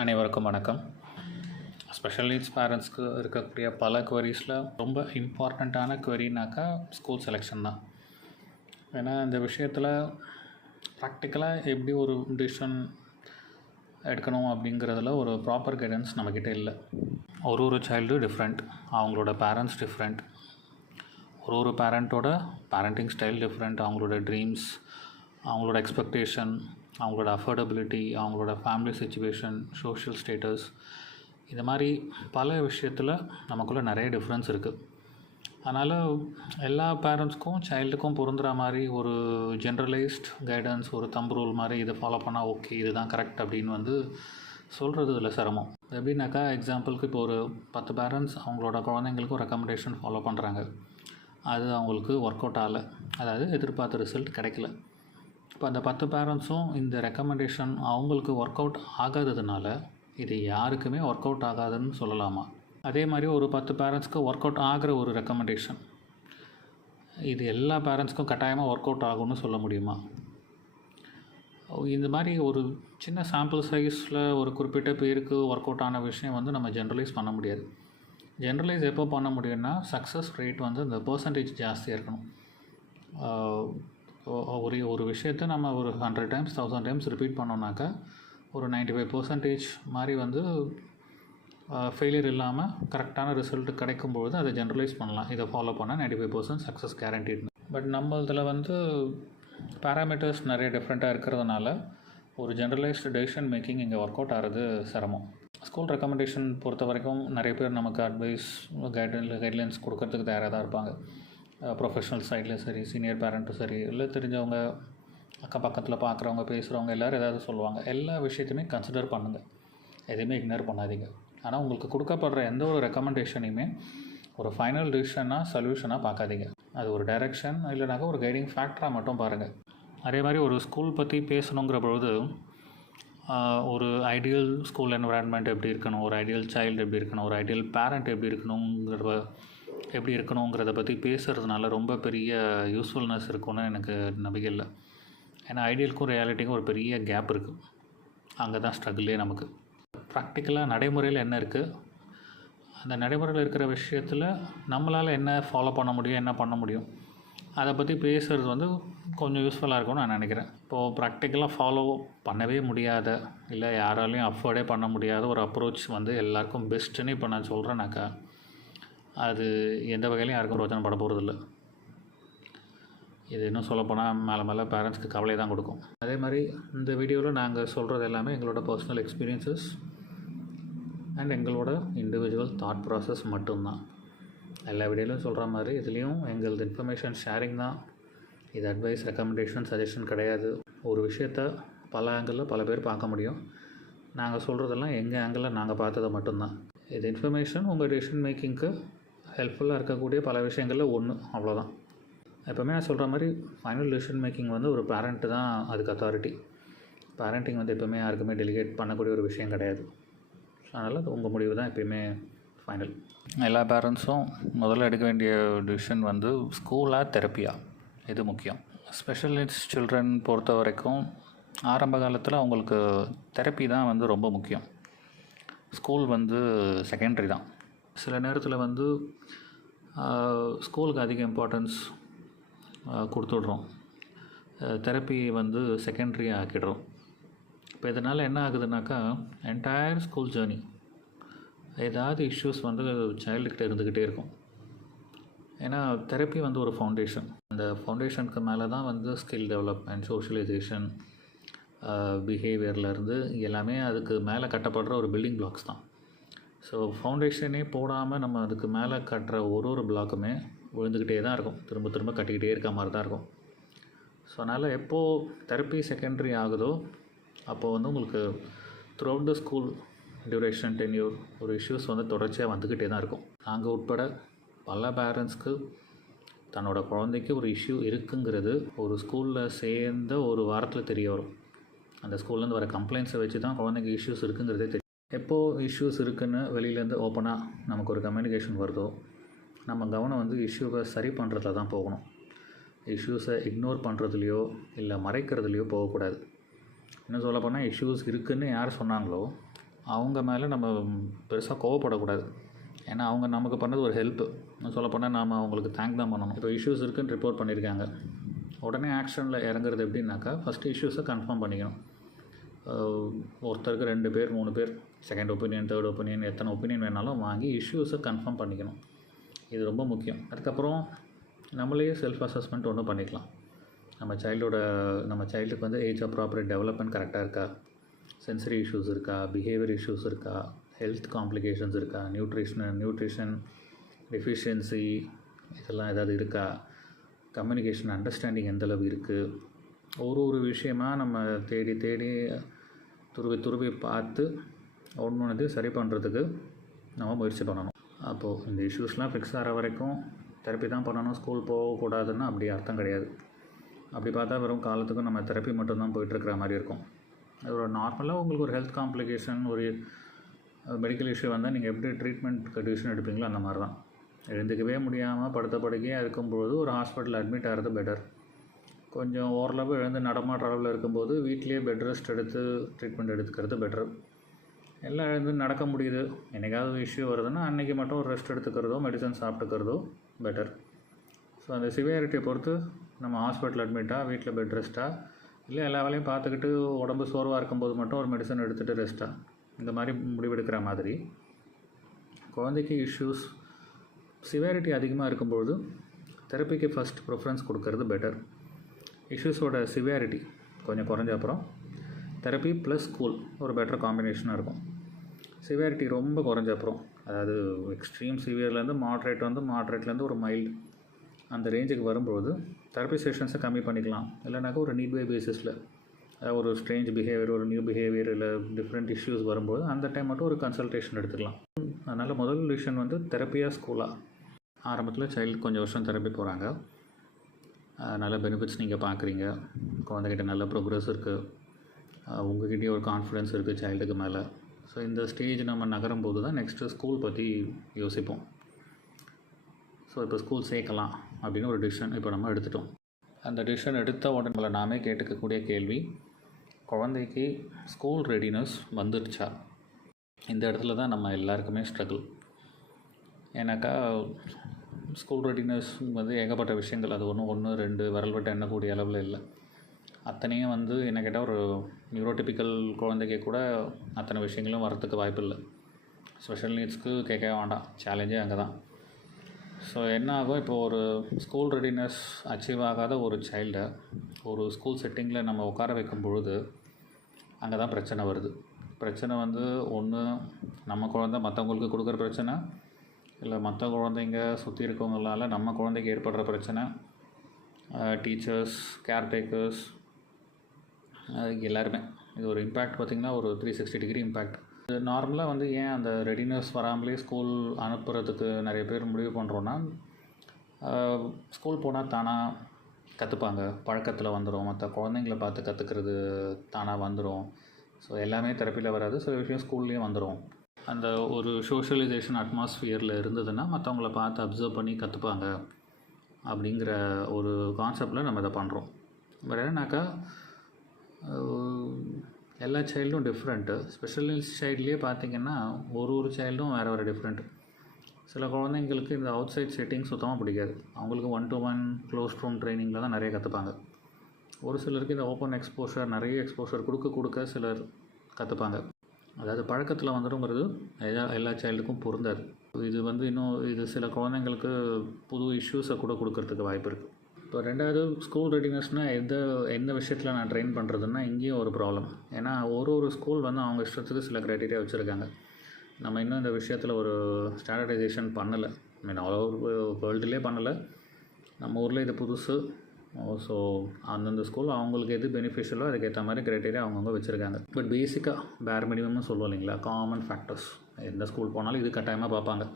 அனைவருக்கும் வணக்கம். Special needs பேரண்ட்ஸ்க்கு இருக்கக்கூடிய பல குவரிஸில் ரொம்ப இம்பார்ட்டண்ட்டான குவரினாக்கா ஸ்கூல் செலெக்ஷன் தான். ஏன்னா இந்த விஷயத்தில் ப்ராக்டிக்கலாக எப்படி ஒரு டிசிஷன் எடுக்கணும் அப்படிங்கிறதுல ஒரு ப்ராப்பர் கைடன்ஸ் நம்மக்கிட்ட இல்லை. ஒரு சைல்டு டிஃப்ரெண்ட், அவங்களோட பேரண்ட்ஸ் டிஃப்ரெண்ட், ஒரு பேரண்ட்டோட பேரண்டிங் ஸ்டைல் டிஃப்ரெண்ட், அவங்களோட ட்ரீம்ஸ், அவங்களோட எக்ஸ்பெக்டேஷன், அவங்களோட அஃபோர்டபிலிட்டி, அவங்களோட ஃபேமிலி சுச்சுவேஷன், சோஷியல் ஸ்டேட்டஸ், இந்த மாதிரி பல விஷயத்தில் நமக்குள்ளே நிறைய டிஃப்ரென்ஸ் இருக்குது. அதனால் எல்லா பேரண்ட்ஸ்க்கும் சைல்டுக்கும் பொருந்துகிற மாதிரி ஒரு ஜென்ரலைஸ்ட் கைடன்ஸ், ஒரு தம்பு ரூல் மாதிரி இதை ஃபாலோ பண்ணால் ஓகே இதுதான் கரெக்ட் அப்படின்னு சொல்கிறது இதில் சிரமம். எப்படின்னாக்கா எக்ஸாம்பிளுக்கு இப்போ ஒரு 10 பேரண்ட்ஸ் அவங்களோட குழந்தைங்களுக்கும் ரெக்கமெண்டேஷன் ஃபாலோ பண்ணுறாங்க. அது அவங்களுக்கு ஒர்க் அவுட் ஆகலை, அதாவது எதிர்பார்த்த ரிசல்ட் கிடைக்கல. இப்போ அந்த 10 பேரண்ட்ஸும் இந்த ரெக்கமெண்டேஷன் அவங்களுக்கு ஒர்க் அவுட் ஆகாததுனால இது யாருக்குமே ஒர்க் அவுட் ஆகாதுன்னு சொல்லலாமா? அதே மாதிரி ஒரு 10 பேரண்ட்ஸ்க்கு ஒர்க் அவுட் ஆகிற ஒரு ரெக்கமெண்டேஷன் இது எல்லா பேரண்ட்ஸ்க்கும் கட்டாயமாக ஒர்க் அவுட் ஆகும்னு சொல்ல முடியுமா? இந்த மாதிரி ஒரு சின்ன சாம்பிள் சைஸில் ஒரு குறிப்பிட்ட பேருக்கு ஒர்க் அவுட் ஆன விஷயம் நம்ம ஜென்ரலைஸ் பண்ண முடியாது. ஜென்ரலைஸ் எப்போ பண்ண முடியும்னா சக்ஸஸ் ரேட் இந்த பர்சன்டேஜ் ஜாஸ்தியாக இருக்கணும். ஒரு விஷயத்தை நம்ம ஒரு 100 டைம்ஸ் 1000 டைம்ஸ் ரிப்பீட் பண்ணோம்னாக்கா ஒரு 95% மாதிரி ஃபெயிலியர் இல்லாமல் கரெக்டான ரிசல்ட் கிடைக்கும்பொழுது அதை ஜென்ரலைஸ் பண்ணலாம். இதை ஃபாலோ பண்ணால் 95% சக்ஸஸ் கேரண்டீட்னு. பட் நம்ம இதில் பேராமீட்டர்ஸ் நிறைய டிஃப்ரெண்ட்டாக இருக்கிறதுனால ஒரு ஜென்ரலைஸ்டு டெசிஷன் மேக்கிங் இங்கே ஒர்க் அவுட் ஆகிறது சிரமம். ஸ்கூல் ரெக்கமெண்டேஷன் பொறுத்த வரைக்கும் நிறைய பேர் நமக்கு அட்வைஸ் கைட்லைன்ஸ் கொடுக்கறதுக்கு தயாராக தான் இருப்பாங்க. ப்ரொஃபஷ்னல் சைடில் சரி, சீனியர் பேரண்ட்டும் சரி, இல்லை தெரிஞ்சவங்க அக்கம் பக்கத்தில் பார்க்குறவங்க பேசுகிறவங்க எல்லோரும் ஏதாவது சொல்லுவாங்க. எல்லா விஷயத்தையுமே கன்சிடர் பண்ணுங்கள், எதையுமே இக்னோர் பண்ணாதீங்க. ஆனால் உங்களுக்கு கொடுக்கப்படுற எந்த ஒரு ரெக்கமெண்டேஷனையுமே ஒரு ஃபைனல் டிசிஷனாக சொல்யூஷனாக பார்க்காதீங்க. அது ஒரு டைரெக்ஷன் இல்லைனாக்கா ஒரு கைடிங் ஃபேக்டராக மட்டும் பாருங்கள். அதே மாதிரி ஒரு ஸ்கூல் பற்றி பேசணுங்கிற பொழுது ஒரு ஐடியல் ஸ்கூல் என்விரான்மெண்ட் எப்படி இருக்கணும், ஒரு ஐடியல் சைல்டு எப்படி இருக்கணும், ஒரு ஐடியல் பேரண்ட் எப்படி இருக்கணுங்கிறத பற்றி பேசுகிறதுனால ரொம்ப பெரிய யூஸ்ஃபுல்னஸ் இருக்குன்னு எனக்கு நம்பிக்கை இல்லை. ஏன்னா ஐடியலுக்கும் ரியாலிட்டிக்கும் ஒரு பெரிய கேப் இருக்குது. அங்கே தான் ஸ்ட்ரகிளே நமக்கு. ப்ராக்டிக்கலாக நடைமுறையில் என்ன இருக்குது, அந்த நடைமுறையில் இருக்கிற விஷயத்தில் நம்மளால் என்ன ஃபாலோ பண்ண முடியும், என்ன பண்ண முடியும், அதை பற்றி பேசுகிறது கொஞ்சம் யூஸ்ஃபுல்லாக இருக்கும்னு நான் நினைக்கிறேன். இப்போது ப்ராக்டிக்கலாக ஃபாலோ பண்ணவே முடியாத, இல்லை யாராலையும் அஃபோர்டே பண்ண முடியாத ஒரு அப்ரோச் எல்லாருக்கும் பெஸ்ட்டுன்னு இப்போ நான் சொல்கிறேன்னாக்கா அது எந்த வகையிலையும் யாருக்கும் பிரோஜனப்பட போகிறதில்ல. இது இன்னும் சொல்லப்போனால் மேலே பேரண்ட்ஸ்க்கு கவலை தான் கொடுக்கும். அதே மாதிரி இந்த வீடியோவில் நாங்கள் சொல்கிறது எல்லாமே எங்களோட பர்சனல் எக்ஸ்பீரியன்ஸஸ் அண்ட் எங்களோட இண்டிவிஜுவல் தாட் ப்ராசஸ் மட்டும்தான். எல்லா வீடியோலையும் சொல்கிற மாதிரி இதுலேயும் எங்களது இன்ஃபர்மேஷன் ஷேரிங் தான். இது அட்வைஸ், ரெக்கமெண்டேஷன், சஜஷன் கிடையாது. ஒரு விஷயத்த பல ஆங்கிளில் பல பேர் பார்க்க முடியும். நாங்கள் சொல்கிறதெல்லாம் எங்கள் ஆங்கிளில் நாங்கள் பார்த்ததை மட்டும்தான். இது இன்ஃபர்மேஷன் உங்கள் டெசிஷன் மேக்கிங்க்கு ஹெல்ப்ஃபுல்லாக இருக்கக்கூடிய பல விஷயங்களில் ஒன்று, அவ்வளோதான். எப்போவுமே நான் சொல்கிற மாதிரி ஃபைனல் டெசிஷன் மேக்கிங் ஒரு பேரண்ட்டு தான் அதுக்கு அத்தாரிட்டி. பேரண்டிங் எப்போவுமே யாருக்குமே டெலிகேட் பண்ணக்கூடிய ஒரு விஷயம் கிடையாது. அதனால் அது உங்கள் முடிவு தான் எப்போயுமே ஃபைனல். எல்லா பேரண்ட்ஸும் முதல்ல எடுக்க வேண்டிய டிசிஷன் ஸ்கூலாக தெரப்பியா, இது முக்கியம். ஸ்பெஷல் நீட்ஸ் சில்ட்ரன் பொறுத்த வரைக்கும் ஆரம்ப காலத்தில் அவங்களுக்கு தெரப்பி தான் ரொம்ப முக்கியம். ஸ்கூல் செகண்டரி தான். சில நேரத்தில் ஸ்கூலுக்கு அதிக இம்பார்ட்டன்ஸ் கொடுத்துட்றோம், தெரப்பி செகண்டரியாக ஆக்கிடுறோம். இப்போ இதனால் என்ன ஆகுதுனாக்கா என்டையர் ஸ்கூல் ஜேர்னி ஏதாவது இஷ்யூஸ் சைல்டுக்கிட்ட இருந்துக்கிட்டே இருக்கும். ஏன்னா தெரப்பி ஒரு ஃபவுண்டேஷன். அந்த ஃபவுண்டேஷனுக்கு மேலே தான் ஸ்கில் டெவலப்மெண்ட், சோஷியலைசேஷன், பிஹேவியர்லேருந்து எல்லாமே அதுக்கு மேலே கட்டப்படுற ஒரு பில்டிங் பிளாக்ஸ் தான். ஸோ ஃபவுண்டேஷனே போடாமல் நம்ம அதுக்கு மேலே கட்டுற ஒரு பிளாக்குமே விழுந்துக்கிட்டே தான் இருக்கும், திரும்ப திரும்ப கட்டிக்கிட்டே இருக்க மாதிரி தான் இருக்கும். ஸோ அதனால் எப்போது தெரப்பி செகண்டரி ஆகுதோ அப்போது உங்களுக்கு through out the school duration tenure ஒரு இஷ்யூஸ் தொடர்ச்சியாக வந்துக்கிட்டே தான் இருக்கும். நாங்கள் உட்பட பல பேரண்ட்ஸ்க்கு தன்னோட குழந்தைக்கு ஒரு இஷ்யூ இருக்குங்கிறது ஒரு ஸ்கூலில் சேர்ந்த ஒரு வாரத்தில் தெரிய வரும். அந்த ஸ்கூல்லேருந்து வர கம்ப்ளைண்ட்ஸை வச்சு தான் குழந்தைக்கு இஷ்யூஸ் இருக்குங்கிறதே தெரியும். எப்போது இஷ்யூஸ் இருக்குதுன்னு வெளியிலேருந்து ஓப்பனாக நமக்கு ஒரு கம்யூனிகேஷன் வருதோ நம்ம கவனம் இஷ்யூவை சரி பண்ணுறதுல தான் போகணும். இஷ்யூஸை இக்னோர் பண்ணுறதுலையோ இல்லை மறைக்கிறதுலையோ போகக்கூடாது. இன்னும் சொல்லப்போனால் இஷ்யூஸ் இருக்குதுன்னு யார் சொன்னாங்களோ அவங்க மேலே நம்ம பெருசாக கோவப்படக்கூடாது. ஏன்னா அவங்க நமக்கு பண்ணது ஒரு ஹெல்ப்பு. சொல்லப்போனால் நாம் அவங்களுக்கு தேங்க் தான் பண்ணணும். இப்போ இஷ்யூஸ் இருக்குதுன்னு ரிப்போர்ட் பண்ணியிருக்காங்க, உடனே ஆக்ஷனில் இறங்குறது எப்படின்னாக்கா ஃபஸ்ட்டு இஷ்யூஸை கன்ஃபார்ம் பண்ணிக்கணும். ஒருத்தருக்கு 2 பேர் 3 பேர் செகண்ட் ஒப்பீனியன், தேர்ட் ஒப்பீனியன், எத்தனை ஒப்பீனியன் வேணாலும் வாங்கி இஷ்யூஸை கன்ஃபார்ம் பண்ணிக்கணும். இது ரொம்ப முக்கியம். அதுக்கப்புறம் நம்மளே செல்ஃப் அசஸ்மெண்ட் ஒன்று பண்ணிக்கலாம். நம்ம சைல்டுக்கு வந்து ஏஜ் அப்ராப்ரியேட் டெவலப்மெண்ட் கரெக்டாக இருக்கா, சென்சரி இஷ்யூஸ் இருக்கா, பிஹேவியர் இஷ்யூஸ் இருக்கா, ஹெல்த் காம்ப்ளிகேஷன்ஸ் இருக்கா, நியூட்ரிஷன் டெஃபிஷியன்சி இதெல்லாம் ஏதாவது இருக்கா, கம்யூனிகேஷன் அண்டர்ஸ்டாண்டிங் எந்தளவு இருக்குது, ஒரு விஷயமாக நம்ம தேடி துருவி பார்த்து ஒன்று சரி பண்ணுறதுக்கு நம்ம முயற்சி பண்ணணும். அப்போது இந்த இஷ்யூஸ்லாம் ஃபிக்ஸ் ஆகிற வரைக்கும் தெரப்பி தான் பண்ணணும், ஸ்கூல் போகக்கூடாதுன்னு அப்படி அர்த்தம் கிடையாது. அப்படி பார்த்தா வெறும் காலத்துக்கும் நம்ம தெரப்பி மட்டும்தான் போயிட்டுருக்கிற மாதிரி இருக்கும். அது ஒரு நார்மலாக உங்களுக்கு ஒரு ஹெல்த் காம்ப்ளிகேஷன், ஒரு மெடிக்கல் இஷ்யூ வந்தால் நீங்கள் எப்படி ட்ரீட்மெண்ட் டிசிஷன் எடுப்பீங்களோ அந்த மாதிரி தான். எழுந்துக்கவே முடியாமல் படுத்த படுக்கையாக இருக்கும்பொழுது ஒரு ஹாஸ்பிட்டல் அட்மிட் ஆகிறது பெட்டர். கொஞ்சம் ஓரளவு எழுந்து நடமாடுற அளவில் இருக்கும்போது வீட்லேயே பெட் ரெஸ்ட் எடுத்து ட்ரீட்மெண்ட் எடுத்துக்கிறது பெட்டர். எல்லாம் எழுந்து நடக்க முடியுது, என்றைக்காவது இஷ்யூ வருதுன்னா அன்றைக்கி மட்டும் ஒரு ரெஸ்ட் எடுத்துக்கிறதோ மெடிசன் சாப்பிட்டுக்கிறதோ பெட்டர். ஸோ அந்த சிவியாரிட்டியை பொறுத்து நம்ம ஹாஸ்பிட்டல் அட்மிட்டாக, வீட்டில் பெட் ரெஸ்ட்டாக, இல்லை எல்லா வேலையும் பார்த்துக்கிட்டு உடம்பு சோர்வாக இருக்கும்போது மட்டும் ஒரு மெடிசன் எடுத்துகிட்டு ரெஸ்ட்டாக, இந்த மாதிரி முடிவெடுக்கிற மாதிரி குழந்தைக்கு இஷ்யூஸ் சிவியாரிட்டி அதிகமாக இருக்கும்பொழுது தெரப்பிக்கு ஃபஸ்ட் ப்ரிஃபரன்ஸ் கொடுக்கறது பெட்டர். இஷ்யூஸோட சிவியாரிட்டி கொஞ்சம் குறைஞ்ச அப்புறம் தெரப்பி ப்ளஸ் ஸ்கூல் ஒரு பெட்டர் காம்பினேஷனாக இருக்கும். சிவியாரிட்டி ரொம்ப குறைஞ்ச அப்புறம், அதாவது எக்ஸ்ட்ரீம் சிவியர்லேருந்து மாட்ரேட்லேருந்து ஒரு மைல்டு அந்த ரேஞ்சுக்கு வரும்போது தெரப்பி செஷன்ஸை கம்மி பண்ணிக்கலாம். இல்லைனாக்கா ஒரு நீட் பை பேசிஸில் ஒரு ஸ்ட்ரேஞ்ச் பிஹேவியர், ஒரு நியூ பிஹேவியர், இல்லை டிஃப்ரெண்ட் இஷ்யூஸ் வரும்போது அந்த டைம் மட்டும் ஒரு கன்சல்டேஷன் எடுத்துக்கலாம். அதனால் முதல் விஷயம் வந்து தெரப்பியாக ஸ்கூலாக. ஆரம்பத்தில் சைல்டு கொஞ்சம் வருஷம் தெரப்பி போகிறாங்க, நல்ல பெனிஃபிட்ஸ் நீங்கள் பார்க்குறீங்க, குழந்தைகிட்ட நல்ல ப்ரோக்ரஸ் இருக்குது, உங்கள்கிட்டயே ஒரு கான்ஃபிடென்ஸ் இருக்குது சைல்டுக்கு மேலே. ஸோ இந்த ஸ்டேஜ் நம்ம நகரும் போது தான் நெக்ஸ்ட்டு ஸ்கூல் பற்றி யோசிப்போம். ஸோ இப்போ ஸ்கூல் சேர்க்கலாம் அப்படின்னு ஒரு டிசிஷன் இப்போ நம்ம எடுத்துட்டோம். அந்த டிசிஷன் எடுத்த உடனே நாமே கேட்டுக்கக்கூடிய கேள்வி, குழந்தைக்கு ஸ்கூல் ரெடினஸ் வந்துடுச்சா? இந்த இடத்துல தான் நம்ம எல்லாருக்குமே ஸ்ட்ரகிள். ஏன்னாக்கா ஸ்கூல் ரெடினஸ் வந்து ஏகப்பட்ட விஷயங்கள், அது ஒன்று 2 விரல் விட்டு எண்ணக்கூடிய அளவில் இல்லை. அத்தனையும் வந்து என்ன கேட்டால் ஒரு நியூரோடிபிக்கல் குழந்தைக்கு கூட அத்தனை விஷயங்களும் வரத்துக்கு வாய்ப்பு இல்லை. ஸ்பெஷல் நீட்ஸ்க்கு கேட்கவே வேண்டாம், சேலஞ்சே அங்கே தான். ஸோ என்ன ஆகும், இப்போ ஒரு ஸ்கூல் ரெடினஸ் அச்சீவ் ஆகாத ஒரு சைல்டை ஒரு ஸ்கூல் செட்டிங்கில் நம்ம உட்கார வைக்கும் பொழுது அங்கே தான் பிரச்சனை வருது. பிரச்சனை வந்து ஒன்று நம்ம குழந்தை மற்றவங்களுக்கு கொடுக்குற பிரச்சனை, இல்லை மற்ற குழந்தைங்க சுற்றி இருக்கவங்களால் நம்ம குழந்தைக்கு ஏற்படுற பிரச்சனை, டீச்சர்ஸ், கேர்டேக்கர்ஸ், எல்லாருமே. இது ஒரு இம்பேக்ட் பார்த்திங்கன்னா ஒரு 360 டிகிரி இம்பேக்ட். இது நார்மலாக வந்து ஏன் அந்த ரெடினஸ் வராமலே ஸ்கூல் அனுப்புறதுக்கு நிறைய பேர் முடிவு பண்ணுறோன்னா, ஸ்கூல் போனால் தானாக கற்றுப்பாங்க, பழக்கத்தில் வந்துடும், மற்ற குழந்தைங்கள பார்த்து கற்றுக்கிறது தானாக வந்துடும். ஸோ எல்லாமே தெரப்பியில் வராது, சில விஷயம் ஸ்கூல்லேயும் வந்துடும். அந்த ஒரு சோஷியலைசேஷன் அட்மாஸ்ஃபியரில் இருந்ததுன்னா மற்றவங்கள பார்த்து அப்சர்வ் பண்ணி கற்றுப்பாங்க அப்படிங்கிற ஒரு கான்செப்டில் நம்ம இதை பண்ணுறோம். பட் என்னன்னாக்கா எல்லா சைல்டும் டிஃப்ரெண்ட்டு. ஸ்பெஷல் நீட்ஸ் சைல்ட்லேயே பார்த்திங்கன்னா ஒரு சைல்டும் வேறு டிஃப்ரெண்ட். சில குழந்தைங்களுக்கு இந்த அவுட் சைட் செட்டிங் சுத்தமாக பிடிக்காது, அவங்களுக்கு 1-to-1 க்ளோஸ் ரூம் ட்ரைனிங்கில் தான் நிறைய கற்றுப்பாங்க. ஒரு சிலருக்கு இந்த ஓப்பன் எக்ஸ்போஷர், நிறைய எக்ஸ்போஷர் கொடுக்க சிலர் கற்றுப்பாங்க. அதாவது பழக்கத்தில் வந்துடுங்கிறது எல்லா சைல்டுக்கும் பொருந்தாது. இது வந்து இது சில குழந்தைங்களுக்கு புது இஷ்யூஸை கூட கொடுக்கறதுக்கு வாய்ப்பு இருக்குது. இப்போ ரெண்டாவது ஸ்கூல் ரெடினஸ்னால் எந்த விஷயத்தில் நான் ட்ரெயின் பண்ணுறதுன்னா இங்கேயும் ஒரு ப்ராப்ளம். ஏன்னா ஒரு ஸ்கூல் வந்து அவங்க இஷ்டத்துக்கு சில க்ரைட்டீரியா வச்சுருக்காங்க. நம்ம இன்னும் இந்த விஷயத்தில் ஒரு ஸ்டாண்டர்டைசேஷன் பண்ணலை. ஆல் ஓவர் வேர்ல்டுலேயே பண்ணலை, நம்ம ஊரில் இது புதுசு. ஸோ அந்தந்த ஸ்கூல் அவங்களுக்கு எது பெனிஃபிஷியலோ அதுக்கேற்ற மாதிரி க்ரைட்டீரியா அவங்கவுங்க வச்சுருக்காங்க. பட் பேசிக்காக பேர் மினிமம்னு சொல்லுவோம் இல்லைங்களா, காமன் ஃபேக்டர்ஸ். எந்த ஸ்கூல் போனாலும் இது கட்டாயமாக பார்ப்பாங்க.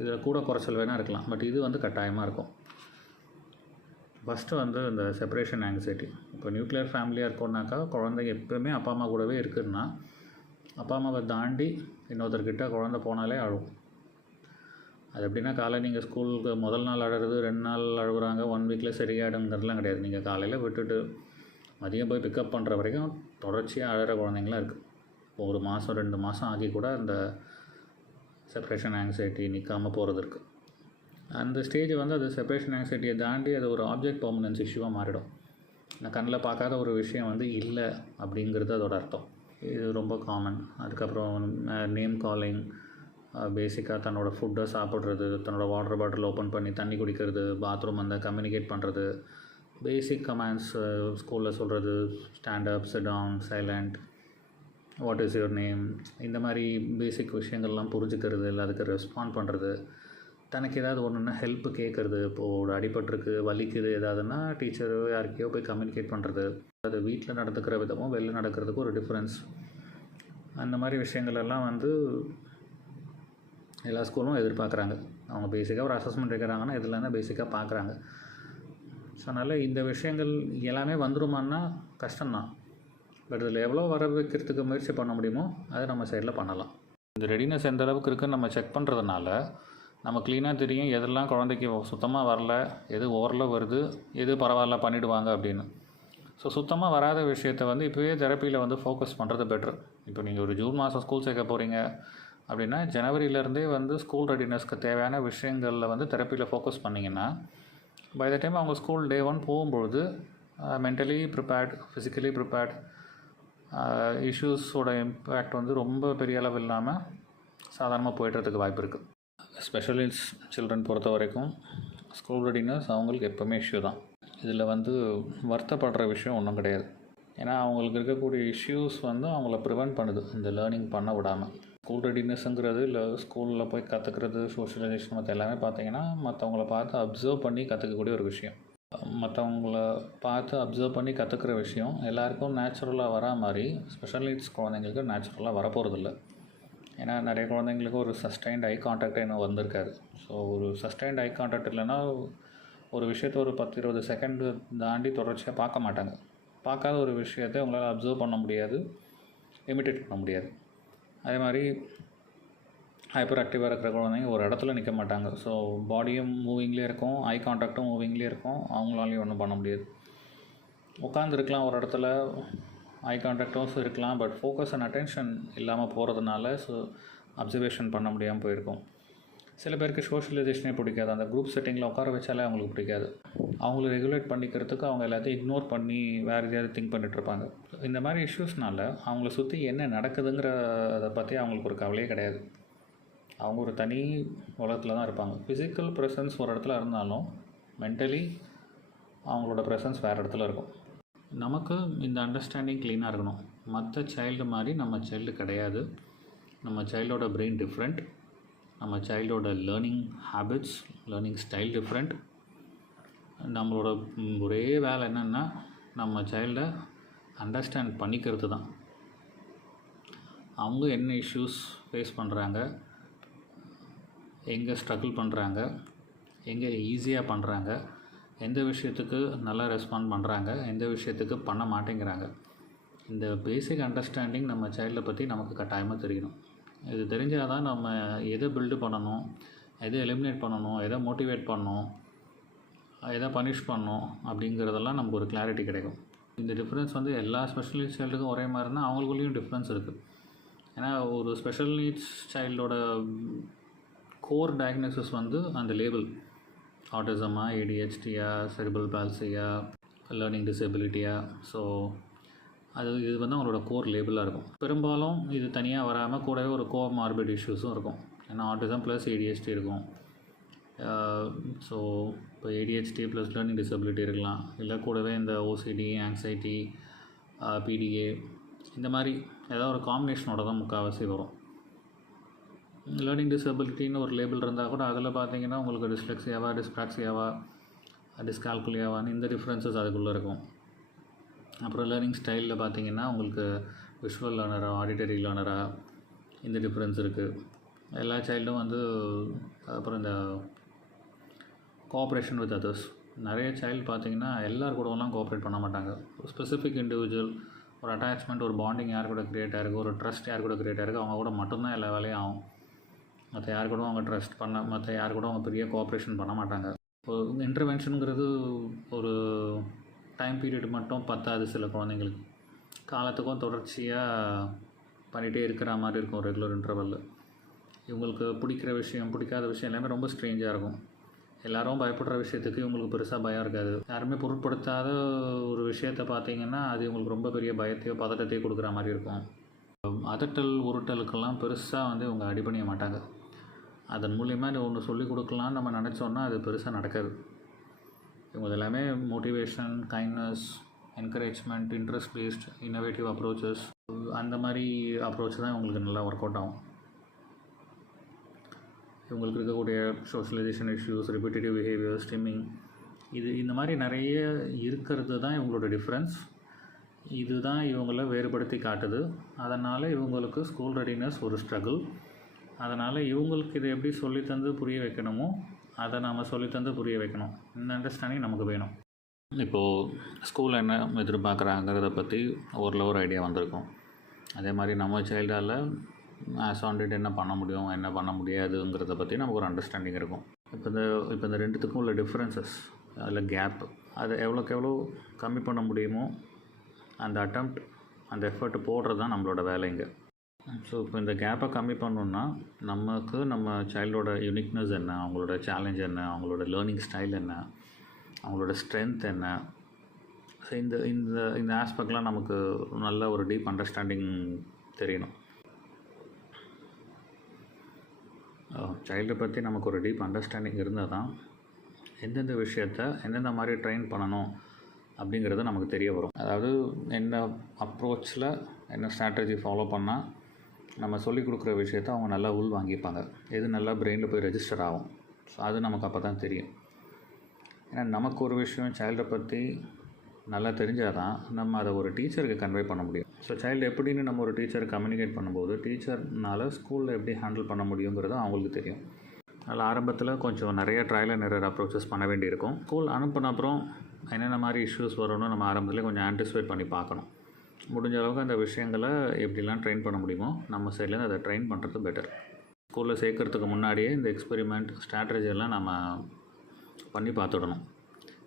இதில் கூட குறைச்சல் வேணால் இருக்கலாம், பட் இது வந்து கட்டாயமாக இருக்கும். ஃபஸ்ட்டு வந்து இந்த செப்பரேஷன் ஆங்ஸைட்டி. இப்போ நியூக்ளியர் ஃபேமிலியாக இருக்கோன்னாக்கா குழந்தைங்க எப்போவுமே அப்பா அம்மா கூடவே இருக்குதுன்னா, அப்பா அம்மாவை தாண்டி இன்னொருத்தர்கிட்ட குழந்தை போனாலே அழுவும். அது எப்படின்னா, காலையில் நீங்கள் ஸ்கூலுக்கு முதல் நாள் அழுறது, 2 நாள் அழுகுறாங்க, 1 வீக்கில் சரியாயிடுங்கிறதுலாம் கிடையாது. நீங்கள் காலையில் விட்டுட்டு மதியம் போய் பிக்கப் பண்ணுற வரைக்கும் தொடர்ச்சியாக அழுகிற குழந்தைங்களாம் இருக்குது. ஒரு மாதம் 2 மாதம் ஆகி கூட அந்த செப்ரேஷன் ஆங்ஸைட்டி நிற்காமல் போகிறது இருக்குது. அந்த ஸ்டேஜ் வந்து அது செப்ரேஷன் ஆங்ஸைட்டியை தாண்டி அது ஒரு ஆப்ஜெக்ட் பெர்மனன்ஸ் இஷ்யூவாக மாறிடும். நான் கண்ணில் பார்க்காத ஒரு விஷயம் வந்து இல்லை அப்படிங்கிறது அதோட அர்த்தம். இது ரொம்ப காமன். அதுக்கப்புறம் நேம் காலிங், பேசிக்காக தன்னோட ஃபுட்டை சாப்பிட்றது, தன்னோட வாட்டர் பாட்டில் ஓப்பன் பண்ணி தண்ணி குடிக்கிறது, பாத்ரூம் வந்து கம்யூனிகேட் பண்ணுறது, பேசிக் கமாண்ட்ஸ் ஸ்கூலில் சொல்கிறது, stand up, sit down, silent, what is your name, இந்த மாதிரி பேசிக் விஷயங்கள்லாம் புரிஞ்சுக்கிறது, இல்லை அதுக்கு ரெஸ்பாண்ட் பண்ணுறது, தனக்கு ஏதாவது ஒன்றுன்னா ஹெல்ப்பு கேட்குறது, இப்போது அடிபட்டிருக்கு, வலிக்குது ஏதாவதுன்னா டீச்சரோ யாருக்கையோ போய் கம்யூனிகேட் பண்ணுறது. அது வீட்டில் நடந்துக்கிற விதமும் வெளில நடக்கிறதுக்கும் ஒரு டிஃப்ரென்ஸ். அந்த மாதிரி விஷயங்கள் எல்லாம் வந்து எல்லா ஸ்கூலும் எதிர்பார்க்குறாங்க. அவங்க பேசிக்காக ஒரு அசஸ்மெண்ட் வைக்கிறாங்கன்னா இதில் தான் பேசிக்காக பார்க்குறாங்க. ஸோ அதனால் இந்த விஷயங்கள் எல்லாமே வந்துருமான்னா கஷ்டம்தான். பட் இதில் எவ்வளோ வர வைக்கிறதுக்கு முயற்சி பண்ண முடியுமோ அதை நம்ம சைடில் பண்ணலாம். இந்த ரெடினஸ் எந்த அளவுக்கு இருக்குதுன்னு நம்ம செக் பண்ணுறதுனால நம்ம க்ளீனாக தெரியும் எதெல்லாம் குழந்தைக்கு சுத்தமாக வரல, எது ஓரளவு வருது, எது பரவாயில்ல பண்ணிவிடுவாங்க அப்படின்னு. ஸோ சுத்தமாக வராத விஷயத்தை வந்து இப்போவே தெரப்பியில் வந்து ஃபோக்கஸ் பண்ணுறது பெட்ரு. இப்போ நீங்கள் ஒரு ஜூன் மாதம் ஸ்கூல் சேர்க்க போகிறீங்க அப்படின்னா ஜனவரியிலேருந்தே வந்து ஸ்கூல் ரெடினஸ்க்கு தேவையான விஷயங்களில் வந்து தெரப்பியில் ஃபோக்கஸ் பண்ணிங்கன்னா பை த டைம் அவங்க ஸ்கூல் டே 1 போகும்பொழுது மென்டலி ப்ரிப்பேர்ட், ஃபிசிக்கலி ப்ரிப்பேர்ட், இஷ்யூஸோட இம்பேக்ட் வந்து ரொம்ப பெரிய அளவு இல்லாமல் சாதாரணமாக போய்ட்டுறதுக்கு வாய்ப்பு இருக்குது. ஸ்பெஷல் நீட்ஸ் சில்ட்ரன் பொறுத்த வரைக்கும் ஸ்கூல் ரெடினஸ் அவங்களுக்கு எப்போவுமே இஷ்யூ தான். இதில் வந்து வருத்தப்படுற விஷயம் ஒன்றும் கிடையாது. ஏன்னா அவங்களுக்கு இருக்கக்கூடிய இஷ்யூஸ் வந்து அவங்கள ப்ரிவெண்ட் பண்ணுது இந்த லேர்னிங் பண்ண விடாமல். ஸ்கூல் ரெடினஸ்ங்கிறது இல்லை ஸ்கூலில் போய் கற்றுக்கிறது, சோஷியலைசேஷன் மற்ற எல்லாமே பார்த்திங்கன்னா மற்றவங்கள பார்த்து அப்சர்வ் பண்ணி கற்றுக்கக்கூடிய ஒரு விஷயம். மற்றவங்கள பார்த்து அப்சர்வ் பண்ணி கற்றுக்கிற விஷயம் எல்லாருக்கும் நேச்சுரலாக வரா மாதிரி ஸ்பெஷல் நீட்ஸ் குழந்தைங்களுக்கு நேச்சுரலாக வரப்போகிறதில்ல. ஏன்னா நிறைய குழந்தைங்களுக்கு ஒரு சஸ்டைன்ட் ஐ கான்டாக்டே இன்னும் வந்திருக்காது. ஸோ ஒரு சஸ்டைன்ட் ஐ கான்டாக்ட் இல்லைன்னா ஒரு விஷயத்தை ஒரு 10-20 செகண்டு தாண்டி தொடர்ச்சியாக பார்க்க மாட்டாங்க. பார்க்காத ஒரு விஷயத்தை உங்களால் அப்சர்வ் பண்ண முடியாது, இமிட்டேட் பண்ண முடியாது. அதே மாதிரி ஹைப்பர் ஆக்டிவாக இருக்கிற குழந்தைங்க ஒரு இடத்துல நிற்க மாட்டாங்க. ஸோ பாடியும் மூவிங்லேயே இருக்கும், ஐ கான்டாக்டும் மூவிங்லேயே இருக்கும், அவங்களாலையும் ஒன்றும் பண்ண முடியாது. உட்காந்துருக்கலாம் ஒரு இடத்துல, ஐ கான்டாக்டும் இருக்கலாம், பட் ஃபோக்கஸ் அண்ட் அட்டென்ஷன் இல்லாமல் போகிறதுனால ஸோ அப்சர்வேஷன் பண்ண முடியாமல் போயிருக்கும். சில பேருக்கு சோஷியலைசேஷனே பிடிக்காது. அந்த குரூப் செட்டிங்கில் உட்கார வச்சாலே அவங்களுக்கு பிடிக்காது. அவங்கள ரெகுலேட் பண்ணிக்கிறதுக்கு அவங்க எல்லாத்தையும் இக்னோர் பண்ணி வேறு எதையாவது திங்க் பண்ணிகிட்ருப்பாங்க. இந்த மாதிரி இஷ்யூஸ்னால் அவங்கள சுற்றி என்ன நடக்குதுங்கிறத பற்றி அவங்களுக்கு ஒரு கவலையே கிடையாது. அவங்க ஒரு தனி உலகத்தில் தான் இருப்பாங்க. ஃபிசிக்கல் ப்ரெசன்ஸ் ஒரு இடத்துல இருந்தாலும் மென்டலி அவங்களோட ப்ரெசன்ஸ் வேறு இடத்துல இருக்கும். நமக்கு இந்த அண்டர்ஸ்டாண்டிங் க்ளீனாக இருக்கணும். மற்ற சைல்டு மாதிரி நம்ம சைல்டு கிடையாது. நம்ம சைல்டோட பிரெயின் டிஃப்ரெண்ட், நம்ம சைல்டோட learning habits, learning style different. நம்மளோட ஒரே வேலை என்னென்னா நம்ம சைல்டை அண்டர்ஸ்டாண்ட் பண்ணிக்கிறது தான். அவங்க என்ன இஷ்யூஸ் ஃபேஸ் பண்ணுறாங்க, எங்கே ஸ்ட்ரகிள் பண்ணுறாங்க, எங்கே ஈஸியாக பண்ணுறாங்க, எந்த விஷயத்துக்கு நல்லா ரெஸ்பாண்ட் பண்ணுறாங்க, எந்த விஷயத்துக்கு பண்ண மாட்டேங்கிறாங்க. இந்த பேசிக் அண்டர்ஸ்டாண்டிங் நம்ம சைல்டை பற்றி நமக்கு கட்டாயமாக தெரியணும். இது தெரிஞ்சால் தான் நம்ம எதை பில்டு பண்ணணும், எதை எலிமினேட் பண்ணணும், எதை மோட்டிவேட் பண்ணணும், எதை பனிஷ் பண்ணணும் அப்படிங்கிறதெல்லாம் நமக்கு ஒரு கிளாரிட்டி கிடைக்கும். இந்த டிஃப்ரென்ஸ் வந்து எல்லா ஸ்பெஷல் நீட்ஸ் சைல்டுக்கும் ஒரே மாதிரினா அவங்களுக்குள்ளேயும் டிஃப்ரென்ஸ் இருக்குது. ஏன்னா ஒரு ஸ்பெஷல் நீட்ஸ் சைல்டோட கோர் டயக்னோசிஸ் வந்து அந்த லேபிள் ஆட்டிசமா, ஏடிஹெச்டியா, செரிப்ரல் பால்சியா, லேர்னிங் டிசபிலிட்டியா. ஸோ இது வந்து அவங்களோட கோர் லேபிளாக இருக்கும். பெரும்பாலும் இது தனியாக வராமல் கூடவே ஒரு கோமார்பிட் இஷ்யூஸும் இருக்கும். ஏன்னா ஆட்டிசம் ப்ளஸ் ஏடிஹெச்டி இருக்கும். ஸோ இப்போ ஏடிஹெச்டி ப்ளஸ் லேர்னிங் டிசபிலிட்டி இருக்கலாம், இல்லை கூடவே இந்த ஓசிடி, ஆங்ஸைட்டி, பிடிஏ, இந்த மாதிரி ஏதாவது ஒரு காம்பினேஷனோட தான் முக்கால்வாசி வரும். லேர்னிங் டிசபிலிட்டின்னு ஒரு லேபிள் இருந்தால் கூட அதில் பார்த்தீங்கன்னா உங்களுக்கு டிஸ்லெக்ஸியாவா, டிஸ்ப்ராக்சியாவா, டிஸ்கால்குலியாவான்னு இந்த டிஃப்ரென்சஸ் அதுக்குள்ளே இருக்கும். அப்புறம் லேர்னிங் ஸ்டைலில் பார்த்தீங்கன்னா உங்களுக்கு விஷுவல் லேர்னரா, ஆடிட்டரி லேர்னரா, இந்த டிஃப்ரென்ஸ் இருக்குது. எல்லா சைல்டும் வந்து அப்புறம் இந்த கோஆப்ரேஷன் வித் அதர்ஸ், நிறைய சைல்டு பார்த்திங்கன்னா எல்லார் கூடலாம் கோஆப்ரேட் பண்ண மாட்டாங்க. ஒரு ஸ்பெசிஃபிக் இண்டிவிஜுவல், ஒரு அட்டாச்மெண்ட், ஒரு பாண்டிங் யார் கூட க்ரியேட் ஆகிருக்கு, ஒரு ட்ரஸ்ட் யார் கூட க்ரியேட் ஆகிருக்கு, அவங்க கூட மட்டும்தான் எல்லா வேலையும் ஆகும். மற்ற யார் கூட அவங்க ட்ரஸ்ட் பண்ண, மற்ற யார் கூட அவங்க பெரிய கோஆப்ரேஷன் பண்ண மாட்டாங்க. ஒரு இன்டர்வென்ஷனுங்கிறது ஒரு டைம் பீரியட் மட்டும் பத்தாது. சில குழந்தைங்களுக்கு காலத்துக்கும் தொடர்ச்சியாக பண்ணிகிட்டே இருக்கிற மாதிரி இருக்கும் ரெகுலர் இன்டர்வலில். இவங்களுக்கு பிடிக்கிற விஷயம் பிடிக்காத விஷயம் எல்லாமே ரொம்ப ஸ்ட்ரேஞ்சாக இருக்கும். எல்லோரும் பயப்படுற விஷயத்துக்கு இவங்களுக்கு பெருசாக பயம் இருக்காது. யாருமே பொருட்படுத்தாத ஒரு விஷயத்தை பார்த்தீங்கன்னா அது இவங்களுக்கு ரொம்ப பெரிய பயத்தையோ பதட்டத்தையோ கொடுக்குற மாதிரி இருக்கும். அதட்டல் உருட்டலுக்கெல்லாம் பெருசாக வந்து இவங்க அடிபணிய மாட்டாங்க. அதன் மூலிமா ஒன்று சொல்லிக் கொடுக்கலான்னு நம்ம நினச்சோன்னா அது பெருசாக நடக்காது. இவங்க எல்லாமே motivation, kindness, encouragement, interest paste, innovative approaches, அந்த மாதிரி அப்ரோச் தான் இவங்களுக்கு நல்லா ஒர்க் அவுட் ஆகும். இவங்களுக்கு இருக்கக்கூடிய சோஷியலைசேஷன் இஷ்யூஸ், ரிப்பீட்டேட்டிவ் பிஹேவியர், ஸ்டிம்மிங், இந்த மாதிரி நிறைய இருக்கிறது தான் இவங்களோட டிஃப்ரென்ஸ். இதுதான் இவங்கள வேறுபடுத்தி காட்டுது. அதனால் இவங்களுக்கு ஸ்கூல் ரெடினஸ் ஒரு ஸ்ட்ரகிள். அதனால் இவங்களுக்கு இதை எப்படி சொல்லித்தந்து புரிய வைக்கணுமோ அதை நாம் சொல்லித்தந்து புரிய வைக்கணும். இந்த அண்டர்ஸ்டாண்டிங் நமக்கு வேணும். இப்போது ஸ்கூலில் என்ன எதிர்பார்க்குறாங்கிறத பற்றி ஒரு ஐடியா வந்திருக்கும். அதே மாதிரி நம்ம சைல்டால் ஆஸ் ஆன் டேட் என்ன பண்ண முடியும், என்ன பண்ண முடியாதுங்கிறத பற்றி நமக்கு ஒரு அண்டர்ஸ்டாண்டிங் இருக்கும். இப்போ இந்த ரெண்டுத்துக்கும் உள்ள டிஃப்ரென்சஸ், அதில் கேப், அதை எவ்வளோக்கு எவ்வளோ கம்மி பண்ண முடியுமோ அந்த அட்டெம்ப்ட், அந்த எஃபர்ட் போடுறது தான் நம்மளோட வேலைங்க. ஸோ இப்போ இந்த கேப்பை கம்மி பண்ணணுன்னா நம்ம சைல்டோட யூனிக்னஸ் என்ன, அவங்களோட சேலஞ்ச் என்ன, அவங்களோட லேர்னிங் ஸ்டைல் என்ன, அவங்களோட ஸ்ட்ரென்த் என்ன, ஸோ இந்த ஆஸ்பெக்ட்லாம் நமக்கு நல்ல ஒரு டீப் அண்டர்ஸ்டாண்டிங் தெரியணும். சைல்டை பற்றி நமக்கு ஒரு டீப் அண்டர்ஸ்டாண்டிங் இருந்தால் தான் எந்தெந்த விஷயத்தை எந்தெந்த மாதிரி ட்ரெயின் பண்ணணும் அப்படிங்கிறது நமக்கு தெரிய வரும். அதாவது என்ன அப்ரோச்சில் என்ன ஸ்ட்ராட்டஜி ஃபாலோ பண்ணால் நம்ம சொல்லிக் கொடுக்குற விஷயத்த அவங்க நல்லா உள் வாங்கிப்பாங்க, எது நல்லா பிரெயினில் போய் ரெஜிஸ்டர் ஆகும். ஸோ அது நமக்கு அப்போ தான் தெரியும். ஏன்னா நமக்கு ஒரு விஷயம் சைல்டை பற்றி நல்லா தெரிஞ்சால் தான் நம்ம அதை ஒரு டீச்சருக்கு கன்வே பண்ண முடியும். ஸோ சைல்டு எப்படின்னு நம்ம ஒரு டீச்சருக்கு கம்யூனிகேட் பண்ணும்போது டீச்சர்னால் ஸ்கூலில் எப்படி ஹேண்டில் பண்ண முடியுங்கிறது அவங்களுக்கு தெரியும். அதில் ஆரம்பத்தில் கொஞ்சம் நிறைய ட்ரையல் அண்ட் எரர் அப்ரோச்சஸ் பண்ண வேண்டியிருக்கும். ஸ்கூல் அனுப்பின அப்புறம் என்னென்ன மாதிரி இஷ்யூஸ் வரும்னு நம்ம ஆரம்பத்தில் கொஞ்சம் ஆன்டிசிபேட் பண்ணி பார்க்கணும். முடிஞ்ச அளவுக்கு அந்த விஷயங்களை எப்படிலாம் ட்ரெயின் பண்ண முடியுமோ நம்ம சைட்லேருந்து அதை ட்ரெயின் பண்ணுறது பெட்டர். ஸ்கூலில் சேர்க்கறதுக்கு முன்னாடியே இந்த எக்ஸ்பெரிமெண்ட் ஸ்ட்ராட்டஜியெல்லாம் நம்ம பண்ணி பார்த்துடணும்.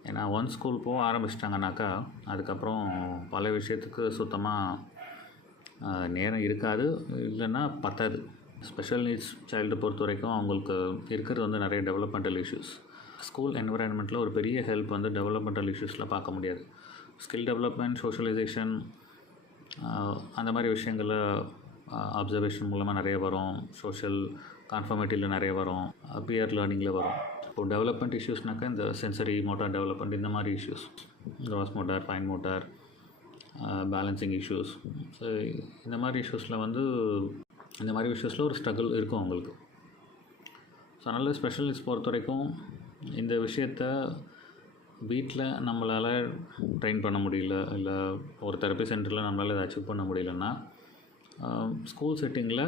ஏன்னா ஸ்கூல் போக ஆரம்பிச்சிட்டாங்கனாக்கா அதுக்கப்புறம் பல விஷயத்துக்கு சுத்தமாக நேரம் இருக்காது, இல்லைன்னா பத்தாது. ஸ்பெஷல் நீட்ஸ் சைல்டு பொறுத்த வரைக்கும் அவங்களுக்கு இருக்கிறது வந்து நிறைய டெவலப்மெண்டல் இஷ்யூஸ். ஸ்கூல் என்விரான்மெண்ட்டில் ஒரு பெரிய ஹெல்ப் வந்து டெவலப்மெண்டல் இஷ்யூஸில் பார்க்க முடியாது. ஸ்கில் டெவலப்மெண்ட், சோஷியலைசேஷன், அந்த மாதிரி விஷயங்களில் அப்சர்வேஷன் மூலமாக நிறைய வரும். சோஷியல் கான்ஃபர்மேட்டிவில் நிறைய வரும், பியர் லேர்னிங்கில் வரும். இப்போ டெவலப்மெண்ட் இஷ்யூஸ்னாக்கா இந்த சென்சரி மோட்டார் டெவலப்மெண்ட், இந்த மாதிரி issues, cross motor, fine motor, balancing issues. So இந்த மாதிரி இஷ்யூஸில் ஒரு ஸ்ட்ரகிள் இருக்கும் அவங்களுக்கு. ஸோ அதனால் ஸ்பெஷல் நீட்ஸ் பொறுத்த வரைக்கும் இந்த விஷயத்த வீட்டில் நம்மளால் ட்ரெயின் பண்ண முடியல, இல்லை ஒரு தெரப்பி சென்டரில் நம்மளால் இதை அச்சீவ் பண்ண முடியலன்னா ஸ்கூல் செட்டிங்கில்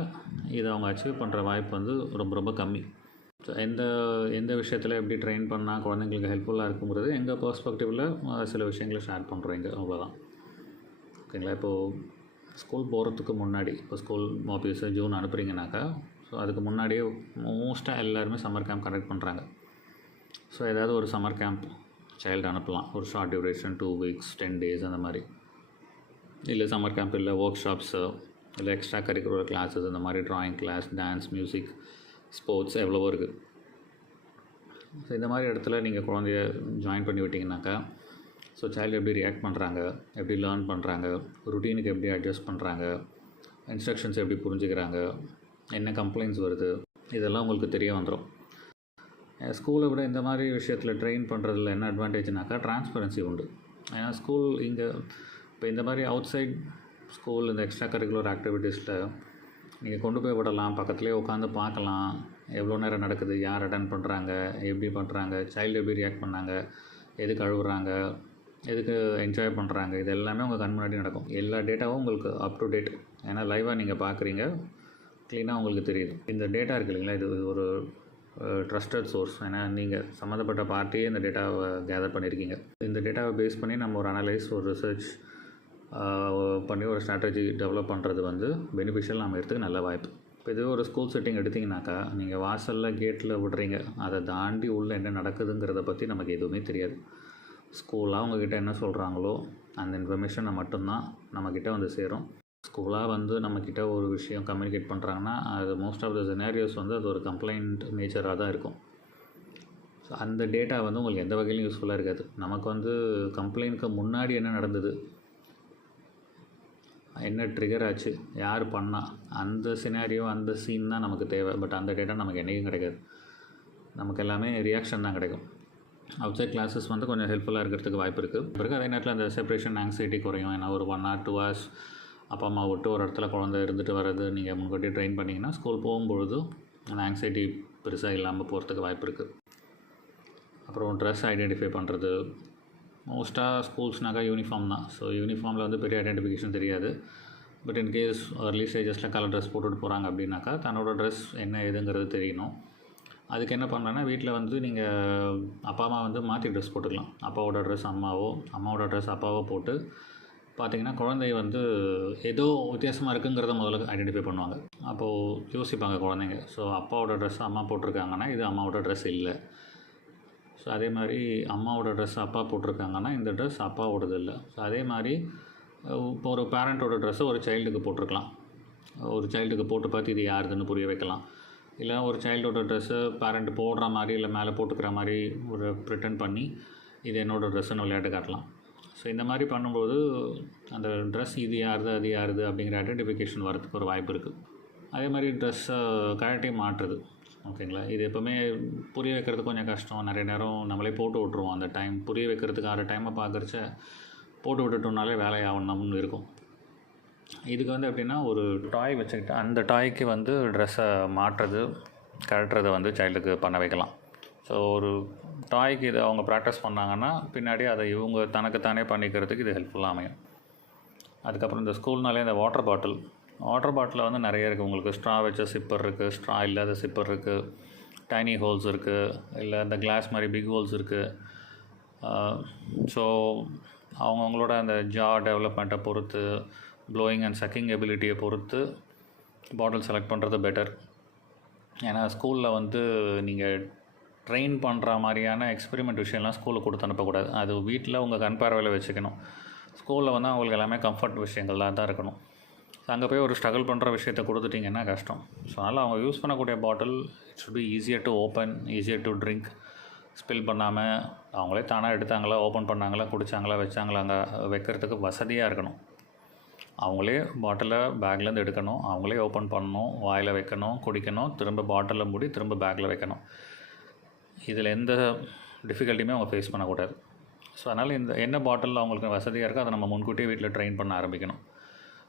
இதை அவங்க அச்சீவ் பண்ணுற வாய்ப்பு வந்து ரொம்ப ரொம்ப கம்மி. ஸோ எந்த விஷயத்தில் எப்படி ட்ரெயின் பண்ணால் குழந்தைங்களுக்கு ஹெல்ப்ஃபுல்லாக இருக்குங்கிறது எங்கள் பெர்ஸ்பெக்டிவில் சில விஷயங்களை ஷேர் பண்ணுறோம் இங்கே, அவ்வளோதான். ஓகேங்களா? இப்போது ஸ்கூல் போகிறதுக்கு முன்னாடி, இப்போ ஸ்கூல் ஆஃபீஸு ஜூன் அனுப்புகிறீங்கனாக்கா, ஸோ அதுக்கு முன்னாடியே மோஸ்ட்டாக எல்லாருமே சம்மர் கேம்ப் கண்டக்ட் பண்ணுறாங்க. ஸோ ஏதாவது ஒரு சம்மர் கேம்ப் சைல்டு அனுப்பலாம், ஒரு ஷார்ட் டியூரேஷன் 2 weeks 10 days அந்த மாதிரி. இல்லை சம்மர் கேம்ப் இல்லை, ஒர்க் ஷாப்ஸு, இல்லை எக்ஸ்ட்ரா கரிக்குலர் கிளாஸஸ், இந்த மாதிரி drawing class, dance, music, sports எவ்வளவோ இருக்குது. ஸோ இந்த மாதிரி இடத்துல நீங்கள் குழந்தைய ஜாயின் பண்ணி விட்டிங்கனாக்கா, ஸோ சைல்டு எப்படி ரியாக்ட் பண்ணுறாங்க, எப்படி லேர்ன் பண்ணுறாங்க, ருட்டீனுக்கு எப்படி அட்ஜஸ்ட் பண்ணுறாங்க, இன்ஸ்ட்ரக்ஷன்ஸ் எப்படி புரிஞ்சுக்கிறாங்க, என்ன கம்ப்ளைண்ட்ஸ் வருது, இதெல்லாம் உங்களுக்கு தெரிய வந்துடும். ஸ்கூலை விட இந்த மாதிரி விஷயத்தில் ட்ரெயின் பண்ணுறதுல என்ன அட்வான்டேஜ்னாக்கா ட்ரான்ஸ்பரன்சி உண்டு. ஏன்னா ஸ்கூல் இங்கே இப்போ இந்த மாதிரி அவுட் சைட் ஸ்கூல், இந்த எக்ஸ்ட்ரா கரிக்குலர் ஆக்டிவிட்டீஸில் நீங்கள் கொண்டு போய் விடலாம், பக்கத்துலேயே உட்காந்து பார்க்கலாம், எவ்வளோ நேரம் நடக்குது, யார் அட்டன் பண்ணுறாங்க, எப்படி பண்ணுறாங்க, சைல்டு எப்படி ரியாக்ட் பண்ணாங்க, எதுக்கு அழுகுறாங்க, எதுக்கு என்ஜாய் பண்ணுறாங்க, இது எல்லாமே உங்கள் கண் முன்னாடி நடக்கும். எல்லா டேட்டாவும் உங்களுக்கு அப் டு டேட், ஏன்னா லைவாக நீங்கள் பார்க்குறீங்க, க்ளீனாக உங்களுக்கு தெரியுது. இந்த டேட்டா இருக்குது இல்லைங்களா, இது ஒரு ட்ரஸ்டட் சோர்ஸ். ஏன்னா நீங்கள் சம்மந்தப்பட்ட பார்ட்டியே இந்த டேட்டாவை கேதர் பண்ணியிருக்கீங்க. இந்த டேட்டாவை பேஸ் பண்ணி நம்ம ஒரு அனலைஸ், ஒரு ரிசர்ச் பண்ணி ஒரு ஸ்ட்ராட்டஜி டெவலப் பண்ணுறது வந்து பெனிஃபிஷியல் நம்ம எடுத்துக்க நல்ல வாய்ப்பு. இப்போ இதுவே ஒரு ஸ்கூல் செட்டிங் எடுத்திங்கனாக்கா, நீங்கள் வாசலில் கேட்டில் விடுறீங்க, அதை தாண்டி உள்ளே என்ன நடக்குதுங்கிறத பற்றி நமக்கு எதுவுமே தெரியாது. ஸ்கூலாக அவங்கக்கிட்ட என்ன சொல்கிறாங்களோ அந்த இன்ஃபர்மேஷனை மட்டும்தான் நம்மக்கிட்ட வந்து சேரும். ஸ்கூலாக வந்து நம்மக்கிட்ட ஒரு விஷயம் கம்யூனிகேட் பண்ணுறாங்கன்னா அது மோஸ்ட் ஆஃப் த சினாரியோஸ் வந்து அது ஒரு கம்ப்ளைண்ட் நேச்சராக தான் இருக்கும். ஸோ அந்த டேட்டா வந்து உங்களுக்கு எந்த வகையிலும் யூஸ்ஃபுல்லாக இருக்காது. நமக்கு வந்து கம்ப்ளைண்ட்க்கு முன்னாடி என்ன நடந்தது, என்ன ட்ரிகர் ஆச்சு, யார் பண்ணா, அந்த சினாரியோ அந்த சீன் தான் நமக்கு தேவை. பட் அந்த டேட்டா நமக்கு என்றைக்கும் கிடைக்காது. நமக்கு எல்லாமே ரியாக்ஷன் தான் கிடைக்கும். அவுட் சைட் கிளாஸஸ் வந்து கொஞ்சம் ஹெல்ப்ஃபுல்லாக இருக்கிறதுக்கு வாய்ப்பு இருக்குது. அதே நேரத்தில் அந்த செப்பரேஷன் ஆங்ஸைட்டி குறையும். ஏன்னா ஒரு 1 or 2 hours அப்பா அம்மா விட்டு ஒரு இடத்துல குழந்தை இருந்துட்டு வர்றது நீங்கள் முன்கூட்டியே ட்ரெயின் பண்ணிங்கன்னா ஸ்கூல் போகும்பொழுது அந்த ஆங்ஸைட்டி பெருசாக இல்லாமல் போகிறதுக்கு வாய்ப்பு இருக்குது. அப்புறம் ட்ரெஸ் ஐடென்டிஃபை பண்ணுறது, மோஸ்ட்டாக ஸ்கூல்ஸ்னாக்கா யூனிஃபார்ம் தான். ஸோ யூனிஃபார்மில் வந்து பெரிய ஐடென்டிஃபிகேஷன் தெரியாது. பட் இன்கேஸ் ஏர்லி ஸ்டேஜஸில் கலர் ட்ரெஸ் போட்டுட்டு போகிறாங்க அப்படின்னாக்கா தன்னோட ட்ரெஸ் என்ன ஏதுங்கிறது தெரியணும். அதுக்கு என்ன பண்ணலான்னா வீட்டில் வந்து நீங்கள் அப்பா அம்மா வந்து மாற்றி ட்ரெஸ் போட்டுக்கலாம். அப்பாவோட ட்ரெஸ் அம்மாவோ, அம்மாவோட ட்ரெஸ் அப்பாவோ போட்டு பார்த்திங்கன்னா குழந்தை வந்து ஏதோ வித்தியாசமாக இருக்குங்கிறத முதல்ல ஐடென்டிஃபை பண்ணுவாங்க. அப்போது யோசிப்பாங்க குழந்தைங்க. ஸோ அப்பாவோட ட்ரெஸ் அம்மா போட்டிருக்காங்கன்னா இது அம்மாவோட ட்ரெஸ் இல்லை. ஸோ அதே மாதிரி அம்மாவோட ட்ரெஸ் அப்பா போட்டிருக்காங்கன்னா இந்த ட்ரெஸ் அப்பாவோடது இல்லை. ஸோ அதே மாதிரி இப்போ ஒரு பேரண்ட்டோட ட்ரெஸ்ஸை ஒரு சைல்டுக்கு போட்டிருக்கலாம். ஒரு சைல்டுக்கு போட்டு பார்த்து இது யாருதுன்னு புரிய வைக்கலாம். இல்லை ஒரு சைல்டோட ட்ரெஸ்ஸு பேரண்ட் போடுற மாதிரி இல்லை மேலே போட்டுக்கிற மாதிரி ஒரு ப்ரிட்டன் பண்ணி இது என்னோடய ட்ரெஸ்ஸுன்னு விளையாட்டு காட்டலாம். ஸோ இந்த மாதிரி பண்ணும்போது அந்த ட்ரெஸ் இது யாருது அது யாருது அப்படிங்கிற ஐடென்டிஃபிகேஷன் வரதுக்கு ஒரு வாய்ப்பு இருக்குது. அதே மாதிரி ட்ரெஸ்ஸை கழட்டி மாட்டுறது, ஓகேங்களா, இது எப்போவுமே புரிய வைக்கிறது கொஞ்சம் கஷ்டம். நிறைய நேரம் நம்மளே போட்டு விட்ருவோம். அந்த டைம் புரிய வைக்கிறதுக்கான டைமை பார்க்குறச்ச போட்டு விட்டுட்டோம்னாலே வேலையாகணும்னு இருக்கும். இதுக்கு வந்து எப்படின்னா ஒரு டாய் வச்சுக்கிட்டு அந்த டாய்க்கு வந்து ட்ரெஸ்ஸை மாட்டுறது கழட்டுறதை வந்து சைல்டுக்கு பண்ண வைக்கலாம். ஸோ ஒரு டாய்க்கு இதை அவங்க ப்ராக்டிஸ் பண்ணாங்கன்னா பின்னாடி அதை இவங்க தனக்குத்தானே பண்ணிக்கிறதுக்கு இது ஹெல்ப்ஃபுல்லாக அமையும். அதுக்கப்புறம் இந்த ஸ்கூல்னாலே இந்த வாட்டர் பாட்டிலில் வந்து நிறைய இருக்குது. உங்களுக்கு ஸ்ட்ரா வச்ச சிப்பர் இருக்குது, ஸ்ட்ரா இல்லாத சிப்பர் இருக்குது, டைனி ஹோல்ஸ் இருக்குது, இல்லை இந்த கிளாஸ் மாதிரி பிக் ஹோல்ஸ் இருக்குது. ஸோ அவங்கவுங்களோட அந்த ஜா டெவலப்மெண்ட்டை பொறுத்து, ப்ளோயிங் அண்ட் சக்கிங் எபிலிட்டியை பொறுத்து பாட்டில் செலக்ட் பண்ணுறது பெட்டர். ஏன்னா ஸ்கூலில் வந்து நீங்கள் ட்ரெயின் பண்ணுற மாதிரியான எக்ஸ்பெரிமெண்ட் விஷயம்லாம் ஸ்கூலுக்கு கொடுத்து அனுப்பக்கூடாது. அது வீட்டில் உங்கள் கண் பார்வையில் வச்சுக்கணும். ஸ்கூலில் வந்து அவங்களுக்கு எல்லாமே கம்ஃபர்ட் விஷயங்கள்லாம் தான் இருக்கணும். அங்கே போய் ஒரு ஸ்ட்ரகிள் பண்ணுற விஷயத்தை கொடுத்துட்டிங்கன்னா கஷ்டம். ஸோ அதனால் அவங்க யூஸ் பண்ணக்கூடிய bottle it should be easier to open, easier to drink, spill பண்ணாமல் அவங்களே தானாக எடுத்தாங்களா, ஓப்பன் பண்ணாங்களா, குடித்தாங்களா, வச்சாங்களாங்க வைக்கிறதுக்கு வசதியாக இருக்கணும். அவங்களே பாட்டிலை பேக்லேருந்து எடுக்கணும், அவங்களே ஓப்பன் பண்ணணும், வாயில் வைக்கணும், குடிக்கணும், திரும்ப பாட்டிலில் மூடி திரும்ப பேக்கில் வைக்கணும். இதில் எந்த டிஃபிகல்ட்டியுமே அவங்க ஃபேஸ் பண்ணக்கூடாது. ஸோ அதனால் இந்த என்ன பாட்டில் அவங்களுக்கு வசதியாக இருக்கோ அதை நம்ம முன்கூட்டியே வீட்டில் ட்ரெயின் பண்ண ஆரம்பிக்கணும்.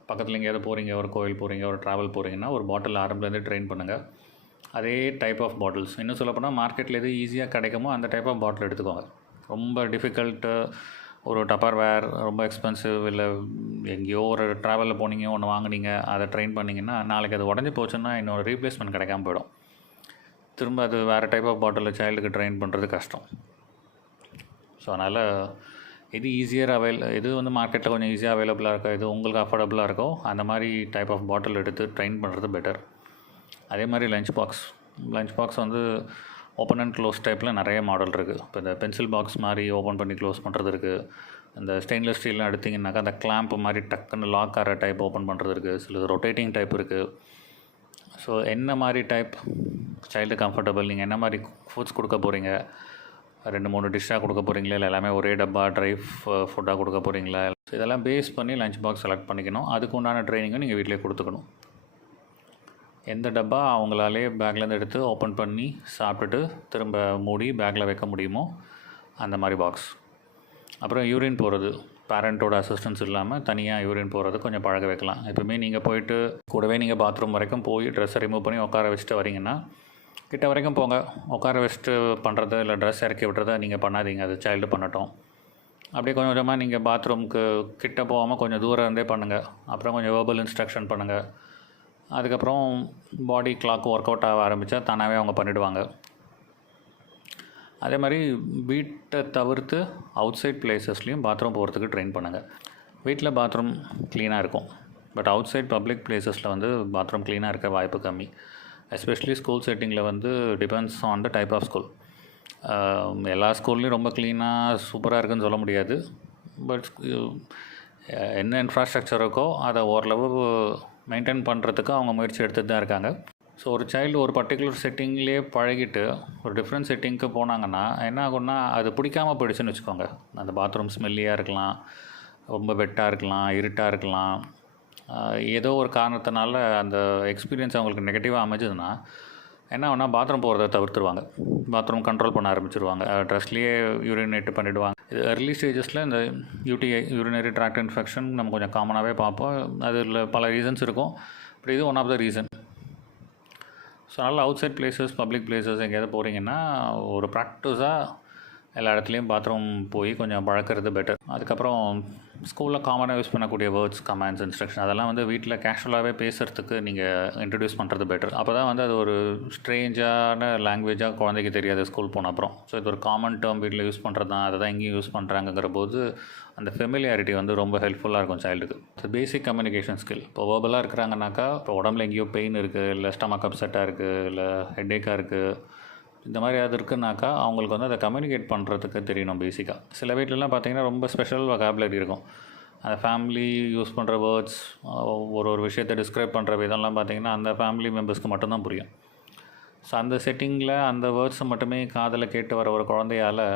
பக்கத்தில் எங்கேயாவது போகிறீங்க, ஒரு கோயில் போகிறீங்க, ஒரு ட்ராவல் போகிறீங்கன்னா ஒரு பாட்டில் ஆரம்பத்துலேருந்து ட்ரெயின் பண்ணுங்கள். அதே டைப் ஆஃப் பாட்டில்ஸ், இன்னும் சொல்லப்போனால் மார்க்கெட்டில் எது ஈஸியாக கிடைக்குமோ அந்த டைப் ஆஃப் பாட்டில் எடுத்துக்கோங்க. ரொம்ப டிஃபிகல்ட்டு ஒரு டப்பர் வேர், ரொம்ப எக்ஸ்பென்சிவ், இல்லை எங்கேயோ ஒரு ட்ராவலில் போனீங்க ஒன்று வாங்கினீங்க, அதை ட்ரெயின் பண்ணிங்கன்னா நாளைக்கு அது உடஞ்சி போச்சுன்னா இன்னொரு ரீப்ளேஸ்மெண்ட் கிடைக்காம போயிடும். திரும்ப அது வேறு டைப் ஆஃப் பாட்டிலில் சைல்டுக்கு ட்ரெயின் பண்ணுறது கஷ்டம். ஸோ அதனால் எது எது வந்து மார்க்கெட்டில் கொஞ்சம் ஈஸியாக அவைலபிளாக இருக்கோ, எது உங்களுக்கு அஃபோர்டபுளாக இருக்கோ அந்த மாதிரி டைப் ஆஃப் பாட்டில் எடுத்து ட்ரெயின் பண்ணுறது பெட்டர். அதே மாதிரி லஞ்ச் பாக்ஸ் வந்து ஓப்பன் அண்ட் க்ளோஸ் டைப்பில் நிறைய மாடல் இருக்குது. இப்போ இந்த பென்சில் பாக்ஸ் மாதிரி ஓப்பன் பண்ணி க்ளோஸ் பண்ணுறது இருக்குது. இந்த ஸ்டெயின்லெஸ் ஸ்டீல்லாம் எடுத்திங்கனாக்கா அந்த கிளாம்ப் மாதிரி டக்குன்னு லாக் ஆகிற டைப் ஓப்பன் பண்ணுறது இருக்குது. சில ரொட்டேட்டிங் டைப் இருக்குது. ஸோ என்ன மாதிரி டைப் சைல்டு கம்ஃபர்டபுள், நீங்கள் என்ன மாதிரி ஃபுட்ஸ் கொடுக்க போகிறீங்க, 2-3 டிஷ்ஷாக கொடுக்க போகிறீங்களா, இல்லை எல்லாமே ஒரே டப்பா ட்ரை ஃபுட்டாக கொடுக்க போகிறீங்களா, இதெல்லாம் பேஸ் பண்ணி லஞ்ச் பாக்ஸ் செலக்ட் பண்ணிக்கணும். அதுக்கு உண்டான ட்ரைனிங்கும் நீங்கள் வீட்டிலே கொடுத்துக்கணும். எந்த டப்பா அவங்களாலே பேக்லேருந்து எடுத்து ஓப்பன் பண்ணி சாப்பிட்டுட்டு திரும்ப மூடி பேக்கில் வைக்க முடியுமோ அந்த மாதிரி பாக்ஸ். அப்புறம் யூரின் போகிறது, பேரண்ட்டோட அசிஸ்டன்ஸ் இல்லாமல் தனியாக யூரின் போகிறது கொஞ்சம் பழக வைக்கலாம். எப்பவுமே நீங்கள் போயிட்டு கூடவே நீங்கள் பாத்ரூம் வரைக்கும் போய் ட்ரெஸ்ஸை ரிமூவ் பண்ணி உட்கார வச்சுட்டு வரீங்கன்னா கிட்ட வரைக்கும் போங்க. உட்கார வச்சுட்டு பண்ணுறது இல்லை ட்ரெஸ் இறக்கி விட்றதை நீங்கள் பண்ணாதீங்க, அது சைல்டு பண்ணட்டும். அப்படியே கொஞ்சம் கொஞ்சமாக நீங்கள் பாத்ரூமுக்கு கிட்ட போகாமல் கொஞ்சம் தூரம் இருந்தே பண்ணுங்கள். அப்புறம் கொஞ்சம் வேர்பல் இன்ஸ்ட்ரக்ஷன் பண்ணுங்கள். அதுக்கப்புறம் பாடி கிளாக் ஒர்க் அவுட் ஆக ஆரம்பித்தா தானாகவே அவங்க பண்ணிவிடுவாங்க. அதே மாதிரி வீட்டை தவிர்த்து அவுட் சைட் பிளேசஸ்லேயும் பாத்ரூம் போகிறதுக்கு ட்ரெயின் பண்ணுங்கள். வீட்டில் பாத்ரூம் க்ளீனாக இருக்கும், பட் அவுட் சைட் பப்ளிக் பிளேசஸில் வந்து பாத்ரூம் க்ளீனாக இருக்க வாய்ப்பு கம்மி. எஸ்பெஷலி ஸ்கூல் செட்டிங்கில் வந்து depends on the type of school. எல்லா ஸ்கூல்லேயும் ரொம்ப க்ளீனாக சூப்பராக இருக்குதுன்னு சொல்ல முடியாது. பட் என்ன இன்ஃப்ராஸ்ட்ரக்சர் இருக்கோ அதை ஓரளவு மெயின்டைன் பண்ணுறதுக்கு அவங்க முயற்சி எடுத்துகிட்டு தான் இருக்காங்க. ஸோ ஒரு சைல்டு ஒரு பர்டிகுலர் செட்டிங்லேயே பழகிட்டு ஒரு டிஃப்ரெண்ட் செட்டிங்க்கு போனாங்கன்னா என்ன ஆகும்னா அது பிடிக்காமல் போயிடுச்சுன்னு வச்சுக்கோங்க. அந்த பாத்ரூம் ஸ்மெல்லியாக இருக்கலாம், ரொம்ப வெட்டாக இருக்கலாம், இருட்டாக இருக்கலாம், ஏதோ ஒரு காரணத்தினால அந்த எக்ஸ்பீரியன்ஸ் அவங்களுக்கு நெகட்டிவாக அமைஞ்சதுன்னா என்ன ஆகுனா பாத்ரூம் போகிறத தவிர்த்துருவாங்க. பாத்ரூம் கண்ட்ரோல் பண்ண ஆரம்பிச்சிருவாங்க. ட்ரெஸ்லேயே யூரினேட் பண்ணிவிடுவாங்க. இது early ஸ்டேஜஸில் இந்த யூடிஐ யூரினரி ட்ராக்ட் இன்ஃபெக்ஷன் நம்ம கொஞ்சம் காமனாகவே பார்ப்போம். அதில் பல ரீசன்ஸ் இருக்கும். பட் இது one of the reason. So அதனால் outside places, public places எங்கேயாவது போகிறீங்கன்னா ஒரு ப்ராக்டிஸாக எல்லா இடத்துலையும் பாத்ரூம் போய் கொஞ்சம் பழக்கிறது பெட்டர். அதுக்கப்புறம் ஸ்கூலில் காமனாக யூஸ் பண்ணக்கூடிய வேர்ட்ஸ், கமாண்ட்ஸ், இன்ஸ்ட்ரக்ஷன் அதெல்லாம் வந்து வீட்டில் கேஷுவலாகவே பேசுகிறதுக்கு நீங்கள் இன்ட்ரடியூஸ் பண்ணுறது பெட்டர். அப்போ தான் வந்து அது ஒரு ஸ்ட்ரேஞ்சான லாங்குவேஜாக குழந்தைக்கு தெரியாது ஸ்கூல் போன அப்புறம். ஸோ இது ஒரு காமன் டேர்ம் வீட்டில் யூஸ் பண்ணுறது தான், அதை தான் இங்கேயும் யூஸ் பண்ணுறாங்கங்கிற போது அந்த ஃபெமிலியாரிட்டி வந்து ரொம்ப ஹெல்ப்ஃபுல்லாக இருக்கும் சைல்டுக்கு. இது பேசிக் கம்யூனிகேஷன் ஸ்கில். இப்போ வேர்பலாக இருக்கிறாங்கனாக்கா இப்போ உடம்புல எங்கேயோ பெயின் இருக்குது, இல்லை ஸ்டமக் அப்செட்டாக இருக்குது, இல்லை ஹெட்டேக்காக இருக்குது, இந்த மாதிரி அது இருக்குனாக்கா அவங்களுக்கு வந்து அதை கம்யூனிகேட் பண்ணுறதுக்கு தெரியணும் பேசிக்காக. சில வீட்டிலலாம் பார்த்திங்கன்னா ரொம்ப ஸ்பெஷல் வொகாபுலரி இருக்கும். அந்த ஃபேமிலி யூஸ் பண்ணுற வேர்ட்ஸ், ஒரு விஷயத்தை டிஸ்கிரைப் பண்ணுற விதம்லாம் பார்த்திங்கன்னா அந்த ஃபேமிலி மெம்பர்ஸ்க்கு மட்டும்தான் புரியும். ஸோ அந்த செட்டிங்கில் அந்த வேர்ட்ஸை மட்டுமே காதில் கேட்டு வர ஒரு குழந்தையால்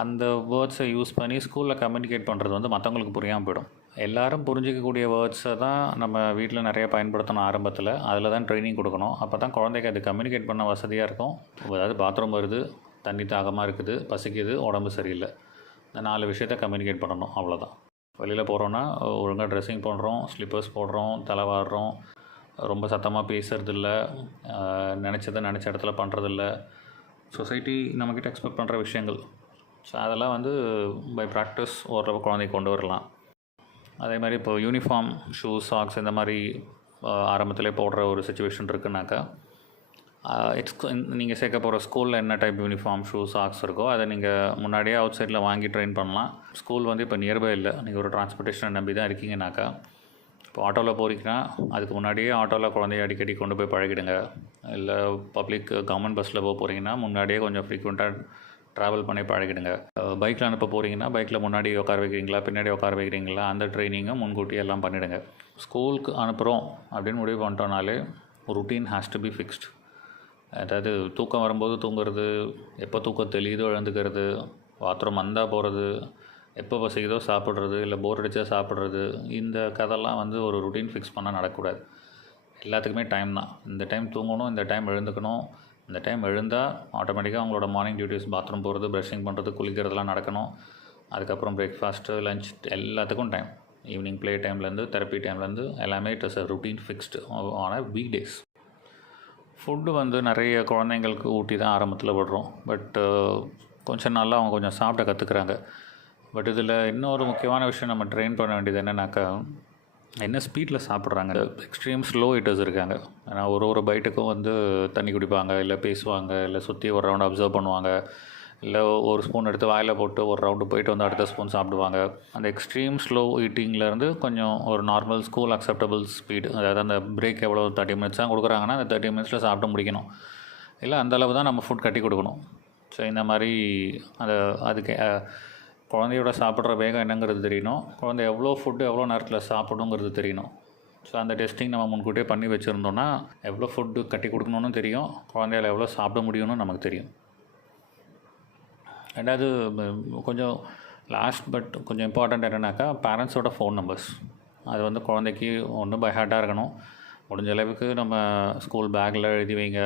அந்த வேர்ட்ஸை யூஸ் பண்ணி ஸ்கூலில் கம்யூனிகேட் பண்ணுறது வந்து மற்றவங்களுக்கு புரியாமல் போயிடும். எல்லோரும் புரிஞ்சிக்கக்கூடிய வேர்ட்ஸை தான் நம்ம வீட்டில் நிறைய பயன்படுத்தணும் ஆரம்பத்தில். அதில் தான் ட்ரைனிங் கொடுக்கணும். அப்போ தான் குழந்தைக்கு அது கம்யூனிகேட் பண்ண வசதியாக இருக்கும். அதாவது பாத்ரூம் வருது, தண்ணி தாகமாக இருக்குது, பசிக்குது, உடம்பு சரியில்லை, இந்த 4 விஷயத்தை கம்யூனிகேட் பண்ணணும். அவ்வளோதான். வெளியில் போகிறோன்னா ஒழுங்காக ட்ரெஸ்ஸிங் பண்ணுறோம், ஸ்லிப்பர்ஸ் போடுறோம், தலை வாடுறோம், ரொம்ப சத்தமாக பேசுறதில்ல, நினச்சதை நினச்ச இடத்துல பண்ணுறதில்ல, சொசைட்டி நம்மக்கிட்ட எக்ஸ்பெக்ட் பண்ணுற விஷயங்கள். ஸோ அதெல்லாம் வந்து பை ப்ராக்டிஸ் ஓரளவு குழந்தைக்கு கொண்டு வரலாம். அதே மாதிரி இப்போ யூனிஃபார்ம், ஷூஸ், சாக்ஸ் இந்த மாதிரி ஆரம்பத்திலே போடுற ஒரு சுச்சுவேஷன் இருக்குனாக்கா நீங்கள் சேர்க்க போகிற ஸ்கூலில் என்ன டைப் யூனிஃபார்ம், ஷூ, சாக்ஸ் இருக்கோ அதை நீங்கள் முன்னாடியே அவுட் சைடில் வாங்கி ட்ரெயின் பண்ணலாம். ஸ்கூல் வந்து இப்போ நியர்பை இல்லை, நீங்கள் ஒரு டிரான்ஸ்போர்ட்டேஷனை நம்பி தான் இருக்கீங்கனாக்கா இப்போ ஆட்டோவில் போகிறீங்கன்னா அதுக்கு முன்னாடியே ஆட்டோவில் குழந்தைய அடிக்கடி கொண்டு போய் பழகிடுங்க. இல்லை பப்ளிக் கவர்மெண்ட் பஸ்ஸில் போகிறீங்கன்னா முன்னாடியே கொஞ்சம் ஃப்ரீக்வெண்ட்டாக ட்ராவல் பண்ணி பழகிடுங்க. பைக்கில் அனுப்ப போகிறீங்கன்னா பைக்கில் முன்னாடி உட்கார வைக்கிறீங்களா, பின்னாடி உட்கார வைக்கிறீங்களா, அந்த ட்ரைனிங்கும் முன்கூட்டியே எல்லாம் பண்ணிவிடுங்க. ஸ்கூலுக்கு அனுப்புகிறோம் அப்படின்னு முடிவு பண்ணிட்டோனாலே ஒரு routine has to be fixed. அதாவது தூக்கம் வரும்போது தூங்குறது, எப்போ தூக்கம் தெளியுதோ எழுந்துக்கிறது, பாத்ரூம் வந்தால் போகிறது, எப்போ பசிக்குதோ சாப்பிட்றது, இல்லை போர் அடித்தா சாப்பிட்றது, இந்த கதைலாம் வந்து ஒரு ருட்டீன் ஃபிக்ஸ் பண்ணால் நடக்கக்கூடாது. எல்லாத்துக்குமே டைம் தான். இந்த டைம் தூங்கணும், இந்த டைம் எழுந்துக்கணும், இந்த டைம் எழுந்தால் ஆட்டோமேட்டிக்காக அவங்களோட மார்னிங் டியூட்டிஸ், பாத்ரூம் போகிறது, ப்ரஷிங் பண்ணுறது, குளிக்கிறதுலாம் நடக்கணும். அதுக்கப்புறம் பிரேக்ஃபாஸ்ட்டு, லஞ்ச் எல்லாத்துக்கும் டைம். ஈவினிங் ப்ளே டைம்லேருந்து தெரப்பி டைம்லேருந்து எல்லாமே it is a routine fixed on a week days. Food வந்து நிறைய குழந்தைங்களுக்கு ஊட்டி தான் ஆரம்பத்தில் விடுறோம். பட்டு கொஞ்சம் நாளில் அவங்க கொஞ்சம் சாப்பிட கற்றுக்குறாங்க. பட் இதில் இன்னொரு முக்கியமான விஷயம் நம்ம ட்ரெயின் பண்ண வேண்டியது என்னென்னாக்கா, என்ன ஸ்பீடில் சாப்பிட்றாங்க. எக்ஸ்ட்ரீம் ஸ்லோ ஈட்டர்ஸ் இருக்காங்க. ஏன்னா ஒரு பைட்டுக்கும் வந்து தண்ணி குடிப்பாங்க, இல்லை பேசுவாங்க, இல்லை சுற்றி ஒரு ரவுண்ட் அப்சர்வ் பண்ணுவாங்க, இல்லை ஒரு ஸ்பூன் எடுத்து வாயில் போட்டு ஒரு ரவுண்டு போயிட்டு வந்து அடுத்த ஸ்பூன் சாப்பிடுவாங்க. அந்த எக்ஸ்ட்ரீம் ஸ்லோ ஈட்டிங்லேருந்து கொஞ்சம் ஒரு நார்மல் ஸ்கூல் அக்செப்டபிள் ஸ்பீடு, அதாவது அந்த பிரேக் எவ்வளோ 30 மினிட்ஸ் தான் கொடுக்குறாங்கன்னா அந்த 30 மினிட்ஸில் சாப்பிட்டு முடிக்கணும். இல்லை அந்தளவு தான் நம்ம ஃபுட் கட்டி கொடுக்கணும். ஸோ இந்த மாதிரி அதுக்கு குழந்தையோட சாப்பிட்ற வேகம் என்னங்கிறது தெரியணும், குழந்தை எவ்வளோ ஃபுட்டு எவ்வளோ நேரத்தில் சாப்பிடுங்கிறது தெரியணும். ஸோ அந்த டெஸ்டிங் நம்ம முன்கூட்டியே பண்ணி வச்சுருந்தோன்னா எவ்வளோ ஃபுட்டு கட்டி கொடுக்கணுன்னு தெரியும், குழந்தையால் எவ்வளோ சாப்பிட முடியும்னு நமக்கு தெரியும். ரெண்டாவது கொஞ்சம் லாஸ்ட் பட் கொஞ்சம் இம்பார்ட்டண்ட் என்னென்னாக்கா, பேரண்ட்ஸோட ஃபோன் நம்பர்ஸ். அது வந்து குழந்தைக்கு ஒன்று பை ஹார்ட்டாக இருக்கணும். முடிஞ்ச அளவுக்கு நம்ம ஸ்கூல் பேக்கில் எழுதி வைங்க,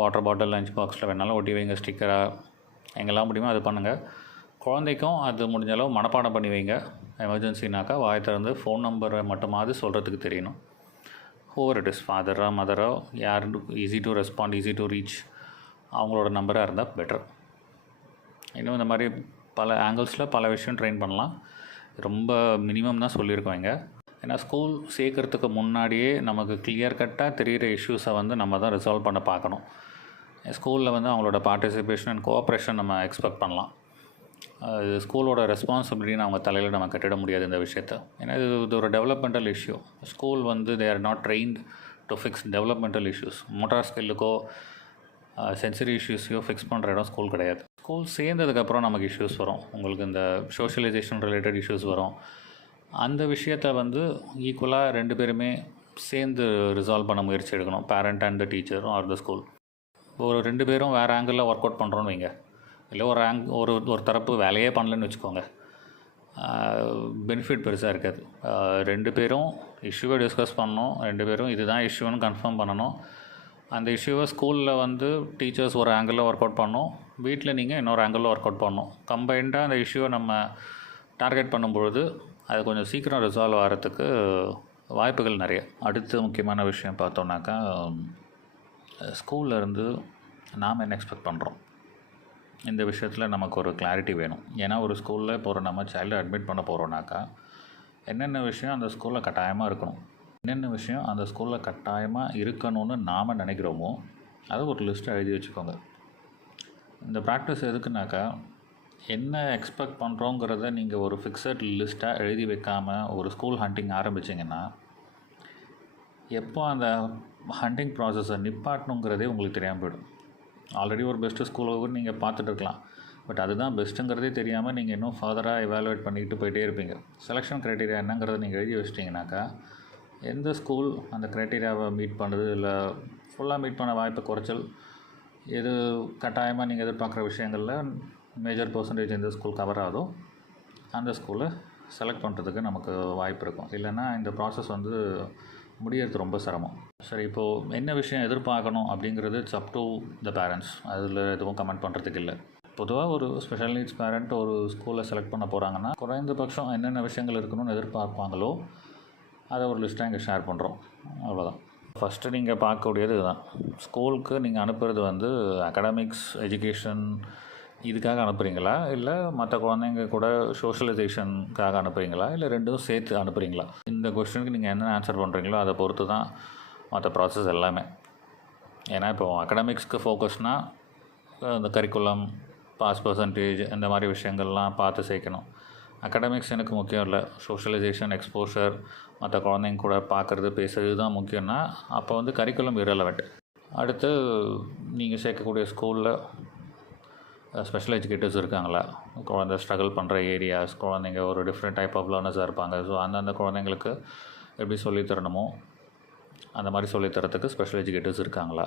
வாட்டர் பாட்டில், லஞ்ச் பாக்ஸில் வேணாலும் ஒட்டி வைங்க ஸ்டிக்கராக, எங்கெல்லாம் முடியுமோ அது பண்ணுங்கள். குழந்தைக்கும் அது முடிஞ்ச அளவு மனப்பாடம் பண்ணி வைங்க. எமர்ஜென்சினாக்கா வாய் திறந்து ஃபோன் நம்பரை மட்டுமாவது சொல்கிறதுக்கு தெரியணும். ஹூவர் இட் இஸ், ஃபாதரோ மதரோ, யார் easy to respond, easy to reach, அவங்களோட நம்பராக இருந்தால் பெட்டர். இன்னும் இந்த மாதிரி பல ஆங்கிள்ஸில் பல விஷயம் ட்ரெயின் பண்ணலாம். ரொம்ப மினிமம் தான் சொல்லியிருக்கோம் இங்கே. ஏன்னா ஸ்கூல் சேர்க்குறதுக்கு முன்னாடியே நமக்கு கிளியர் கட்டாக தெரிகிற இஷ்யூஸை வந்து நம்ம தான் ரிசால்வ் பண்ண பார்க்கணும். ஸ்கூலில் வந்து அவங்களோட பார்ட்டிசிபேஷன் அண்ட் கோஆப்ரேஷன் நம்ம எக்ஸ்பெக்ட் பண்ணலாம். அது ஸ்கூலோட ரெஸ்பான்சிபிலிட்டின்னு அவங்க தலையில் நம்ம கட்டிட முடியாது இந்த விஷயத்த. ஏன்னா இது ஒரு டெவலப்மெண்டல் இஷ்யூ. ஸ்கூல் வந்து they are not trained to fix developmental issues. Motor ஸ்கில்லுக்கோ சென்சரி இஷ்யூஸையோ ஃபிக்ஸ் பண்ணுற இடம் ஸ்கூல் கிடையாது. ஸ்கூல் சேர்ந்ததுக்கப்புறம் நமக்கு இஷ்யூஸ் வரும். உங்களுக்கு இந்த சோஷியலைசேஷன் ரிலேட்டட் இஷ்யூஸ் வரும். அந்த விஷயத்தை வந்து ஈக்குவலாக 2 பேருமே சேர்ந்து ரிசால்வ் பண்ண முயற்சி எடுக்கணும், parent and the teacher R the school. ஒரு 2 பேரும் வேறு ஆங்கிளில் ஒர்க் அவுட் பண்ணுறோன்னு வைங்க, இல்லை ஒரு தரப்பு வேலையே பண்ணலன்னு வச்சுக்கோங்க, பெனிஃபிட் பெருசாக இருக்காது. 2 பேரும் இஷ்யூவை டிஸ்கஸ் பண்ணணும், 2 பேரும் இதுதான் இஷ்யூன்னு கன்ஃபார்ம் பண்ணணும். அந்த இஷ்யூவை ஸ்கூலில் வந்து டீச்சர்ஸ் ஒரு ஆங்கிளில் ஒர்க் அவுட் பண்ணணும், வீட்டில் நீங்கள் இன்னொரு ஆங்கிளில் ஒர்க் அவுட் பண்ணணும். கம்பைண்டாக அந்த இஷ்யூவை நம்ம டார்கெட் பண்ணும்பொழுது அது கொஞ்சம் சீக்கிரம் ரிசால்வ் ஆகிறதுக்கு வாய்ப்புகள் நிறைய. அடுத்த முக்கியமான விஷயம் பார்த்தோம்னாக்கா, ஸ்கூல்லேருந்து நாம் என்ன எக்ஸ்பெக்ட் பண்ணுறோம், இந்த விஷயத்தில் நமக்கு ஒரு கிளாரிட்டி வேணும். ஏன்னா ஒரு ஸ்கூலில் இப்போ நம்ம சைல்டை அட்மிட் பண்ண போகிறோன்னாக்கா என்னென்ன விஷயம் அந்த ஸ்கூலில் கட்டாயமாக இருக்கணும், என்னென்ன விஷயம் அந்த ஸ்கூலில் கட்டாயமாக இருக்கணும்னு நாம் நினைக்கிறோமோ அதை ஒரு லிஸ்ட்டை எழுதி வச்சுக்கோங்க. இந்த ப்ராக்டிஸ் எதுக்குனாக்கா, என்ன எக்ஸ்பெக்ட் பண்ணுறோங்கிறத நீங்கள் ஒரு ஃபிக்ஸட் லிஸ்ட்டாக எழுதி வைக்காமல் ஒரு ஸ்கூல் ஹண்டிங் ஆரம்பிச்சிங்கன்னா எப்போ அந்த ஹண்டிங் ப்ராசஸை நிப்பாட்டணுங்கிறதே உங்களுக்கு தெரியாமல் போயிடும். ஆல்ரெடி ஒரு பெஸ்ட்டு ஸ்கூலுக்கு நீங்கள் பார்த்துட்டு இருக்கலாம், பட் அதுதான் பெஸ்ட்டுங்கிறதே தெரியாமல் நீங்கள் இன்னும் ஃபர்தராக எவாலுவேட் பண்ணிக்கிட்டு போயிட்டே இருப்பீங்க. செலெக்ஷன் க்ரைட்டீரியா என்னங்கிறத நீங்கள் எழுதி வச்சிட்டிங்கனாக்கா எந்த ஸ்கூல் அந்த க்ரைட்டீரியாவை மீட் பண்ணுறது, இல்லை ஃபுல்லாக மீட் பண்ண வாய்ப்பு குறைச்சல், எது கட்டாயமாக நீங்கள் எதிர்பார்க்குற விஷயங்களில் மேஜர் பர்சன்டேஜ் எந்த ஸ்கூல் கவர் ஆகுதோ அந்த ஸ்கூலை செலக்ட் பண்ணுறதுக்கு நமக்கு வாய்ப்பு இருக்கும். இல்லைன்னா இந்த ப்ராசஸ் வந்து முடியறது ரொம்ப சிரமம். சரி, இப்போது என்ன விஷயம் எதிர்பார்க்கணும் அப்படிங்கிறது it's up to the parents, அதில் எதுவும் கமெண்ட் பண்ணுறதுக்கு இல்லை. பொதுவாக ஒரு ஸ்பெஷல் நீட்ஸ் பேரண்ட் ஒரு ஸ்கூலில் செலக்ட் பண்ண போகிறாங்கன்னா குறைந்தபட்சம் என்னென்ன விஷயங்கள் இருக்கணும்னு எதிர்பார்ப்பாங்களோ அதை ஒரு லிஸ்ட்டாக இங்கே ஷேர் பண்ணுறோம், அவ்வளோதான். ஃபஸ்ட்டு நீங்கள் பார்க்கக்கூடியது இதுதான். ஸ்கூலுக்கு நீங்கள் அனுப்புறது வந்து அகடமிக்ஸ், எஜுகேஷன் இதுக்காக அனுப்புகிறீங்களா, இல்லை மற்ற குழந்தைங்க கூட சோஷியலைசேஷனுக்காக அனுப்புகிறீங்களா, இல்லை ரெண்டும் சேர்த்து அனுப்புகிறீங்களா? இந்த கொஸ்டினுக்கு நீங்கள் என்ன ஆன்சர் பண்ணுறீங்களோ அதை பொறுத்து தான் மற்ற ப்ராசஸ் எல்லாமே. ஏன்னா இப்போது அகடமிக்ஸ்க்கு ஃபோக்கஸ்னால் இந்த கரிக்குலம், பாஸ் பர்சன்டேஜ் இந்த மாதிரி விஷயங்கள்லாம் பார்த்து சேர்க்கணும். அகடமிக்ஸ் எனக்கு முக்கியம் இல்லை, சோஷியலைசேஷன், எக்ஸ்போஷர், மற்ற குழந்தைங்க கூட பார்க்குறது, பேசுகிறது தான் முக்கியம்னா அப்போ வந்து கரிக்குலம் இரலவெண்ட். அடுத்து நீங்கள் சேர்க்கக்கூடிய ஸ்கூலில் ஸ்பெஷல் எஜுகேட்டர்ஸ் இருக்காங்களா, குழந்தை ஸ்ட்ரகிள் பண்ணுற ஏரியாஸ், குழந்தைங்க ஒரு டிஃப்ரெண்ட் டைப் ஆஃப் லேர்னர்ஸாக இருப்பாங்க. ஸோ அந்தந்த குழந்தைங்களுக்கு எப்படி சொல்லித்தரணுமோ அந்த மாதிரி சொல்லித்தரத்துக்கு ஸ்பெஷல் எஜுகேட்டர்ஸ் இருக்காங்களா,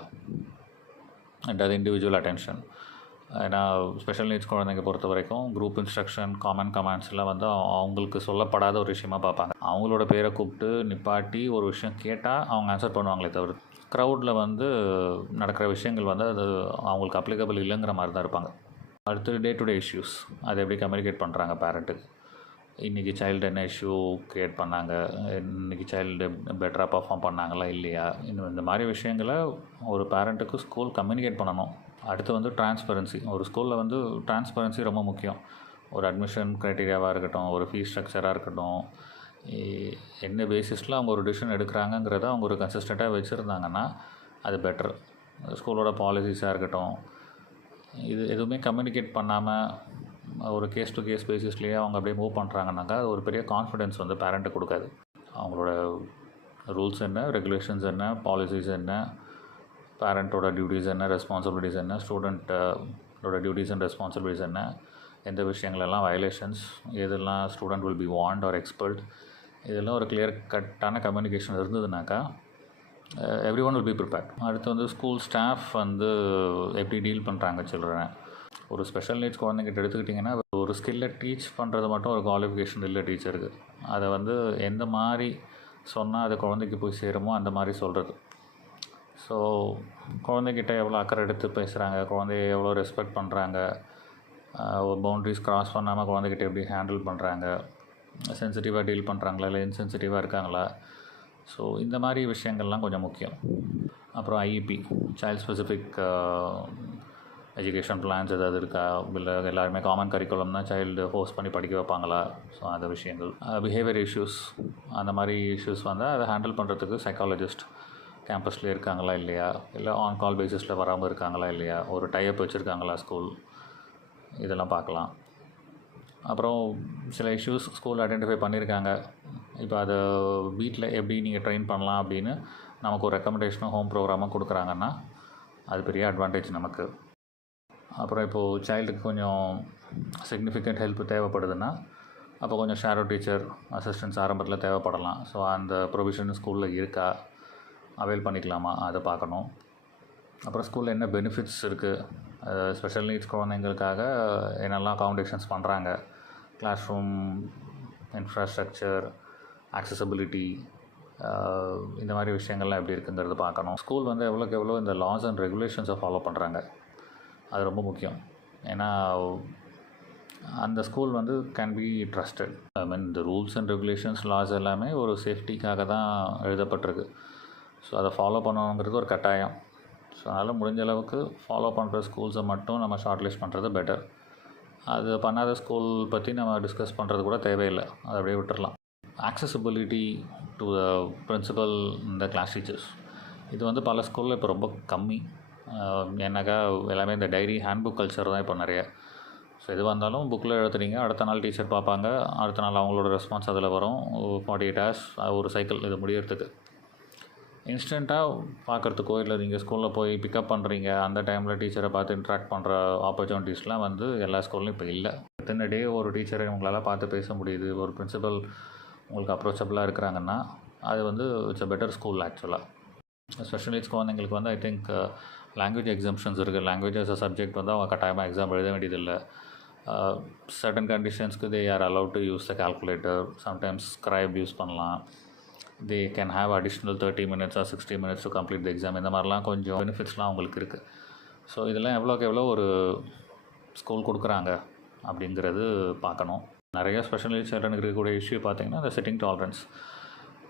அண்ட் அது இண்டிவிஜுவல் அட்டென்ஷன். ஏன்னா ஸ்பெஷல் நீட்ஸ் குழந்தைங்க பொறுத்த வரைக்கும் குரூப் இன்ஸ்ட்ரக்ஷன், காமன் கமாண்ட்ஸ்லாம் வந்து அவங்களுக்கு சொல்லப்படாத ஒரு விஷயமாக பார்ப்பாங்க. அவங்களோட பேரை கூப்பிட்டு நிப்பாட்டி ஒரு விஷயம் கேட்டால் அவங்க ஆன்சர் பண்ணுவாங்களே தவிர க்ரௌடில் வந்து நடக்கிற விஷயங்கள் வந்து அது அவங்களுக்கு அப்ளிகபிள் இல்லைங்கிற மாதிரி தான் இருப்பாங்க. அடுத்து டே டு டே இஷ்யூஸ், அதை எப்படி கம்யூனிகேட் பண்ணுறாங்க பேரண்ட்டுக்கு, இன்றைக்கி சைல்டு என்ன இஷ்யூ க்ரியேட் பண்ணாங்க, இன்றைக்கி சைல்டு பெட்டராக பர்ஃபார்ம் பண்ணாங்களா இல்லையா, இந்த மாதிரி விஷயங்களை ஒரு பேரண்ட்டுக்கு ஸ்கூல் கம்யூனிகேட் பண்ணணும். அடுத்து வந்து டிரான்ஸ்பரன்சி. ஒரு ஸ்கூலில் வந்து டிரான்ஸ்பரன்சி ரொம்ப முக்கியம். ஒரு அட்மிஷன் க்ரைட்டீரியாவாக இருக்கட்டும், ஒரு ஃபீஸ் ஸ்ட்ரக்சராக இருக்கட்டும், என்ன பேசிஸில் அவங்க ஒரு டிசிஷன் எடுக்கிறாங்கங்கிறத அவங்க ஒரு கன்சிஸ்டண்ட்டாக வச்சுருந்தாங்கன்னா அது பெட்டர். ஸ்கூலோட பாலிசிஸாக இருக்கட்டும், இது எதுவுமே கம்யூனிகேட் பண்ணாமல் ஒரு கேஸ் டு கேஸ் பேசிஸ்லேயே அவங்க அப்படியே மூவ் பண்ணுறாங்கனாக்கா அது ஒரு பெரிய கான்ஃபிடென்ஸ் வந்து பேரண்ட்டு கொடுக்காது. அவங்களோட ரூல்ஸ் என்ன, ரெகுலேஷன்ஸ் என்ன, பாலிசிஸ் என்ன, பேரண்ட்டோட டியூட்டிஸ் என்ன, ரெஸ்பான்சிபிலிட்டிஸ் என்ன, ஸ்டூடெண்ட்டோட டியூட்டிஸ் அண்ட் ரெஸ்பான்சிபிலிட்டிஸ் என்ன, எந்த விஷயங்களெல்லாம் வயலேஷன்ஸ், எதெல்லாம் student will be warned or expelled, இதெல்லாம் ஒரு கிளியர் கட்டான கம்யூனிகேஷன் இருந்ததுனாக்கா everyone will be prepared. அடுத்து வந்து ஸ்கூல் ஸ்டாஃப் வந்து எப்படி டீல் பண்ணுறாங்க சில்ட்ரனை. ஒரு ஸ்பெஷல் நீட்ஸ் குழந்தைங்கிட்ட எடுத்துக்கிட்டிங்கன்னா ஒரு ஸ்கில்லை டீச் பண்ணுறது மட்டும் ஒரு குவாலிஃபிகேஷன் இல்லை டீச்சருக்கு. அதை வந்து எந்த மாதிரி சொன்னால் அது குழந்தைக்கு போய் சேருமோ அந்த மாதிரி சொல்கிறது. ஸோ குழந்தைகிட்ட எவ்வளோ அக்கறை எடுத்து பேசுகிறாங்க, குழந்தைய எவ்வளோ ரெஸ்பெக்ட் பண்ணுறாங்க, பவுண்ட்ரிஸ் க்ராஸ் பண்ணாமல் குழந்தைகிட்ட எப்படி ஹேண்டில் பண்ணுறாங்க, சென்சிட்டிவாக டீல் பண்ணுறாங்களா இல்லை இன்சென்சிட்டிவாக இருக்காங்களா. ஸோ இந்த மாதிரி விஷயங்கள்லாம் கொஞ்சம் முக்கியம். அப்புறம் IEP, child specific education plans ஏதாவது இருக்கா, இல்லை எல்லாருமே காமன் கரிக்குலம் தான் சைல்டு ஹோஸ்ட் பண்ணி படிக்க வைப்பாங்களா. ஸோ அந்த விஷயங்கள், பிஹேவியர் இஷ்யூஸ், அந்த மாதிரி இஷ்யூஸ் வந்தால் அதை ஹேண்டில் பண்ணுறதுக்கு சைக்காலஜிஸ்ட் கேம்பஸ்லேயே இருக்காங்களா இல்லையா, இல்லை ஆன் கால் பேசிஸில் வராமல் இருக்காங்களா இல்லையா, ஒரு டைப் வச்சுருக்காங்களா ஸ்கூல், இதெல்லாம் பார்க்கலாம். அப்புறம் சில இஷ்யூஸ் ஸ்கூல் ஐடென்டிஃபை பண்ணியிருக்காங்க, இப்போ அதை வீட்டில் எப்படி நீங்கள் ட்ரெயின் பண்ணலாம் அப்படின்னு நமக்கு ஒரு ரெக்கமெண்டேஷனும் ஹோம் ப்ரோக்ராமாக கொடுக்குறாங்கன்னா அது பெரிய அட்வான்டேஜ் நமக்கு. அப்புறம் இப்போது சைல்டுக்கு கொஞ்சம் சிக்னிஃபிகண்ட் ஹெல்ப் தேவைப்படுதுன்னா அப்போ கொஞ்சம் ஷேடோ டீச்சர் அசிஸ்டன்ஸ் ஆரம்பத்தில் தேவைப்படலாம். ஸோ அந்த ப்ரொவிஷன் ஸ்கூலில் இருக்கா, அவைல் பண்ணிக்கலாமா, அதை பார்க்கணும். அப்புறம் ஸ்கூலில் என்ன பெனிஃபிட்ஸ் இருக்குது, ஸ்பெஷல் நீட்ஸ் குழந்தைங்களுக்காக என்னெல்லாம் அகாமடேஷன்ஸ் பண்ணுறாங்க, கிளாஸ் ரூம் இன்ஃப்ராஸ்ட்ரக்சர், ஆக்சசபிலிட்டி, இந்த மாதிரி விஷயங்கள்லாம் எப்படி இருக்குங்கிறது பார்க்கணும். ஸ்கூல் வந்து எவ்வளோக்கு எவ்வளோ இந்த லாஸ் அண்ட் ரெகுலேஷன்ஸை ஃபாலோ பண்ணுறாங்க, அது ரொம்ப முக்கியம். ஏன்னா அந்த ஸ்கூல் வந்து கேன் பி ட்ரஸ்டட். ஐ மீன் இந்த ரூல்ஸ் அண்ட் ரெகுலேஷன்ஸ், லாஸ் எல்லாமே ஒரு சேஃப்டிக்காக தான் எழுதப்பட்டிருக்கு. ஸோ அதை ஃபாலோ பண்ணணுங்கிறது ஒரு கட்டாயம். ஸோ அதனால் முடிஞ்ச அளவுக்கு ஃபாலோ பண்ணுற ஸ்கூல்ஸை மட்டும் நம்ம ஷார்ட் லிஸ்ட் பண்ணுறது பெட்டர். அது பண்ணாத ஸ்கூல் பற்றி நம்ம டிஸ்கஸ் பண்ணுறது கூட தேவையில்லை, அதை அப்படியே விட்டுடலாம். ஆக்சசபிலிட்டி டு த பிரின்சிபல், இந்த கிளாஸ் டீச்சர்ஸ், இது வந்து பல ஸ்கூலில் இப்போ ரொம்ப கம்மி. ஏன்னாக்கா எல்லாமே இந்த டைரி ஹேண்ட்புக் கல்ச்சர் தான் இப்போ நிறைய. ஸோ எது வந்தாலும் புக்கில் எழுதுறீங்க, அடுத்த நாள் டீச்சர் பார்ப்பாங்க, அடுத்த நாள் அவங்களோட ரெஸ்பான்ஸ் அதில் வரும். 48 hours ஒரு சைக்கிள் இது முடியறதுக்கு. இன்ஸ்டண்ட்டாக பார்க்குறதுக்கோ இல்லை நீங்கள் ஸ்கூலில் போய் பிக்கப் பண்ணுறீங்க, அந்த டைமில் டீச்சரை பார்த்து இன்ட்ராக்ட் பண்ணுற ஆப்பர்ச்சுனிட்டிஸ்லாம் வந்து எல்லா ஸ்கூல்லையும் இப்போ இல்லை. எத்தனை டே ஒரு டீச்சரை உங்களால் பார்த்து பேச முடியுது, ஒரு பிரின்சிபல் உங்களுக்கு அப்ரோச்சபிளாக இருக்கிறாங்கன்னா அது வந்து இட்ஸ் அ பெட்டர் ஸ்கூல் ஆக்சுவலாக. ஸ்பெஷல் நீட்ஸ் குழந்தைங்களுக்கு வந்து ஐ திங்க் லாங்குவேஜ் எக்ஸாம்ஷன்ஸ் இருக்குது. லாங்குவேஜ் அஸ் அ சப்ஜெக்ட் வந்து அவங்க கட்டாயமாக எக்ஸாம் எழுத வேண்டியதில்லை. சர்டன் கண்டிஷன்ஸ்க்கு they are allowed to use the calculator, sometimes scribe use பண்ணலாம். They can have additional 30 minutes or 60 minutes to complete the exam. இந்த மாதிரிலாம் கொஞ்சம் பெனிஃபிட்ஸ்லாம் அவங்களுக்கு இருக்குது. ஸோ இதெல்லாம் எவ்வளோக்கு எவ்வளோ ஒரு ஸ்கூல் கொடுக்குறாங்க அப்படிங்கிறது பார்க்கணும். நிறைய ஸ்பெஷல் நீட்ஸ் சில்ட்ரனுக்கு இருக்கக்கூடிய இஷ்யூ பார்த்திங்கன்னா இந்த சிட்டிங் டாலரன்ஸ்.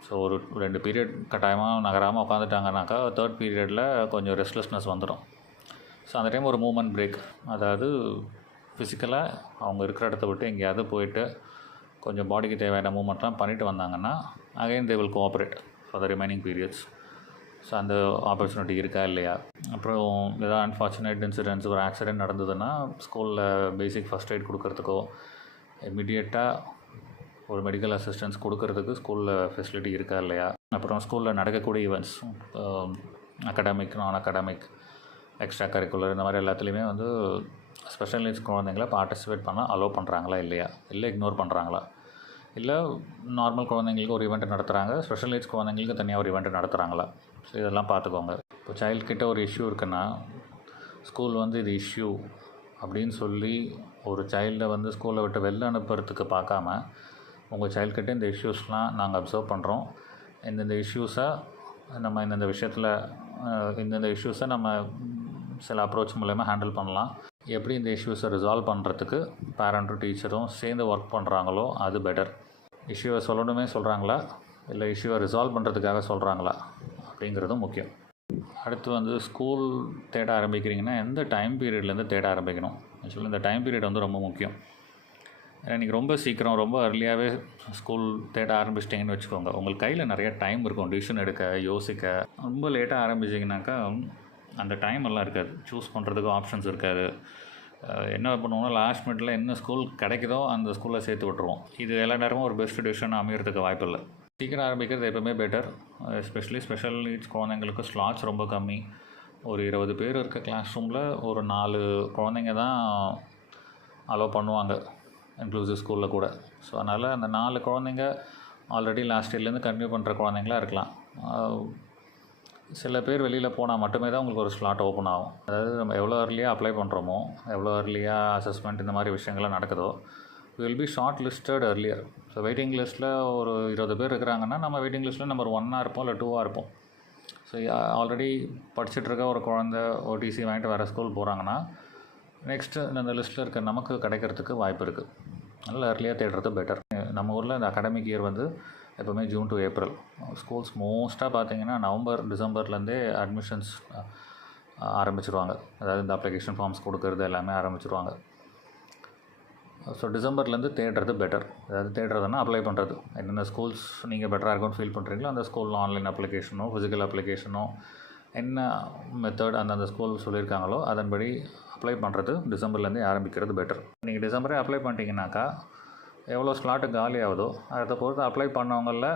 ஸோ ஒரு 2 பீரியட் கட்டாயமாக நகராமல் உட்காந்துட்டாங்கனாக்கா 3rd பீரியடில் கொஞ்சம் ரெஸ்ட்லெஸ்னஸ் வந்துடும். ஸோ அந்த டைம் ஒரு மூமெண்ட் பிரேக், அதாவது ஃபிசிக்கலாக அவங்க இருக்கிற இடத்த விட்டு எங்கேயாவது போயிட்டு கொஞ்சம் பாடிக்கு தேவையான மூமெண்ட்லாம் பண்ணிவிட்டு வந்தாங்கன்னா again they will cooperate for the remaining periods. So அந்த ஆப்பர்ச்சுனிட்டி இருக்கா இல்லையா. அப்புறம் ஏதாவது அன்ஃபார்ச்சுனேட் இன்சிடென்ட்ஸ், ஒரு ஆக்சிடெண்ட் நடந்ததுன்னா ஸ்கூலில் பேசிக் ஃபஸ்ட் எய்ட் கொடுக்கறதுக்கோ இமிடியேட்டாக ஒரு மெடிக்கல் அசிஸ்டன்ஸ் கொடுக்கறதுக்கு ஸ்கூலில் ஃபெசிலிட்டி இருக்கா இல்லையா. அப்புறம் ஸ்கூலில் நடக்கக்கூடிய ஈவெண்ட்ஸ், அகாடமிக், நான் அகாடமிக், எக்ஸ்ட்ரா கரிக்குலர், இந்த மாதிரி எல்லாத்துலேயுமே வந்து ஸ்பெஷல் நீட்ஸ் குழந்தைங்கள பார்ட்டிசிபேட் பண்ண அலோவ் பண்ணுறாங்களா இல்லையா, இல்லை இக்னோர் பண்ணுறாங்களா, இல்லை நார்மல் குழந்தைங்களுக்கு ஒரு ஈவெண்ட்டு நடத்துகிறாங்க, ஸ்பெஷல் நீட்ஸ் குழந்தைங்களுக்கு தனியாக ஒரு ஈவெண்ட்டு நடத்துகிறாங்களா. ஸோ இதெல்லாம் பார்த்துக்கோங்க. இப்போ சைல்ட்கிட்ட ஒரு இஷ்யூ இருக்குன்னா ஸ்கூல் வந்து இது இஷ்யூ அப்படின்னு சொல்லி ஒரு சைல்டை வந்து ஸ்கூலை விட்டு வெளில அனுப்புறதுக்கு பார்க்காம, உங்கள் சைல்ட்கிட்ட இந்த இஷ்யூஸ்லாம் நாங்கள் அப்சர்வ் பண்ணுறோம், இந்தந்த இஷ்யூஸை நம்ம இந்தந்த விஷயத்தில் இந்தந்த இஷ்யூஸை நம்ம சில அப்ரோச் மூலமாக ஹேண்டில் பண்ணலாம், எப்படி இந்த இஷ்யூஸை ரிசால்வ் பண்ணுறதுக்கு பேரண்ட்டும் டீச்சரும் சேர்ந்து ஒர்க் பண்ணுறாங்களோ அது பெட்டர். இஷ்யூவை சொல்லணுமே சொல்கிறாங்களா, இல்லை இஷ்யூவை ரிசால்வ் பண்ணுறதுக்காக சொல்கிறாங்களா அப்படிங்கிறதும் முக்கியம். அடுத்து வந்து ஸ்கூல் தேட ஆரம்பிக்கிறீங்கன்னா எந்த டைம் பீரியட்லேருந்து தேட ஆரம்பிக்கணும். ஆக்சுவலி இந்த டைம் பீரியட் வந்து ரொம்ப முக்கியம். ஏன்னா நீங்கள் ரொம்ப சீக்கிரம் ரொம்ப அர்லியாகவே ஸ்கூல் தேட ஆரம்பிச்சிட்டிங்கன்னு வச்சுக்கோங்க, உங்களுக்கு கையில் நிறைய டைம் இருக்கும் டிசிஷன் எடுக்க, யோசிக்க. ரொம்ப லேட்டாக ஆரம்பிச்சிங்கனாக்கா அந்த டைம் எல்லாம் இருக்காது, சூஸ் பண்ணுறதுக்கு ஆப்ஷன்ஸ் இருக்காது. என்ன பண்ணுவோம்னா லாஸ்ட் மினிட்ல என்ன ஸ்கூல் கிடைக்குதோ அந்த ஸ்கூலில் சேர்த்து விட்ருவோம். இது எல்லா நேரமும் ஒரு பெஸ்ட் டிசிஷன் அமையறதுக்கு வாய்ப்பு இல்லை. சீக்கிரம் ஆரம்பிக்கிறது எப்போவுமே பெட்டர். எஸ்பெஷலி ஸ்பெஷல் நீட்ஸ் குழந்தைங்களுக்கு ஸ்லாட்ஸ் ரொம்ப கம்மி. ஒரு 20 பேர் இருக்க கிளாஸ் ரூமில் ஒரு 4 குழந்தைங்க தான் அலோவ் பண்ணுவாங்க, இன்க்ளூசிவ் ஸ்கூலில் கூட. ஸோ அதனால் அந்த 4 குழந்தைங்க ஆல்ரெடி லாஸ்ட் இயர்லேருந்து கன்டினியூ பண்ணுற குழந்தைங்களாக இருக்கலாம். சில பேர் வெளியில் போனால் மட்டுமே தான் உங்களுக்கு ஒரு ஸ்லாட் ஓப்பன் ஆகும். அதாவது நம்ம எவ்வளோ ஏர்லியாக அப்ளை பண்ணுறோமோ, எவ்வளோ ஏர்லியாக அசஸ்மெண்ட் இந்த மாதிரி விஷயங்கள்லாம் நடக்குதோ, will be short listed earlier. So waiting லிஸ்ட்டில் ஒரு 20 பேர் இருக்கிறாங்கன்னா நம்ம வெயிட்டிங் லிஸ்ட்டில் நம்பர் 1 இருப்போம், இல்லை 2 இருப்போம். ஸோ ஆல்ரெடி படிச்சுட்ருக்க ஒரு குழந்தை ஓடிசி வாங்கிட்டு வேறு ஸ்கூல் போகிறாங்கன்னா நெக்ஸ்ட்டு இந்த லிஸ்ட்டில் இருக்க நமக்கு கிடைக்கிறதுக்கு வாய்ப்பு இருக்குது. அதனால் earlier தேடுறது பெட்டர். நம்ம ஊரில் இந்த அகாடமிக் இயர் வந்து எப்போவுமே ஜூன் டு ஏப்ரல். ஸ்கூல்ஸ் மோஸ்ட்டாக பார்த்தீங்கன்னா நவம்பர் டிசம்பர்லேருந்தே அட்மிஷன்ஸ் ஆரம்பிச்சிருவாங்க. அதாவது இந்த அப்ளிகேஷன் ஃபார்ம்ஸ் கொடுக்கறது எல்லாமே ஆரம்பிச்சிருவாங்க. ஸோ டிசம்பர்லேருந்து தேடுறது பெட்டர். அதாவது தேடுறதுன்னா அப்ளை பண்ணுறது. என்னென்ன ஸ்கூல்ஸ் நீங்கள் பெட்டராக இருக்கும்னு ஃபீல் பண்ணுறீங்களோ அந்த ஸ்கூலில் ஆன்லைன் அப்ளிகேஷனோ ஃபிசிக்கல் அப்ளிகேஷனோ என்ன மெத்தட் அந்தந்த ஸ்கூல் சொல்லியிருக்காங்களோ அதன்படி அப்ளை பண்ணுறது டிசம்பர்லேருந்தே ஆரம்பிக்கிறது பெட்டர். நீங்கள் டிசம்பரே அப்ளை பண்ணிட்டீங்கன்னாக்கா எவ்வளோ ஸ்லாட்டு காலி ஆகுதோ அதை பொறுத்து அப்ளை பண்ணவங்களில்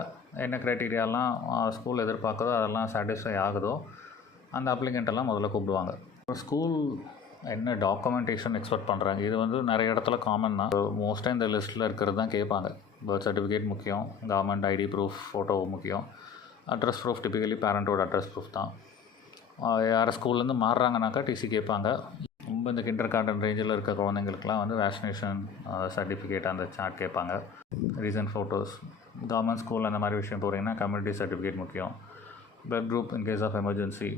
என்ன க்ரைட்டீரியாலாம் ஸ்கூல் எதிர்பார்க்குதோ அதெல்லாம் சாட்டிஸ்ஃபை ஆகுதோ அந்த அப்ளிகண்ட்டெல்லாம் முதல்ல கூப்பிடுவாங்க. ஸ்கூல் என்ன டாக்குமெண்டேஷன் எக்ஸ்பெக்ட் பண்ணுறாங்க. இது வந்து நிறைய இடத்துல காமன் தான். மோஸ்ட்டாக இந்த லிஸ்ட்டில் இருக்கிறது தான் கேட்பாங்க. பர்த் சர்டிஃபிகேட் முக்கியம், கவர்மெண்ட் ஐடி ப்ரூஃப் ஃபோட்டோ முக்கியம், அட்ரஸ் ப்ரூஃப் டிப்பிக்கலி பேரண்ட்டோட அட்ரஸ் ப்ரூஃப் தான். யார் ஸ்கூல்லேருந்து மாறுறாங்கனாக்கா டிசி கேட்பாங்க. ரொம்ப இந்த கிண்டர் கார்டன் ரேஞ்சில் இருக்க குழந்தைங்களுக்குலாம் வந்து வேக்சினேஷன் சர்டிஃபிகேட் அந்த சார்ட் கேட்பாங்க. Recent photos. கவர்மெண்ட் ஸ்கூல் அந்த மாதிரி விஷயம் போகிறீங்கன்னா கம்யூனிட்டி சர்டிஃபிகேட் முக்கியம். Blood group in case of emergency.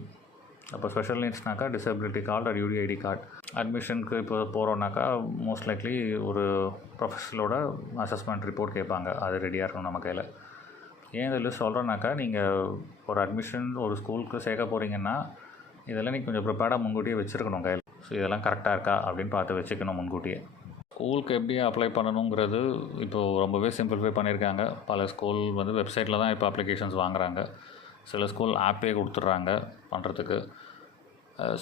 அப்போ ஸ்பெஷல் நீட்ஸ்னாக்கா disability card or UDID card. அட்மிஷனுக்கு இப்போ போகிறோன்னாக்கா மோஸ்ட் லைக்லி ஒரு ப்ரொஃபஷனலோட அசஸ்மெண்ட் ரிப்போர்ட் கேட்பாங்க. அது ரெடியாக இருக்கணும் நம்ம கையில். ஏன் இந்த லிஸ்ட் சொல்கிறேன்னாக்கா, நீங்கள் ஒரு அட்மிஷன் ஒரு ஸ்கூலுக்கு சேர்க்க போகிறீங்கன்னா இதெல்லாம் நீங்கள் கொஞ்சம் ப்ரிப்பேர்டாக முன்கூட்டியே வச்சுருக்கணும் கையில். ஸோ இதெல்லாம் கரெக்டாக இருக்கா அப்படின்னு பார்த்து வச்சுக்கணும் முன்கூட்டியே. ஸ்கூலுக்கு எப்படி அப்ளை பண்ணணுங்கிறது இப்போது ரொம்பவே சிம்பிளிஃபை பண்ணியிருக்காங்க. பல ஸ்கூல் வந்து வெப்சைட்டில் தான் இப்போ அப்ளிகேஷன்ஸ் வாங்குகிறாங்க. சில ஸ்கூல் ஆப்பே கொடுத்துட்றாங்க பண்ணுறதுக்கு.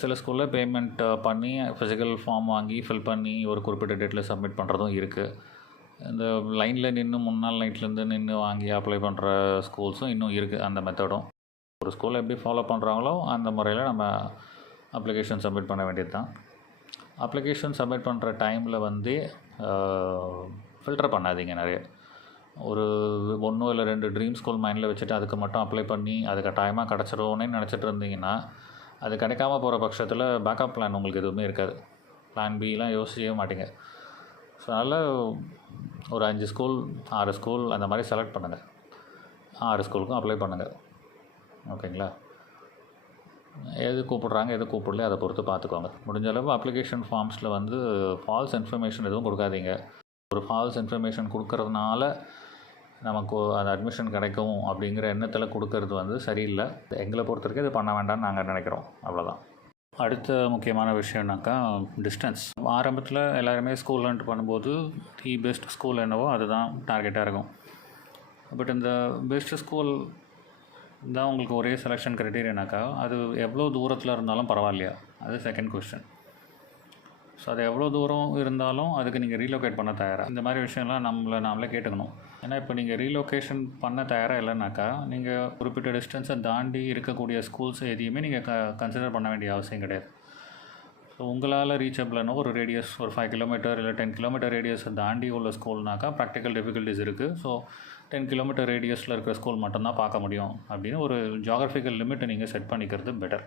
சில ஸ்கூலில் பேமெண்ட் பண்ணி ஃபிசிக்கல் ஃபார்ம் வாங்கி ஃபில் பண்ணி ஒரு குறிப்பிட்ட டேட்டில் சப்மிட் பண்ணுறதும் இருக்குது. இந்த லைனில் நின்று முன்னாள் நைட்லேருந்து நின்று வாங்கி அப்ளை பண்ணுற ஸ்கூல்ஸும் இன்னும் இருக்குது. அந்த மெத்தடும் ஒரு ஸ்கூலில் எப்படி ஃபாலோ பண்ணுறாங்களோ அந்த முறையில் நம்ம அப்ளிகேஷன் சப்மிட் பண்ண வேண்டியது தான். அப்ளிகேஷன் சப்மிட் பண்ணுற டைமில் வந்து ஃபில்டர் பண்ணாதீங்க. நிறைய ஒரு 1 இல்லை 2 ட்ரீம் ஸ்கூல் மைண்டில் வச்சுட்டு அதுக்கு மட்டும் அப்ளை பண்ணி அது கட்டாயமாக கிடச்சிரும்னு நினச்சிட்டு இருந்தீங்கன்னா அது கிடைக்காம போகிற பட்சத்தில் பேக்கப் பிளான் உங்களுக்கு எதுவுமே இருக்காது. பிளான் பிலாம் யோசிக்கவே மாட்டீங்க. ஸோ அதனால் ஒரு 5 ஸ்கூல் 6 ஸ்கூல் அந்த மாதிரி செலக்ட் பண்ணுங்கள். 6 ஸ்கூலுக்கும் அப்ளை பண்ணுங்கள். ஓகேங்களா? எது கூப்பிட்றாங்க எது கூப்பிடல அதை பொறுத்து பார்த்துக்கோங்க. முடிஞ்ச அளவு அப்ளிகேஷன் ஃபார்ம்ஸில் வந்து ஃபால்ஸ் இன்ஃபர்மேஷன் எதுவும் கொடுக்காதீங்க. ஒரு ஃபால்ஸ் இன்ஃபர்மேஷன் கொடுக்கறதுனால நமக்கு அந்த அட்மிஷன் கிடைக்கும் அப்படிங்கிற எண்ணத்தில் கொடுக்கறது வந்து சரியில்லை. எங்களை பொறுத்த வரைக்கும் இது பண்ண வேண்டாம்னு நாங்கள் நினைக்கிறோம். அவ்வளோதான். அடுத்த முக்கியமான விஷயம்னாக்கா டிஸ்டன்ஸ். ஆரம்பத்தில் எல்லாருமே ஸ்கூல்ன்ட்டு பண்ணும்போது பெஸ்ட் ஸ்கூல் என்னவோ அதுதான் டார்கெட்டாக இருக்கும். பட் இந்த பெஸ்ட் ஸ்கூல் தான் உங்களுக்கு ஒரே செலெக்ஷன் க்ரைட்டீரியானாக்கா அது எவ்வளோ தூரத்தில் இருந்தாலும் பரவாயில்லையா? அது செகண்ட் கொஸ்டின். ஸோ அது எவ்வளோ தூரம் இருந்தாலும் அதுக்கு நீங்கள் ரீலோகேட் பண்ண தயாராக? இந்த மாதிரி விஷயம்லாம் நாமளே கேட்டுக்கணும். ஏன்னா இப்போ நீங்கள் ரீலொகேஷன் பண்ண தயாராக இல்லைனாக்கா நீங்கள் குறிப்பிட்ட டிஸ்டன்ஸை தாண்டி இருக்கக்கூடிய ஸ்கூல்ஸ் எதையுமே நீங்கள் கன்சிடர் பண்ண வேண்டிய அவசியம் கிடையாது. ஸோ உங்களால் ரீச்சபிள்னா ஒரு ரேடியஸ் ஒரு 5 கிலோமீட்டர் இல்லை 10 கிலோமீட்டர் ரேடியஸை தாண்டி உள்ள ஸ்கூல்னாக்கா ப்ராக்டிக்கல் டிஃபிகல்ட்டிஸ் இருக்குது. ஸோ 10 கிலோமீட்டர் ரேடியஸில் இருக்கிற ஸ்கூல் மட்டும்தான் பார்க்க முடியும் அப்படின்னு ஒரு ஜியாகிரபிக்கல் லிமிட்டை நீங்கள் செட் பண்ணிக்கிறது பெட்டர்.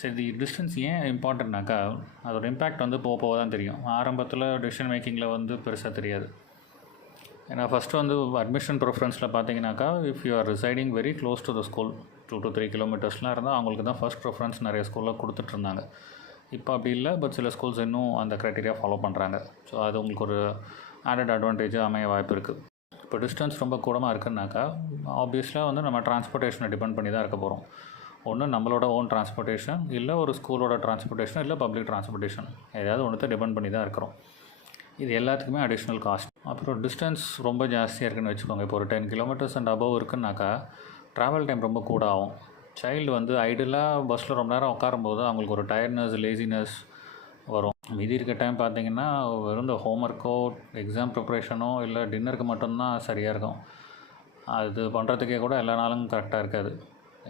சரி, தி டிஸ்டன்ஸ் ஏன் இம்பார்ட்டன்ட்னாக்கா அதோட இம்பேக்ட் வந்து போக தான் தெரியும். ஆரம்பத்தில் டெசிஷன் மேக்கிங்கில் வந்து பெருசாக தெரியாது. ஏன்னா ஃபஸ்ட்டு வந்து அட்மிஷன் ப்ரிஃபரன்ஸில் பார்த்தீங்கன்னாக்கா if you are residing very close to the school 2 to 3 கிலோமீட்டர்ஸ்லாம் இருந்தால் அவங்களுக்கு தான் ஃபஸ்ட் ப்ரிஃபரன்ஸ் நிறைய ஸ்கூலில் கொடுத்துட்ருந்தாங்க. இப்போ அப்படி இல்லை. பட் சில ஸ்கூல்ஸ் இன்னும் அந்த க்ரைட்டீரியா ஃபாலோ பண்ணுறாங்க. ஸோ அது உங்களுக்கு ஒரு ஆடட் அட்வான்டேஜாக அமைய வாய்ப்பு இருக்குது. இப்போ டிஸ்டன்ஸ் ரொம்ப கூடமாக இருக்குன்னாக்கா ஆப்வியஸ்லாக வந்து நம்ம டிரான்ஸ்போர்ட்டேஷனை டிபெண்ட் பண்ணி தான் இருக்க போகிறோம். ஒன்று நம்மளோட ஓன் டிரான்ஸ்போர்ட்டேஷன், இல்லை ஒரு ஸ்கூலோட டிரான்ஸ்போர்ட்டேஷன், இல்லை பப்ளிக் டிரான்ஸ்போர்ட்டேஷன், ஏதாவது ஒன்றுத்தை டிபெண்ட் பண்ணி தான் இருக்கிறோம். இது எல்லாத்துக்குமே அடிஷ்னல் காஸ்ட். அப்புறம் டிஸ்டன்ஸ் ரொம்ப ஜாஸ்தியாக இருக்குதுன்னு வச்சுக்கோங்க. இப்போ ஒரு 10 கிலோமீட்டர்ஸ் அண்ட் அபவ் இருக்குன்னாக்கா ட்ராவல் டைம் ரொம்ப கூட ஆகும். சைல்டு வந்து ஐடியலாக பஸ்ஸில் ரொம்ப நேரம் உட்காரும்போது அவங்களுக்கு ஒரு டயர்ட்னஸ், லேசினஸ் வரும். மீதி இருக்க டைம் பார்த்திங்கன்னா வெறும் இந்த ஹோம்ஒர்க்கோ எக்ஸாம் ப்ரிப்ரேஷனோ இல்லை டின்னருக்கு மட்டும்தான் சரியாக இருக்கும். அது பண்ணுறதுக்கே கூட எல்லா நாளும் கரெக்டாக இருக்காது.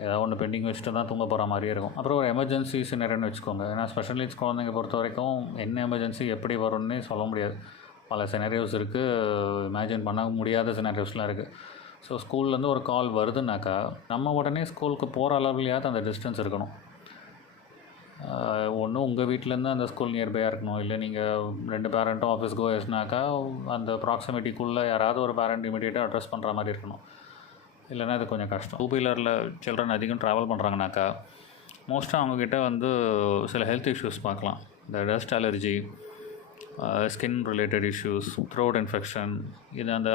ஏதாவது ஒன்று பெண்டிங் வச்சுட்டு தான் தூங்க போகிற மாதிரியே இருக்கும். அப்புறம் ஒரு எமர்ஜென்சி சினரியோன்னு வச்சுக்கோங்க. ஏன்னா ஸ்பெஷல் நீட்ஸ் குழந்தைங்க பொறுத்த வரைக்கும் என்ன எமர்ஜென்சி எப்படி வரும்னே சொல்ல முடியாது. பல சினரியோஸ் இருக்குது, இமேஜின் பண்ண முடியாத சினரியோஸ்லாம் இருக்குது. ஸோ ஸ்கூல்லேருந்து ஒரு கால் வருதுனாக்கா நம்ம உடனே ஸ்கூலுக்கு போகிற அளவுலையாவது அந்த டிஸ்டன்ஸ் இருக்கணும். ஒன்று உங்கள் வீட்டிலேருந்து அந்த ஸ்கூல் நியர்பையாக இருக்கணும், இல்லை நீங்கள் 2 பேரண்ட்டும் ஆஃபீஸ் கோயர்ஸ்னாக்கா அந்த ப்ராக்சிமிட்டிக்குள்ளே யாராவது ஒரு பேரண்ட் இமீடியட்டாக அட்ரஸ் பண்ணுற மாதிரி இருக்கணும். இல்லைனா இது கொஞ்சம் கஷ்டம். 2 வீலரில் சில்ட்ரன் அதிகம் ட்ராவல் பண்ணுறாங்கனாக்கா மோஸ்ட்டாக அவங்கக்கிட்ட வந்து சில ஹெல்த் இஷ்யூஸ் பார்க்கலாம். இந்த dust allergy, skin related issues, throat infection, இது அந்த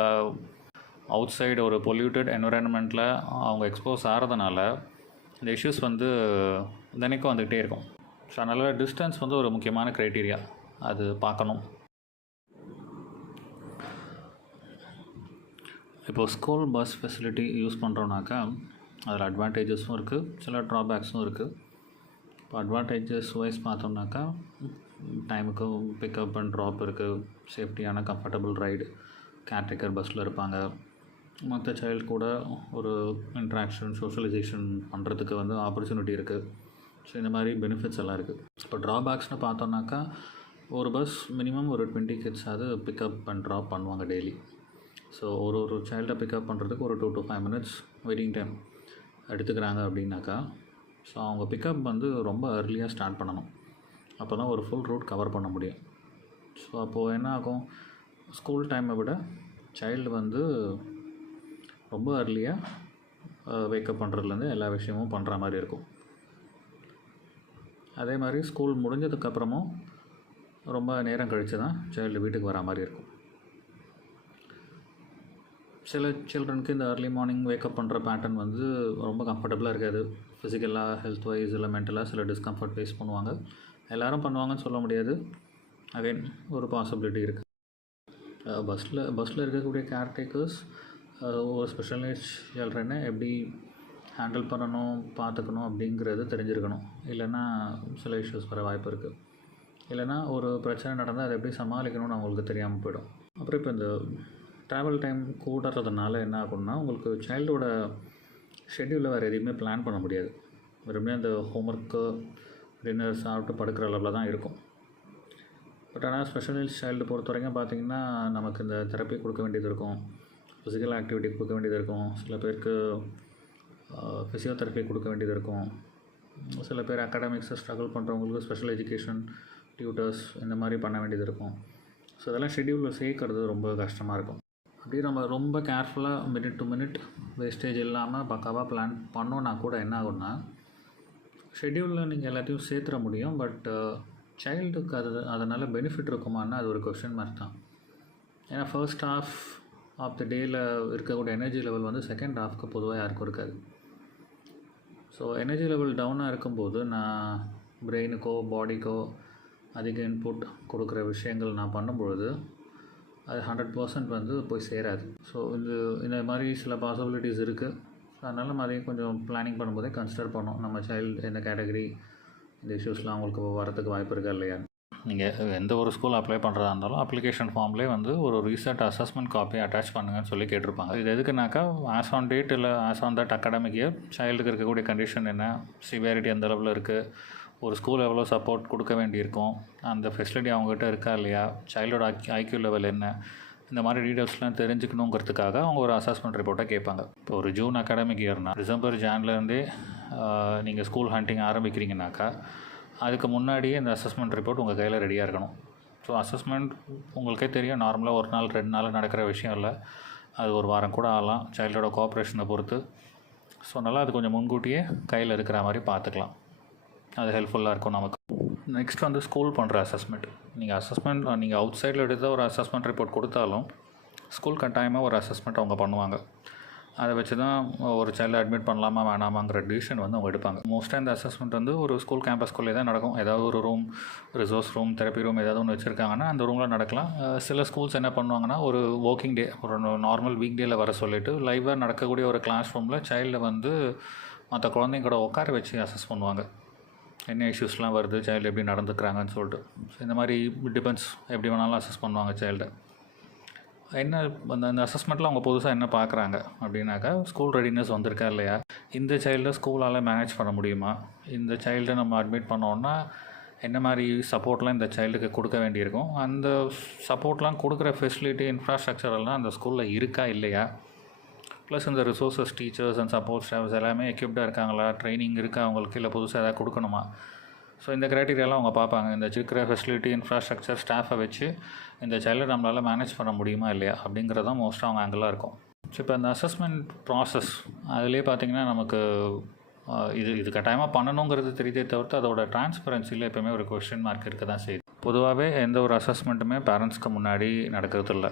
அவுட் சைடு ஒரு பொல்யூட்டட் என்விரான்மெண்ட்டில் அவங்க எக்ஸ்போஸ் ஆகிறதுனால இந்த இஷ்யூஸ் வந்து தினைக்கும் வந்துக்கிட்டே இருக்கும். ஸோ அதனால் டிஸ்டன்ஸ் வந்து ஒரு முக்கியமான க்ரைட்டீரியா, அது பார்க்கணும். இப்போது ஸ்கூல் பஸ் ஃபெசிலிட்டி யூஸ் பண்ணுறோன்னாக்கா அதில் அட்வான்டேஜஸும் இருக்குது, சில ட்ராபேக்ஸும் இருக்குது. இப்போ அட்வான்டேஜஸ் வைஸ் பார்த்தோம்னாக்கா டைமுக்கு பிக்கப் அண்ட் ட்ராப் இருக்குது, சேஃப்டியான கம்ஃபர்டபுள் ரைடு, கேர்டேக்கர் பஸ்ஸில் இருப்பாங்க, மற்ற சைல்டு கூட ஒரு இன்ட்ராக்ஷன் சோஷியலைசேஷன் பண்ணுறதுக்கு வந்து ஆப்பர்ச்சுனிட்டி இருக்குது. ஸோ இந்த மாதிரி பெனிஃபிட்ஸ் எல்லாம் இருக்குது. இப்போ ட்ராபேக்ஸ்னு பார்த்தோன்னாக்கா ஒரு பஸ் மினிமம் ஒரு 20 கிட்ஸ் அது பிக்கப் அண்ட் ட்ராப் பண்ணுவாங்க டெய்லி. ஸோ ஒரு சைல்டை பிக்கப் பண்ணுறதுக்கு ஒரு 2 to 5 minutes வெயிட்டிங் டைம் எடுத்துக்கிறாங்க அப்படின்னாக்கா, ஸோ அவங்க பிக்கப் வந்து ரொம்ப அர்லியாக ஸ்டார்ட் பண்ணணும். அப்போ தான் ஒரு ஃபுல் ரூட் கவர் பண்ண முடியும். ஸோ அப்போது என்ன ஆகும், ஸ்கூல் டைமை விட சைல்டு வந்து ரொம்ப அர்லியாக வேக்கப் பண்ணுறதுலேருந்து எல்லா விஷயமும் பண்ணுற மாதிரி இருக்கும். அதே மாதிரி ஸ்கூல் முடிஞ்சதுக்கப்புறமும் ரொம்ப நேரம் கழித்து தான் சைல்டு வீட்டுக்கு வர மாதிரி இருக்கும். சில சில்ட்ரனுக்கு இந்த அர்லி மார்னிங் வேக்கப் பண்ணுற பேட்டர்ன் வந்து ரொம்ப கம்ஃபர்டபுளாக இருக்காது. ஃபிசிக்கலாக, ஹெல்த் வைஸ் இல்லை மென்டலாக சில டிஸ்கம்ஃபர்ட் ஃபேஸ் பண்ணுவாங்க. எல்லோரும் பண்ணுவாங்கன்னு சொல்ல முடியாது. அகைன் ஒரு பாசிபிலிட்டி இருக்குது. பஸ்ஸில் இருக்கக்கூடிய கேர்டேக்கர்ஸ் ஒரு ஸ்பெஷல் நீட்ஸ் சில்ட்ரனை எப்படி ஹேண்டில் பண்ணணும், பார்த்துக்கணும் அப்படிங்கிறது தெரிஞ்சிருக்கணும். இல்லைன்னா சில இஷ்யூஸ் வர வாய்ப்பு இருக்குது. இல்லைன்னா ஒரு பிரச்சனை நடந்தால் அதை எப்படி சமாளிக்கணும்னு அவங்களுக்கு தெரியாமல் போயிடும். அப்புறம் இப்போ இந்த ட்ராவல் டைம் கூடுறதுனால என்ன ஆகும்னா, உங்களுக்கு சைல்டோட ஷெட்யூலில் வேறு எதையுமே பிளான் பண்ண முடியாது. வெறுமனே அந்த ஹோம்ஒர்க்கு, டின்னர் சாப்பிட்டு படுக்கிற அளவில் தான் இருக்கும். பட் ஆனால் ஸ்பெஷல் நீட்ஸ் சைல்டு பொறுத்த வரைக்கும் பார்த்திங்கன்னா, நமக்கு இந்த தெரப்பி கொடுக்க வேண்டியது இருக்கும், ஃபிசிக்கல் ஆக்டிவிட்டி கொடுக்க வேண்டியது இருக்கும், சில பேருக்கு ஃபிசியோதெரப்பி கொடுக்க வேண்டியது இருக்கும், சில பேர் அகாடமிக்ஸை ஸ்ட்ரகிள் பண்ணுறவங்களுக்கு ஸ்பெஷல் எஜுகேஷன் டியூட்டர்ஸ் இந்த மாதிரி பண்ண வேண்டியது இருக்கும். ஸோ இதெல்லாம் ஷெட்யூலில் சேர்க்கறது ரொம்ப கஷ்டமாக இருக்கும். அப்படியே நம்ம ரொம்ப கேர்ஃபுல்லாக மினிட் டு மினிட் வேஸ்டேஜ் இல்லாமல் பக்காவாக பிளான் பண்ணோன்னா கூட என்ன ஆகும்னா, ஷெட்யூலில் நீங்கள் எல்லாத்தையும் சேர்த்துட முடியும். பட் சைல்டுக்கு அதனால் பெனிஃபிட் இருக்குமான்னா அது ஒரு கொஸ்டின் மார்க் தான். ஏன்னா ஃபர்ஸ்ட் ஹாஃப் ஆஃப் த டேயில் இருக்கக்கூடிய எனர்ஜி லெவல் வந்து செகண்ட் ஹாஃப்க்கு பொதுவாக யாருக்கும் இருக்காது. ஸோ எனர்ஜி லெவல் டவுனாக இருக்கும்போது நான் பிரெயினுக்கோ பாடிக்கோ அதிக இன்புட் கொடுக்குற விஷயங்கள் நான் பண்ணும்பொழுது அது 100% வந்து போய் சேராது. ஸோ இந்த மாதிரி சில பாசிபிலிட்டிஸ் இருக்குது. அதனால் நம்ம அதையும் கொஞ்சம் பிளானிங் பண்ணும்போதே கன்சிடர் பண்ணோம். நம்ம சைல்டு எந்த கேட்டகரி, இந்த இஷ்யூஸ்லாம் அவங்களுக்கு வரத்துக்கு வாய்ப்பு இருக்கா இல்லையா. நீங்கள் எந்த ஒரு ஸ்கூல் அப்ளை பண்ணுறதா இருந்தாலும் அப்ளிகேஷன் ஃபார்ம்லேயே வந்து ஒரு ரீசெண்ட் அசஸ்மெண்ட் காப்பி அட்டாச் பண்ணுங்கன்னு சொல்லி கேட்டிருப்பாங்க. இது எதுக்குனாக்கா, ஆஸ் ஆன் டேட் இல்லை as on that academic year சைல்டுக்கு இருக்கக்கூடிய கண்டிஷன் என்ன, சிவியாரிட்டி எந்த அளவில் இருக்குது, ஒரு ஸ்கூல் எவ்வளோ சப்போர்ட் கொடுக்க வேண்டியிருக்கும், அந்த ஃபெசிலிட்டி அவங்ககிட்ட இருக்கா இல்லையா, சைல்டோட ஐக்யூ லெவல் என்ன, இந்த மாதிரி டீட்டெயில்ஸ்லாம் தெரிஞ்சுக்கணுங்கிறதுக்காக அவங்க ஒரு அசஸ்மெண்ட் ரிப்போர்ட்டை கேட்பாங்க. இப்போ ஒரு ஜூன் அகாடமிக் இயர்னால் டிசம்பர் ஜான்லேருந்தே நீங்கள் ஸ்கூல் ஹண்டிங் ஆரம்பிக்கிறீங்கனாக்கா அதுக்கு முன்னாடியே இந்த அசஸ்மெண்ட் ரிப்போர்ட் உங்கள் கையில் ரெடியாக இருக்கணும். ஸோ அசஸ்மெண்ட் உங்களுக்கே தெரியும், நார்மலாக ஒரு நாள் 2 நாள் நடக்கிற விஷயம் இல்லை. அது ஒரு வாரம் கூட ஆகலாம், சைல்டோட கோஆப்ரேஷனை பொறுத்து. ஸோ நல்லா அது கொஞ்சம் முன்கூட்டியே கையில் இருக்கிற மாதிரி பார்த்துக்கலாம். அது ஹெல்ப்ஃபுல்லாக இருக்கும் நமக்கு. நெக்ஸ்ட் வந்து ஸ்கூல் பண்ணுற அசஸ்மெண்ட். நீங்கள் அவுட் சைடில் எடுத்த ஒரு அசஸ்மெண்ட் ரிப்போர்ட் கொடுத்தாலும் ஸ்கூல் கட்டாயமாக ஒரு அசஸ்மெண்ட் அவங்க பண்ணுவாங்க. அதை வச்சு தான் ஒரு சைல்டை அட்மிட் பண்ணலாமா வேணாமாங்கிற டிசிஷன் வந்து அவங்க எடுப்பாங்க. மோஸ்ட்டாக இந்த அசஸ்மெண்ட் வந்து ஒரு ஸ்கூல் கேம்பஸ்குள்ளே தான் நடக்கும். ஏதாவது ஒரு room, resource room, therapy room ஏதாவது ஒன்று வச்சுருக்காங்கன்னா அந்த ரூமில் நடக்கலாம். சில ஸ்கூல்ஸ் என்ன பண்ணுவாங்கன்னா, ஒரு ஒர்க்கிங் டே, ஒரு நார்மல் வீக் டேயில் வர சொல்லிவிட்டு லைவாக நடக்கக்கூடிய ஒரு கிளாஸ் ரூமில் சைல்டை வந்து மற்ற குழந்தைங்களோட உட்கார வச்சு அசஸ் பண்ணுவாங்க. என்ன இஷ்யூஸ்லாம் வருது, சைல்டு எப்படி நடந்துக்கிறாங்கன்னு சொல்லிட்டு. ஸோ இந்த மாதிரி டிபெண்ட்ஸ், எப்படி வேணாலும் அசஸ் பண்ணுவாங்க சைல்டை. என்ன அந்த அசஸ்மெண்ட்டில் அவங்க புதுசாக என்ன பார்க்குறாங்க அப்படின்னாக்கா, ஸ்கூல் ரெடினஸ் வந்திருக்கா இல்லையா, இந்த சைல்டை ஸ்கூலால் மேனேஜ் பண்ண முடியுமா, இந்த சைல்டை நம்ம அட்மிட் பண்ணோன்னா என்ன மாதிரி சப்போர்ட்லாம் இந்த சைல்டுக்கு கொடுக்க வேண்டியிருக்கும், அந்த சப்போர்ட்லாம் கொடுக்குற ஃபெசிலிட்டி, இன்ஃப்ராஸ்ட்ரக்சர் எல்லாம் அந்த ஸ்கூலில் இருக்கா இல்லையா, ப்ளஸ் இந்த resources, teachers and support staffs எல்லாமே எக்யூப்டாக இருக்காங்களா, ட்ரைனிங் இருக்கா அவங்களுக்கு, இல்லை புதுசாக எதாவது கொடுக்கணுமா. ஸோ இந்த க்ரைட்டீரியாலாம் அவங்க பார்ப்பாங்க. இந்த இருக்கிற ஃபெசிலிட்டி, இன்ஃப்ராஸ்ட்ரக்சர், ஸ்டாஃபை வச்சு இந்த சைல்டை நம்மளால் மேனேஜ் பண்ண முடியுமா இல்லையா அப்படிங்கிறது தான் மோஸ்ட்டாக அவங்க ஆங்கிளாக இருக்கும். ஸோ இப்போ அந்த அசஸ்மெண்ட் ப்ராசஸ் அதிலே பார்த்திங்கன்னா நமக்கு இது கட்டாயமாக பண்ணணுங்கிறது தெரியுதே தவிர்த்து அதோட டிரான்ஸ்பரன்சியில் எப்போயுமே ஒரு கொஸ்டின் மார்க் இருக்க தான் செய்யுது. பொதுவாகவே எந்த ஒரு அசஸ்மெண்ட்டுமே பேரண்ட்ஸ்க்கு முன்னாடி நடக்கிறது இல்லை.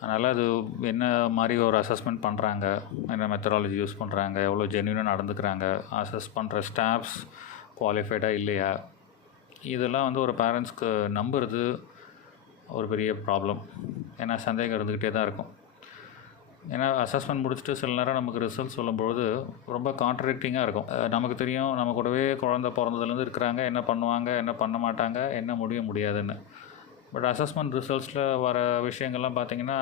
அதனால் அது என்ன மாதிரி ஒரு அசஸ்மெண்ட் பண்ணுறாங்க, என்ன மெத்தடாலஜி யூஸ் பண்ணுறாங்க, எவ்வளோ ஜென்யூனாக நடந்துக்கிறாங்க, அசஸ் பண்ணுற ஸ்டாஃப்ஸ் குவாலிஃபைடாக இல்லையா, இதெல்லாம் வந்து ஒரு பேரண்ட்ஸ்க்கு நம்புறது ஒரு பெரிய ப்ராப்ளம். ஏன்னா சந்தேகம் இருந்துக்கிட்டே தான் இருக்கும். ஏன்னா அசஸ்மெண்ட் முடிச்சுட்டு சில நேரம் நமக்கு ரிசல்ட் சொல்லும்பொழுது ரொம்ப கான்ட்ரடிக்டிங்காக இருக்கும். நமக்கு தெரியும் நம்ம கூடவே குழந்தை பிறந்ததுலேருந்து இருக்கிறாங்க, என்ன பண்ணுவாங்க, என்ன பண்ண மாட்டாங்க, என்ன முடியாதுன்னு. பட் அசஸ்மெண்ட் ரிசல்ட்ஸில் வர விஷயங்கள்லாம் பார்த்திங்கன்னா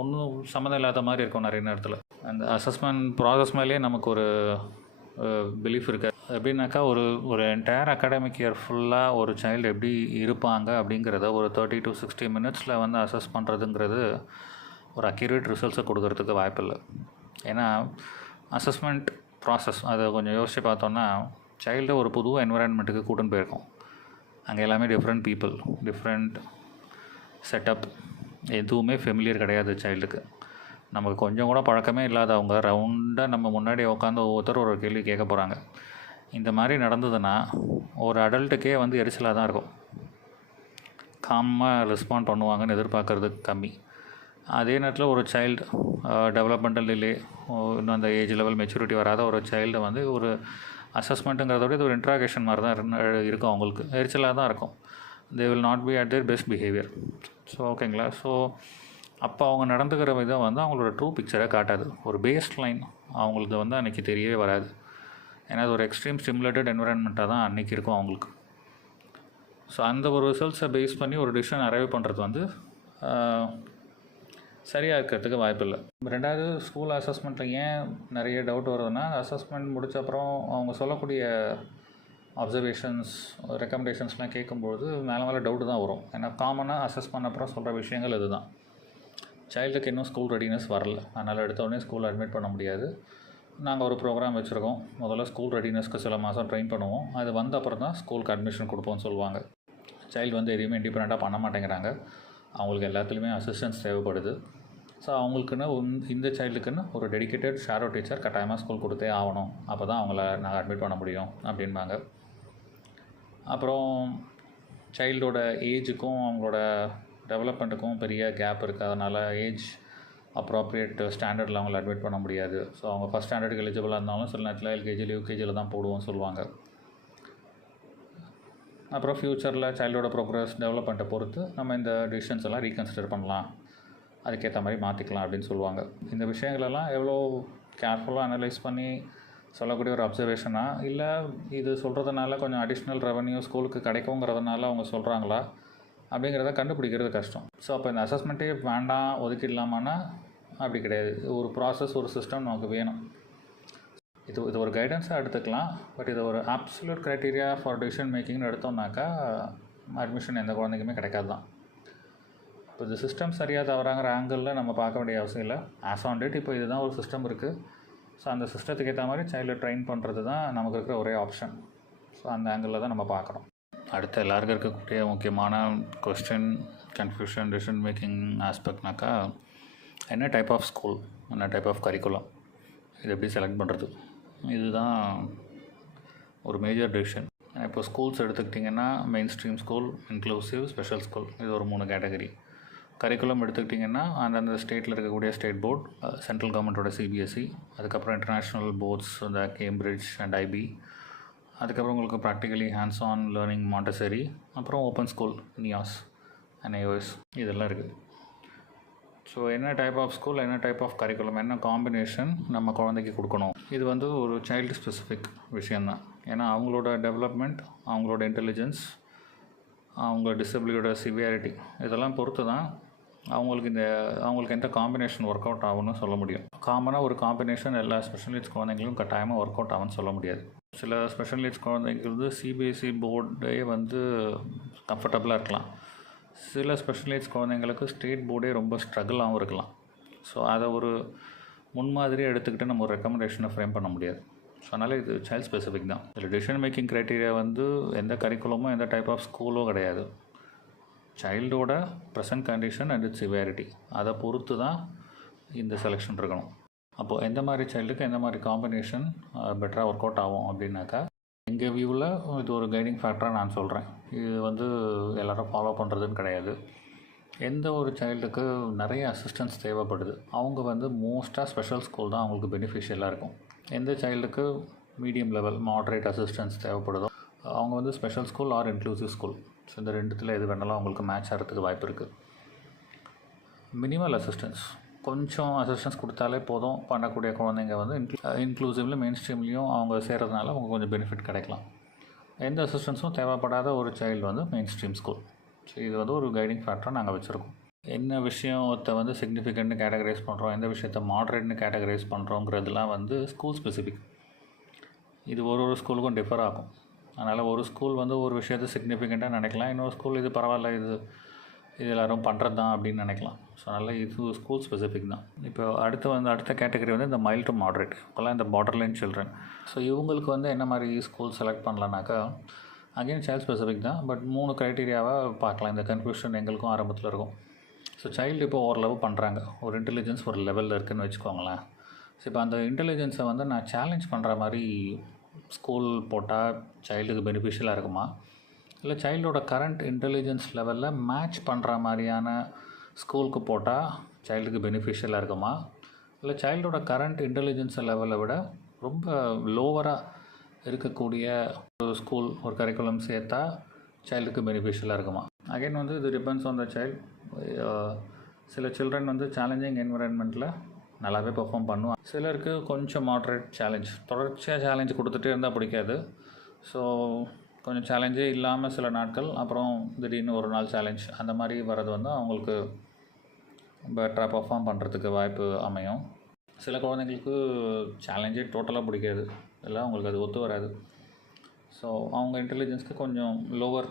ஒன்றும் சம்மந்தம் இல்லாத மாதிரி இருக்கும் நிறைய நேரத்தில். அந்த அசஸ்மெண்ட் ப்ராசஸ் மேலேயே நமக்கு ஒரு பிலீஃப் இருக்குது. எப்படின்னாக்கா ஒரு ஒரு என்டையர் அகாடமிக் இயர் ஃபுல்லாக ஒரு சைல்டு எப்படி இருப்பாங்க அப்படிங்கிறத ஒரு 30 to 60 மினிட்ஸில் வந்து அசஸ் பண்ணுறதுங்கிறது ஒரு அக்யூரேட் ரிசல்ட்ஸை கொடுக்கறதுக்கு வாய்ப்பில்லை. ஏன்னா அசஸ்மெண்ட் ப்ராசஸ் அதை கொஞ்சம் யோசித்து பார்த்தோன்னா, சைல்டை ஒரு புது என்விரான்மெண்ட்டுக்கு கூட்டின்னு போயிருக்கோம். அங்கே எல்லாமே டிஃப்ரெண்ட் பீப்புள், டிஃப்ரெண்ட் செட்டப், எதுவுமே ஃபெமிலியர் கிடையாது சைல்டுக்கு. நமக்கு கொஞ்சம் கூட பழக்கமே இல்லாதவங்க ரவுண்டாக நம்ம முன்னாடி உட்காந்து ஒவ்வொருத்தர் ஒரு கேள்வி கேட்க போகிறாங்க. இந்த மாதிரி நடந்ததுன்னா ஒரு அடல்ட்டுக்கே வந்து எரிச்சலாக தான் இருக்கும். காமாக ரெஸ்பாண்ட் பண்ணுவாங்கன்னு எதிர்பார்க்குறது கம்மி. அதே நேரத்தில் ஒரு சைல்டு டெவலப்மெண்டல் டிலே, இன்னும் அந்த ஏஜ் லெவல் மெச்சூரிட்டி வராத ஒரு சைல்டு வந்து ஒரு அசஸ்மெண்ட்டுங்கிறத விட இது ஒரு இன்ட்ராகேஷன் மாதிரி தான் இருக்கும். அவங்களுக்கு எரிச்சலாக தான் இருக்கும். They will not be at their best behaviour. So ஓகேங்களா. ஸோ அப்போ அவங்க நடந்துக்கிற விதம் வந்து அவங்களோட ட்ரூ பிக்சரை காட்டாது. ஒரு பேஸ் லைன் அவங்களுக்கு வந்து அன்றைக்கி தெரியவே வராது. ஏன்னா அது ஒரு எக்ஸ்ட்ரீம் ஸ்டிமுலேட்டட் என்விரான்மெண்ட்டாக தான் அன்றைக்கி இருக்கும் அவங்களுக்கு. ஸோ அந்த ஒரு ரிசல்ட்ஸை பேஸ் பண்ணி ஒரு டிசிஷன் அரைவ் பண்ணுறது வந்து சரியாக இருக்கிறதுக்கு வாய்ப்பில்லை. ரெண்டாவது, ஸ்கூல் அசஸ்மெண்ட்டில் ஏன் நிறைய டவுட் வருதுன்னா, அசஸ்மெண்ட் முடித்த அப்புறம் அவங்க சொல்லக்கூடிய அப்சர்வேஷன்ஸ், ரெக்கமெண்டேஷன்ஸ்லாம் கேட்கும்போது மேலே டவுட்டு தான் வரும். ஏன்னா காமனாக அசஸ் பண்ண அப்புறம் சொல்கிற விஷயங்கள் இது தான். சைல்டுக்கு இன்னும் ஸ்கூல் ரெடினஸ் வரல, அதனால் எடுத்தோடனே ஸ்கூல் அட்மிட் பண்ண முடியாது. நாங்கள் ஒரு ப்ரோக்ராம் வச்சுருக்கோம். முதல்ல ஸ்கூல் ரெடினஸ்க்கு சில மாதம் ட்ரெயின் பண்ணுவோம். அது வந்த அப்புறம் தான் ஸ்கூலுக்கு அட்மிஷன் கொடுப்போம்னு சொல்லுவாங்க. சைல்டு வந்து எதையுமே இண்டிபெண்ட்டாக பண்ண மாட்டேங்கிறாங்க. அவங்களுக்கு எல்லாத்துலேயுமே அசிஸ்டன்ஸ் தேவைப்படுது. ஸோ அவங்களுக்குன்னு இந்த சைல்டுக்குன்னு ஒரு டெடிக்கேட்டட் ஷேடோ டீச்சர் கட்டாயமாக ஸ்கூல் கொடுத்தே ஆகணும். அப்போ தான் அவங்கள நாங்கள் அட்மிட் பண்ண முடியும் அப்படின்பாங்க. அப்புறம் சைல்டோட ஏஜுக்கும் அவங்களோட டெவலப்மெண்ட்டுக்கும் பெரிய கேப் இருக்குது. அதனால் ஏஜ் அப்ராப்ரியேட் ஸ்டாண்டர்டில் அவங்கள அட்மிட் பண்ண முடியாது. ஸோ அவங்க ஃபஸ்ட் ஸ்டாண்டர்டுக்கு எலிஜிபிளாக இருந்தாலும் சில நேரத்தில் எல்கேஜியில் யூகேஜியில் தான் போடுவோம்னு சொல்லுவாங்க. அப்புறம் ஃப்யூச்சரில் சைல்டோட ப்ரோக்ரஸ் டெவலப்மெண்ட்டை பொறுத்து நம்ம இந்த டிசிஷன்ஸ் எல்லாம் ரீகன்சிடர் பண்ணலாம், அதுக்கேற்ற மாதிரி மாற்றிக்கலாம் அப்படின்னு சொல்லுவாங்க. இந்த விஷயங்களெல்லாம் எவ்வளோ கேர்ஃபுல்லாக அனலைஸ் பண்ணி சொல்லக்கூடிய ஒரு அப்சர்வேஷனாக, இல்லை இது சொல்கிறதுனால கொஞ்சம் அடிஷ்னல் ரெவன்யூ ஸ்கூலுக்கு கிடைக்குங்கிறதுனால அவங்க சொல்கிறாங்களா அப்படிங்கிறத கண்டுபிடிக்கிறது கஷ்டம். ஸோ அப்போ இந்த அசஸ்மெண்ட்டே வேண்டாம், ஒதுக்கிடலாமான்னா அப்படி கிடையாது. ஒரு ப்ராசஸ், ஒரு சிஸ்டம் நமக்கு வேணும். இது ஒரு கைடன்ஸாக எடுத்துக்கலாம். பட் இது ஒரு அப்சல்யூட் க்ரைட்டீரியா ஃபார் டிசிஷன் மேக்கிங்னு எடுத்தோம்னாக்கா அட்மிஷன் எந்த குழந்தைக்குமே கிடைக்காது தான். இப்போ இந்த சிஸ்டம் சரியாக தவறாங்கிற ஆங்கிளில் நம்ம பார்க்க வேண்டிய அவசியம் இல்லை. ஆஸ் ஆன் டேட் இப்போ இதுதான் ஒரு சிஸ்டம் இருக்குது. ஸோ அந்த சிஸ்டத்துக்கு ஏற்ற மாதிரி சைல்டை ட்ரெயின் பண்ணுறது தான் நமக்கு இருக்கிற ஒரே ஆப்ஷன். ஸோ அந்த ஆங்கிளில் தான் நம்ம பார்க்குறோம். அடுத்து எல்லாருக்கும் இருக்கக்கூடிய முக்கியமான கொஸ்டின், கன்ஃபியூஷன், டிசிஷன் மேக்கிங் ஆஸ்பெக்ட்னாக்கா, என்ன டைப் ஆஃப் ஸ்கூல், என்ன டைப் ஆஃப் கரிக்குலம், இது எப்படி செலக்ட் பண்ணுறது, இதுதான் ஒரு மேஜர் டிசிஷன். இப்போ ஸ்கூல்ஸ் எடுத்துக்கிட்டிங்கன்னா mainstream school, inclusive, special school, இது ஒரு 3 கேட்டகரி. கரிக்குலம் எடுத்துக்கிட்டிங்கன்னா அந்தந்த ஸ்டேட்டில் இருக்கக்கூடிய ஸ்டேட் போர்ட், சென்ட்ரல் கவர்மெண்ட்டோட சிபிஎஸ்சி, அதுக்கப்புறம் இன்டர்நேஷ்னல் போர்ட்ஸ், இந்த கேம்பிரிட்ஜ் அண்ட் ஐபி, அதுக்கப்புறம் உங்களுக்கு practically hands on learning Montessori, அப்புறம் open school, NIOS and IOS, இதெல்லாம் இருக்குது. ஸோ என்ன டைப் ஆஃப் ஸ்கூல், என்ன டைப் ஆஃப் கரிக்குலம், என்ன காம்பினேஷன் நம்ம குழந்தைக்கு கொடுக்கணும், இது வந்து ஒரு சைல்டு ஸ்பெசிஃபிக் விஷயந்தான். ஏன்னா அவங்களோட டெவலப்மெண்ட், அவங்களோட இன்டெலிஜென்ஸ், அவங்க டிசபிலிட்டியோட சிவியாரிட்டி, இதெல்லாம் பொறுத்து தான் அவங்களுக்கு எந்த காம்பினேஷன் ஒர்க் அவுட் ஆகும்னு சொல்ல முடியும். காமனாக ஒரு காம்பினேஷன் எல்லா ஸ்பெஷல் நீட்ஸ் குழந்தைங்களும் கட்டாயமாக ஒர்க் அவுட் ஆகும்னு சொல்ல முடியாது. சில ஸ்பெஷல் நீட்ஸ் குழந்தைங்களுக்கு வந்து சிபிஎஸ்சி போர்டே வந்து கம்ஃபர்டபுளாக இருக்கலாம். சில ஸ்பெஷல் நீட்ஸ் குழந்தைங்களுக்கு ஸ்டேட் போர்டே ரொம்ப ஸ்ட்ரகிளாகவும் இருக்கலாம். ஸோ அதை ஒரு முன்மாதிரியாக எடுத்துக்கிட்டு நம்ம ஒரு ரெக்கமெண்டேஷனை ஃப்ரேம் பண்ண முடியாது. ஸோ அதனால் இது சைல்ட் ஸ்பெசிஃபிக் தான். இதில் டிசிஷன் மேக்கிங் க்ரைட்டீரியா வந்து எந்த கரிக்குலமோ எந்த டைப் ஆஃப் ஸ்கூலோ கிடையாது. சைல்டோட present condition and its severity, அதை பொறுத்து தான் இந்த செலெக்ஷன் இருக்கணும். அப்போது எந்த மாதிரி சைல்டுக்கு எந்த மாதிரி காம்பினேஷன் பெட்டராக ஒர்க் அவுட் ஆகும் அப்படின்னாக்கா, எங்கள் வியூவில் இது ஒரு கைடிங் ஃபேக்டராக நான் சொல்கிறேன். இது வந்து எல்லோரும் ஃபாலோ பண்ணுறதுன்னு கிடையாது. எந்த ஒரு சைல்டுக்கு நிறைய அசிஸ்டன்ஸ் தேவைப்படுது, அவங்க வந்து மோஸ்ட்டாக ஸ்பெஷல் ஸ்கூல் தான் அவங்களுக்கு பெனிஃபிஷியலாக இருக்கும். எந்த சைல்டுக்கு மீடியம் லெவல், மாட்ரேட் அசிஸ்டன்ஸ் தேவைப்படுதோ அவங்க வந்து special school or inclusive school, so இந்த ரெண்டுத்தில் எது வேணாலும் அவங்களுக்கு மேட்ச் ஆகிறதுக்கு வாய்ப்பு இருக்குது. மினிமல் அசிஸ்டன்ஸ், கொஞ்சம் அசிஸ்டன்ஸ் கொடுத்தாலே போதும் பண்ணக்கூடிய குழந்தைங்க வந்து இன்க்ளூசிவ்லையும் மெயின் ஸ்ட்ரீம்லேயும் அவங்க சேர்கிறதுனால அவங்க கொஞ்சம் பெனிஃபிட் கிடைக்கலாம். எந்த அசிஸ்டன்ஸும் தேவைப்படாத ஒரு சைல்டு வந்து மெயின் ஸ்ட்ரீம் ஸ்கூல். ஸோ இது வந்து ஒரு கைடிங் ஃபேக்டராக நாங்கள் வச்சுருக்கோம். என்ன விஷயத்தை வந்து சிக்னிஃபிகண்ட்னு கேட்டகரைஸ் பண்ணுறோம், எந்த விஷயத்தை மாட்ரேட்னு கேட்டகரைஸ் பண்ணுறோங்கிறதுலாம் வந்து ஸ்கூல் ஸ்பெசிஃபிக். இது ஒரு ஸ்கூலுக்கும் டிஃபர் ஆகும். அதனால் ஒரு ஸ்கூல் வந்து ஒரு விஷயத்தை சிக்னிஃபிகண்ட்டாக நினைக்கலாம், இன்னொரு ஸ்கூல் இது பரவாயில்ல, இது எல்லோரும் பண்ணுறது தான் அப்படின்னு நினைக்கலாம். ஸோ அதனால் இது ஸ்கூல் ஸ்பெசிஃபிக் தான். இப்போ அடுத்த கேட்டகரி வந்து இந்த மைல்டு டு மாட்ரேட், இப்போலாம் இந்த பார்டர்லைன் சில்ட்ரன். ஸோ இவங்களுக்கு வந்து என்ன மாதிரி ஸ்கூல் செலக்ட் பண்ணலான்னாக்கா அகெயின் சைல்டு ஸ்பெசிஃபிக் தான், பட் 3 க்ரைட்டீரியாவாக பார்க்கலாம். இந்த கன்ஃபியூஷன் எங்களுக்கும் ஆரம்பத்தில் இருக்கும். ஸோ சைல்டு இப்போ ஓரளவு பண்ணுறாங்க, ஒரு இன்டெலிஜென்ஸ் ஒரு லெவலில் இருக்குதுன்னு வச்சுக்கோங்களேன். ஸோ இப்போ அந்த இன்டெலிஜென்ஸை வந்து நான் சேலஞ்ச் பண்ணுற மாதிரி ஸ்கூல் போட்டால் சைல்டுக்கு பெனிஃபிஷியலாக இருக்குமா, இல்லை சைல்டோட கரண்ட் இன்டெலிஜென்ஸ் லெவலில் மேட்ச் பண்ணுற மாதிரியான ஸ்கூலுக்கு போட்டால் சைல்டுக்கு பெனிஃபிஷியலாக இருக்குமா, இல்லை சைல்டோட கரண்ட் இன்டெலிஜென்ஸ் லெவலை விட ரொம்ப லோவராக இருக்கக்கூடிய ஒரு ஸ்கூல் ஒரு கரிக்குலம் சேர்த்தா சைல்டுக்கு பெனிஃபிஷியலாக இருக்குமா. அகைன் வந்து இது டிபெண்ட்ஸ் ஆன் த சைல்டு. சில சில்ட்ரன் வந்து சேலஞ்சிங் என்விரான்மெண்ட்டில் நல்லாவே பெர்ஃபார்ம் பண்ணுவாங்க. சிலருக்கு கொஞ்சம் மாட்ரேட் சேலஞ்ச், தொடர்ச்சியாக சேலஞ்ச் கொடுத்துட்டே இருந்தால் பிடிக்காது. ஸோ கொஞ்சம் சேலஞ்சே இல்லாமல் சில நாட்கள், அப்புறம் திடீர்னு ஒரு நாள் சேலஞ்ச், அந்த மாதிரி வர்றது வந்து அவங்களுக்கு பெட்டராக பெர்ஃபார்ம் பண்ணுறதுக்கு வாய்ப்பு அமையும். சில குழந்தைங்களுக்கு சேலஞ்சே டோட்டலாக பிடிக்காது, இல்லை அவங்களுக்கு அது ஒத்து வராது. ஸோ அவங்க இன்டெலிஜென்ஸ்க்கு கொஞ்சம் லோவர்,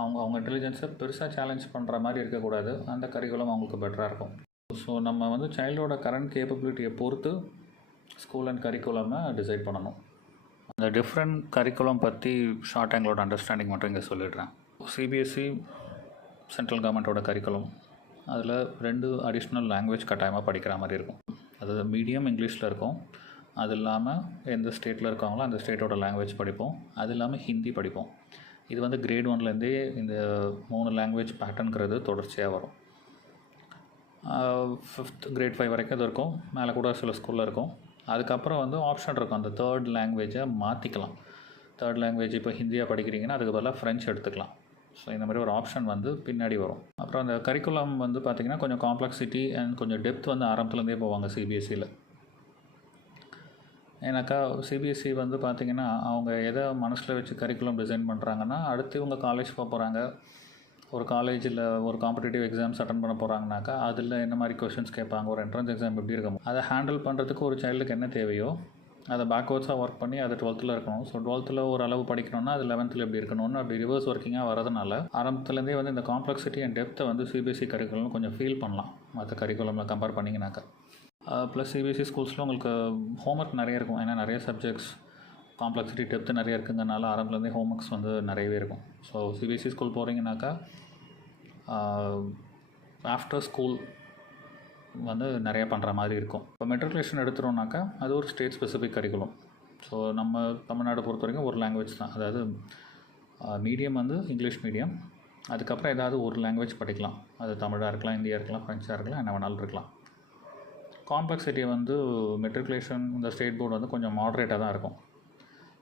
அவங்க இன்டெலிஜென்ஸை பெருசாக சேலஞ்ச் பண்ணுற மாதிரி இருக்கக்கூடாது, அந்த கரிக்குலம் அவங்களுக்கு பெட்டராக இருக்கும். ஸோ நம்ம வந்து சைல்டோட கரண்ட் கேப்பபிலிட்டியை பொறுத்து ஸ்கூல் அண்ட் கரிக்குலமை டிசைட் பண்ணணும். அந்த டிஃப்ரெண்ட் கரிக்குலம் பற்றி ஷார்ட் எங்களோட அண்டர்ஸ்டாண்டிங் மட்டும் இங்கே சொல்லிடுறேன். சிபிஎஸ்சி சென்ட்ரல் கவர்மெண்ட்டோட கரிக்குலம், அதில் 2 அடிஷ்னல் லாங்குவேஜ் கட்டாயமாக படிக்கிற மாதிரி இருக்கும். அதாவது மீடியம் இங்கிலீஷில் இருக்கும், அது இல்லாமல் எந்த ஸ்டேட்டில் இருக்காங்களோ அந்த ஸ்டேட்டோட லாங்குவேஜ் படிப்போம், அது இல்லாமல் ஹிந்தி படிப்போம். இது வந்து கிரேட் 1லேருந்தே இந்த 3 லாங்குவேஜ் பேட்டர்னுங்கிறது தொடர்ச்சியாக வரும். 5th கிரேட் 5 வரைக்கும் அது இருக்கும், மேலே கூட சில ஸ்கூலில் இருக்கும். அதுக்கப்புறம் வந்து ஆப்ஷன் இருக்கும், அந்த 3rd லாங்குவேஜை மாற்றிக்கலாம். 3rd லாங்குவேஜ் இப்போ ஹிந்தியாக படிக்கிறீங்கன்னா அதுக்கு பதிலாக ஃப்ரெஞ்ச் எடுத்துக்கலாம். ஸோ இந்த மாதிரி ஒரு ஆப்ஷன் வந்து பின்னாடி வரும். அப்புறம் அந்த கரிக்குலம் வந்து பார்த்திங்கன்னா கொஞ்சம் காம்ப்ளெக்சிட்டி அண்ட் கொஞ்சம் டெப்த் வந்து ஆரம்பத்துலேருந்தே போவாங்க சிபிஎஸ்சியில். ஏன்னாக்கா சிபிஎஸ்சி வந்து பார்த்திங்கன்னா அவங்க எதை மனசில் வச்சு கரிக்குலம் டிசைன் பண்ணுறாங்கன்னா, அடுத்து இவங்க காலேஜ் போக போகிறாங்க, ஒரு காலேஜில் ஒரு காம்படிட்டிவ் எக்ஸாம்ஸ் அட்டன் பண்ண போகிறாங்கனாக்கா அதில் என்ன மாதிரி கொஷின்ஸ் கேட்பாங்க, ஒரு என்ட்ரன்ஸ் எக்ஸாம் எப்படி இருக்கும், அதை ஹேண்டில் பண்ணுறதுக்கு ஒரு சைல்டுக்கு என்ன தேவையோ அதை பேக்வேர்ட்ஸாக ஒர்க் பண்ணி அது 12th இருக்கணும். ஸோ 12th ஒரு அளவு படிக்கணும்னா அது 11th எப்படி இருக்கணும்னு அப்படி ரிவர்ஸ் ஒர்க்கிங்காக வரதுனால ஆரம்பத்துலேருந்தே வந்து இந்த காம்ப்ளெக்சிட்டி அண்ட் டெப்த்தை வந்து சிபிஎஸ்சி கரிக்குலம் கொஞ்சம் ஃபீல் பண்ணலாம் மற்ற கரிக்குலமில் கம்பேர் பண்ணிங்கனாக்கா. ப்ளஸ் சிபிஎஸ்சி ஸ்கூல்ஸில் உங்களுக்கு ஹோம்ஒர்க் நிறைய இருக்கும், ஏன்னா நிறைய சப்ஜெக்ட்ஸ் காம்ப்ளெக்சிட்டி டெப்த்து நிறைய இருக்குங்கிறனால ஆரம்பத்துலேருந்தே ஹோம்ஒர்க்ஸ் வந்து நிறையவே இருக்கும். ஸோ சிபிஎஸ்சி ஸ்கூல் போகிறீங்கனாக்கா ஆஃப்டர் ஸ்கூல் வந்து நிறையா பண்ணுற மாதிரி இருக்கும். இப்போ மெட்ரிகுலேஷன் எடுத்துகிறோம்னாக்கா அது ஒரு ஸ்டேட் ஸ்பெசிஃபிக் கரிக்குலம். ஸோ நம்ம தமிழ்நாடு பொறுத்த வரைக்கும் ஒரு லாங்குவேஜ் தான், அதாவது மீடியம் வந்து இங்கிலீஷ் மீடியம், அதுக்கப்புறம் ஏதாவது ஒரு லாங்குவேஜ் படிக்கலாம், அது தமிழாக இருக்கலாம், இந்தியா இருக்கலாம், ஃப்ரெஞ்சாக இருக்கலாம், என்ன வேணாலும் இருக்கலாம். காம்ப்ளெக்சிட்டியை வந்து மெட்ரிகுலேஷன் இந்த ஸ்டேட் போர்டு வந்து கொஞ்சம் மாட்ரேட்டாக தான் இருக்கும்.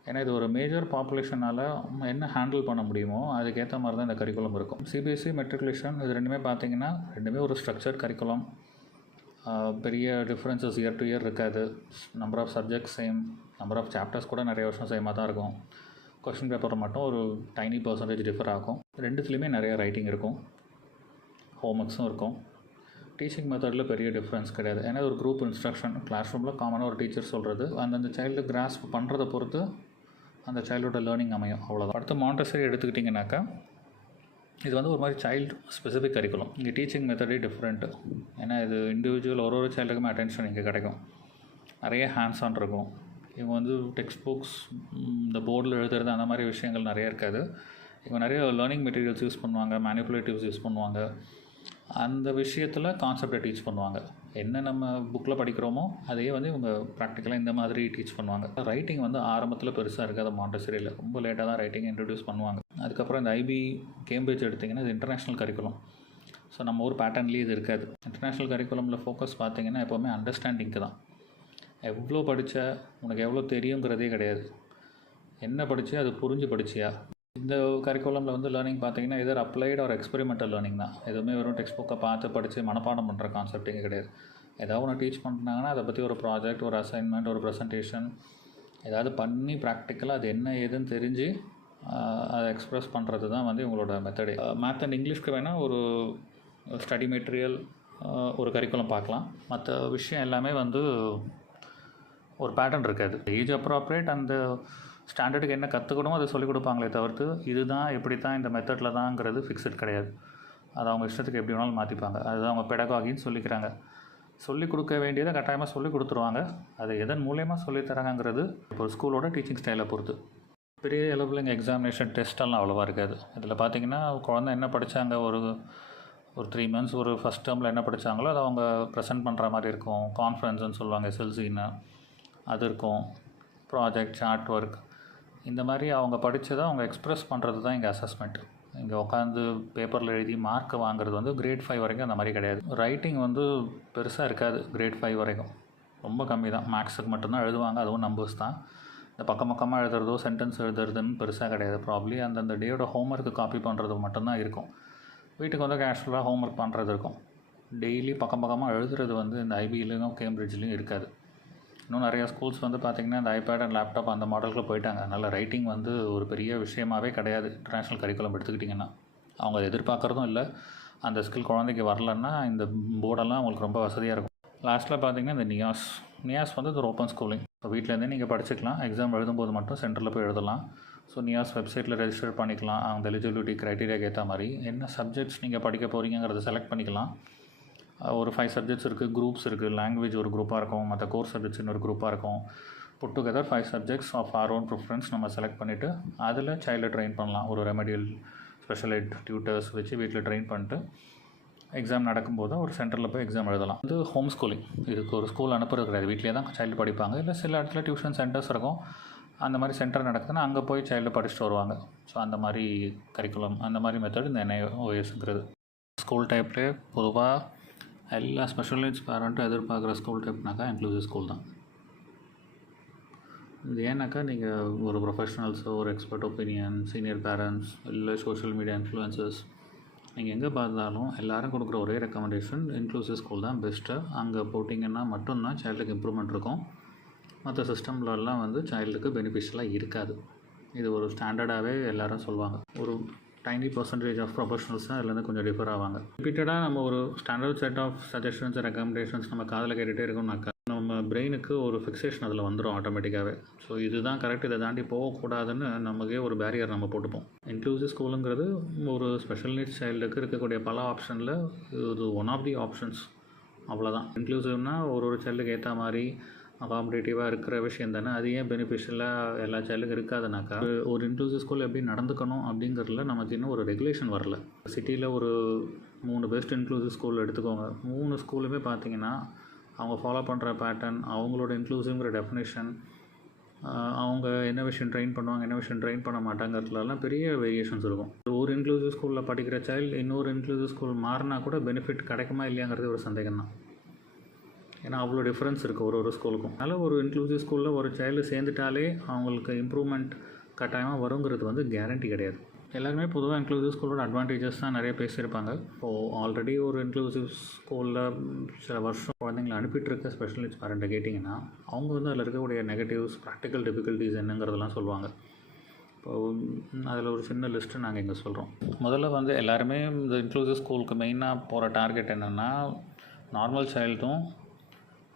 ஏன்னா இது ஒரு மேஜர் பாப்புலேஷனால் என்ன ஹேண்டில் பண்ண முடியுமோ அதுக்கேற்ற மாதிரி தான் இந்த கரிக்குலம் இருக்கும். சிபிஎஸ்சி மெட்ரிகுலேஷன் இது ரெண்டுமே பார்த்திங்கன்னா ரெண்டுமே ஒரு ஸ்ட்ரக்சர்ட் கரிக்குலம், பெரிய டிஃப்ரென்சஸ் இயர் டு இயர் இருக்காது. Number of subjects same, number of chapters கூட நிறைய வருஷம் சேமாக தான் இருக்கும். கொஷின் பேப்பர் மட்டும் ஒரு டைனி பர்சன்டேஜ் டிஃபர் ஆகும். ரெண்டுத்துலேயுமே நிறைய ரைட்டிங் இருக்கும், ஹோம்ஒர்க்ஸும் இருக்கும். டீச்சிங் மெத்தடில் பெரிய டிஃப்ரென்ஸ் கிடையாது, ஏன்னா ஒரு குரூப் இன்ஸ்ட்ரக்ஷன் கிளாஸ் ரூமில் காமனாக ஒரு டீச்சர் சொல்கிறது அந்தந்த சைல்டு கிராஸ்ப் பண்ணுறதை பொறுத்து அந்த சைல்டோட லேர்னிங் அமையும், அவ்வளோதான். அடுத்து மாண்டசரி எடுத்துக்கிட்டிங்கனாக்கா இது வந்து ஒரு மாதிரி சைல்டு ஸ்பெசிஃபிக் கரிக்குலம். இங்கே டீச்சிங் மெத்தடே டிஃப்ரெண்ட்டு, ஏன்னா இது இண்டிவிஜுவல் ஒரு சைல்டுக்குமே அட்டென்ஷன் இங்கே கிடைக்கும், நிறைய ஹேண்ட்ஸ் ஆன் இருக்கும். இவங்க வந்து டெக்ஸ்ட் புக்ஸ் இந்த போர்டில் எழுதுறது அந்த மாதிரி விஷயங்கள் நிறைய இருக்காது. இவங்க நிறைய லேர்னிங் மெட்டீரியல்ஸ் யூஸ் பண்ணுவாங்க, மேனிப்புலேட்டிவ்ஸ் யூஸ் பண்ணுவாங்க, அந்த விஷயத்தில் கான்செப்டை டீச் பண்ணுவாங்க. என்ன நம்ம புக்கில் படிக்கிறோமோ அதையே வந்து இவங்க ப்ராக்டிக்கலாக இந்த மாதிரி டீச் பண்ணுவாங்க. ரைட்டிங் வந்து ஆரம்பத்தில் பெருசாக இருக்காது மாண்டசரியில், ரொம்ப லேட்டாக தான் ரைட்டிங் இன்ட்ரடியூஸ் பண்ணுவாங்க. அதுக்கப்புறம் இந்த ஐபி கேம்பிரிட்ஜ் எடுத்திங்கன்னா இது இன்டர்நேஷ்னல் கரிக்குலம். ஸோ நம்ம ஊர் பேட்டர்ன்லேயே இது இருக்காது. இன்டர்நேஷ்னல் கரிக்குலமில் ஃபோக்கஸ் பார்த்திங்கன்னா எப்போவுமே அண்டர்ஸ்டாண்டிங்க்கு தான். எவ்வளோ படித்த உனக்கு எவ்வளோ தெரியுங்கிறதே கிடையாது, என்ன படித்து அது புரிஞ்சு படிச்சியா. இந்த கரிக்குலமில் வந்து லேர்னிங் பார்த்திங்கன்னா எதர் அப்ளைடு ஒரு எக்ஸ்பெரிமெண்டல் லேர்னிங் தான். எதுவுமே வெறும் டெக்ஸ்ட் புக்கை பார்த்து படித்து மனப்பாடம் பண்ணுற கான்செப்ட் இங்கே கிடையாது. ஏதாவது ஒன்று டீச் பண்ணுறாங்கன்னா அதை பற்றி ஒரு ப்ராஜெக்ட், ஒரு அசைன்மெண்ட், ஒரு ப்ரெசன்டேஷன் ஏதாவது பண்ணி ப்ராக்டிக்கலாக அது என்ன ஏதுன்னு தெரிஞ்சு அதை எக்ஸ்ப்ரெஸ் பண்ணுறது தான் வந்து இவங்களோட மெத்தடே. மேத் அண்ட் இங்கிலீஷ்க்கு வேணால் ஒரு ஸ்டடி மெட்டீரியல் ஒரு கரிக்குலம் பார்க்கலாம். மற்ற விஷயம் எல்லாமே வந்து ஒரு பேட்டர்ன் இருக்காது. ஏஜ் அப்ராப்ரியேட் அந்த ஸ்டாண்டர்டுக்கு என்ன கற்றுக்கணுமோ அதை சொல்லிக் கொடுப்பாங்களே தவிர்த்து இதுதான் இப்படி தான் இந்த மெத்தடில் தான்ங்கிறது ஃபிக்ஸட் கிடையாது. அது அவங்க இஷ்டத்துக்கு எப்படி வேணாலும் மாற்றிப்பாங்க. அதுதான் அவங்க பெடகாகின்னு சொல்லிக்கிறாங்க. சொல்லிக் கொடுக்க வேண்டியதை கட்டாயமாக சொல்லிக் கொடுத்துருவாங்க. அதை எதன் மூலியமாக சொல்லித்தராங்கிறது இப்போ ஸ்கூலோட டீச்சிங் ஸ்டைலை பொறுத்து. பெரிய அளவில் இங்கே எக்ஸாமினேஷன் டெஸ்ட்டெல்லாம் அவ்வளோவா இருக்காது. இதில் பார்த்திங்கன்னா குழந்தை என்ன படித்தாங்க ஒரு 3 months ஒரு ஃபஸ்ட் டேர்மில் என்ன படித்தாங்களோ அதை அவங்க ப்ரெசென்ட் பண்ணுற மாதிரி இருக்கும். கான்ஃபரன்ஸ்னு சொல்லுவாங்க, எஸ்எல்சின்னு அது இருக்கும். ப்ராஜெக்ட், சார்ட் ஒர்க் இந்த மாதிரி அவங்க படித்ததை அவங்க எக்ஸ்ப்ரெஸ் பண்ணுறது தான் இங்கே அசஸ்மெண்ட். இங்கே உட்காந்து பேப்பரில் எழுதி மார்க் வாங்குறது வந்து கிரேட் 5 வரைக்கும் அந்த மாதிரி கிடையாது. ரைட்டிங் வந்து பெருசாக இருக்காது. கிரேட் 5 வரைக்கும் ரொம்ப கம்மி தான். மேக்ஸுக்கு மட்டும்தான் எழுதுவாங்க, அதுவும் நம்பர்ஸ் தான். இந்த பக்கமாக எழுதுறதோ சென்டென்ஸ் எழுதுறதுன்னு பெருசாக கிடையாது. ப்ராப்ளி அந்தந்த டேயோட ஹோம்ஒர்க்கு காப்பி பண்ணுறது மட்டும்தான் இருக்கும். வீட்டுக்கு வந்து கேஷுவலாக ஹோம்ஒர்க் பண்ணுறது இருக்கும். டெய்லி பக்கமாக எழுதுறது வந்து இந்த ஐபிலையும் கேம்பிரிட்ஜ்லேயும் இருக்காது. இன்னும் நிறையா ஸ்கூல்ஸ் வந்து பார்த்திங்கன்னா இந்த ஐபேட் அண்ட் லேப்டாப் அந்த மாடலுக்கு போயிட்டாங்க. அதனால் ரைட்டிங் வந்து ஒரு பெரிய விஷயமாகவே கிடையாது. இன்டர்நேஷ்னல் கரிக்குலம் எடுத்துக்கிட்டிங்கன்னா அவங்க எதிர்பார்க்குறதும் இல்லை. அந்த ஸ்கில் குழந்தைக்கு வரலன்னா இந்த போர்டெல்லாம் அவங்களுக்கு ரொம்ப வசதியாக இருக்கும். லாஸ்ட்டில் பார்த்திங்கன்னா இந்த நியாஸ் வந்து இது ஓப்பன் ஸ்கூலிங். இப்போ வீட்டிலேருந்தே நீங்கள் படிச்சுக்கலாம். எக்ஸாம் எழுதும்போது மட்டும் சென்டரில் போய் எழுதலாம். ஸோ நியாஸ் வெப்சைட்டில் ரெஜிஸ்டர் பண்ணிக்கலாம். அந்த எலிஜிபிலிட்டி க்ரைட்டீரியாக்கு ஏற்ற மாதிரி என்ன சப்ஜெக்ட்ஸ் நீங்கள் படிக்க போகிறீங்கிறத செலக்ட் பண்ணிக்கலாம். ஒரு 5 சப்ஜெக்ட்ஸ் இருக்குது, குரூப்ஸ் இருக்குது. லாங்குவேஜ் ஒரு குரூப்பாக இருக்கும், மற்ற கோர்ஸ் சப்ஜெக்ட்ஸ் இன்னொரு குரூப்பாக இருக்கும். Put together 5 subjects of our own preference நம்ம செலக்ட் பண்ணிவிட்டு அதில் சைல்டை ட்ரெயின் பண்ணலாம். ஒரு ரெமடியல் ஸ்பெஷல் எட் டியூட்டர்ஸ் வச்சு வீட்டில் ட்ரெயின் பண்ணிட்டு எக்ஸாம் நடக்கும்போது ஒரு சென்டரில் போய் எக்ஸாம் எழுதலாம். இது ஹோம் ஸ்கூலிங். இதுக்கு ஒரு ஸ்கூல் அனுப்புறது கிடையாது. வீட்டிலே தான் சைல்டு படிப்பாங்க. இல்லை சில இடத்துல டியூஷன் சென்டர்ஸ் இருக்கும். அந்த மாதிரி சென்டர் நடக்குதுன்னா அங்கே போய் சைல்டு படிச்சுட்டு வருவாங்க. ஸோ அந்த மாதிரி கரிக்குலம், அந்த மாதிரி மெத்தட் இந்த NIOSங்கிறது. ஸ்கூல் டைப்லேயே பொதுவாக எல்லா ஸ்பெஷல் நீட்ஸ் பேரண்ட்டும் எதிர்பார்க்குற ஸ்கூல் டைப்னாக்கா இன்க்ளூசிவ் ஸ்கூல் தான். இது ஏன்னாக்கா நீங்கள் ஒரு ப்ரொஃபஷனல்ஸோ, ஒரு எக்ஸ்பர்ட் ஒப்பீனியன், சீனியர் பேரண்ட்ஸ், இல்லை சோஷியல் மீடியா இன்ஃப்ளூயன்சஸ், நீங்கள் எங்கே பார்த்தாலும் எல்லோரும் கொடுக்குற ஒரே ரெக்கமெண்டேஷன் இன்க்ளூசிவ் ஸ்கூல் தான் பெஸ்ட்டு. அங்கே போட்டிங்கன்னா மட்டும்தான் சைல்டுக்கு இம்ப்ரூவ்மெண்ட் இருக்கும். மற்ற சிஸ்டம்லலாம் வந்து சைல்டுக்கு பெனிஃபிஷியலாக இருக்காது. இது ஒரு ஸ்டாண்டர்டாகவே எல்லோரும் சொல்லுவாங்க. ஒரு டைனி பர்சன்டேஜ் ஆஃப் ப்ரொஃபஷனல்ஸ் தான் இதுலேருந்து கொஞ்சம் டிஃபர் ஆவாங்க. ரிப்பீட்டடாக நம்ம ஒரு standard set of suggestions, recommendations நம்ம காதில் கேட்டுகிட்டே இருக்கோம்னாக்கா நம்ம பிரெயினுக்கு ஒரு ஃபிக்ஸேஷன் அதில் வந்துடும் ஆட்டோமேட்டிக்காகவே. ஸோ இதுதான் கரெக்ட், இதை தாண்டி போகக்கூடாதுன்னு நமக்கே ஒரு பேரியர் நம்ம போட்டுப்போம். இன்க்ளூசிவ் ஸ்கூலுங்கிறது ஒரு ஸ்பெஷல் நீட்ஸ் சைல்டுக்கு இருக்கக்கூடிய பல ஆப்ஷனில் இது ஒன் ஆஃப் தி ஆப்ஷன்ஸ். அவ்வளோதான். இன்க்ளூசிவ்னால் ஒரு சைல்டுக்கு ஏற்ற மாதிரி அகாமடேட்டிவாக இருக்கிற விஷயம் தானே. அது ஏன் பெனிஃபிஷியலாக எல்லா சைல்டுக்கும் இருக்காதுனாக்கா ஒரு இன்க்ளூசிவ் ஸ்கூல் எப்படி நடந்துக்கணும் அப்படிங்கிறதுல நமக்கு இன்னும் ஒரு ரெகுலேஷன் வரல. சிட்டியில் ஒரு 3 பெஸ்ட் இன்க்ளூசிவ் ஸ்கூல் எடுத்துக்கோங்க. 3 ஸ்கூலுமே பார்த்தீங்கன்னா அவங்க ஃபாலோ பண்ணுற பேட்டர்ன், அவங்களோட இன்க்ளூசிவ்ங்கிற டெஃபினேஷன், அவங்க என்ன விஷயம் ட்ரெயின் பண்ணுவாங்க, என்ன விஷயம் ட்ரெயின் பண்ண மாட்டாங்கிறதுலலாம் பெரிய வேரியேஷன்ஸ் இருக்கும். ஒரு இன்க்ளூசிவ் ஸ்கூலில் படிக்கிற சைல்டு இன்னொரு இன்க்ளூசிவ் ஸ்கூல் மாறினா கூட பெனிஃபிட் கிடைக்குமா இல்லையாங்கிறது ஒரு சந்தேகம் தான். ஏன்னா அவ்வளோ டிஃப்ரென்ஸ் இருக்குது ஒரு ஸ்கூலுக்கும். அதனால் ஒரு இன்க்ளூசிவ் ஸ்கூலில் ஒரு சைல்டு சேர்ந்துட்டாலே அவங்களுக்கு இம்ப்ரூவ்மெண்ட் கட்டாயமாக வருங்கிறது வந்து கேரண்டி கிடையாது. எல்லாருமே பொதுவாக இன்க்ளூசிவ் ஸ்கூலோட அட்வான்டேஜஸ் தான் நிறைய பேசியிருப்பாங்க. இப்போது ஆல்ரெடி ஒரு இன்க்ளூசிவ் ஸ்கூலில் சில வருஷம் குழந்தைங்களை அனுப்பிட்டுருக்க ஸ்பெஷல் நீட்ஸ் பேரண்ட்டை கேட்டிங்கன்னா அவங்க வந்து அதில் இருக்கக்கூடிய நெகட்டிவ்ஸ், ப்ராக்டிக்கல் டிஃபிகல்ட்டிஸ் என்னங்கிறதெல்லாம் சொல்லுவாங்க. இப்போது அதில் ஒரு சின்ன லிஸ்ட்டு நாங்கள் இங்கே சொல்கிறோம். முதல்ல வந்து எல்லாருமே இந்த இன்க்ளூசிவ் ஸ்கூலுக்கு மெயினாக போகிற டார்கெட் என்னென்னா, நார்மல் சைல்டும்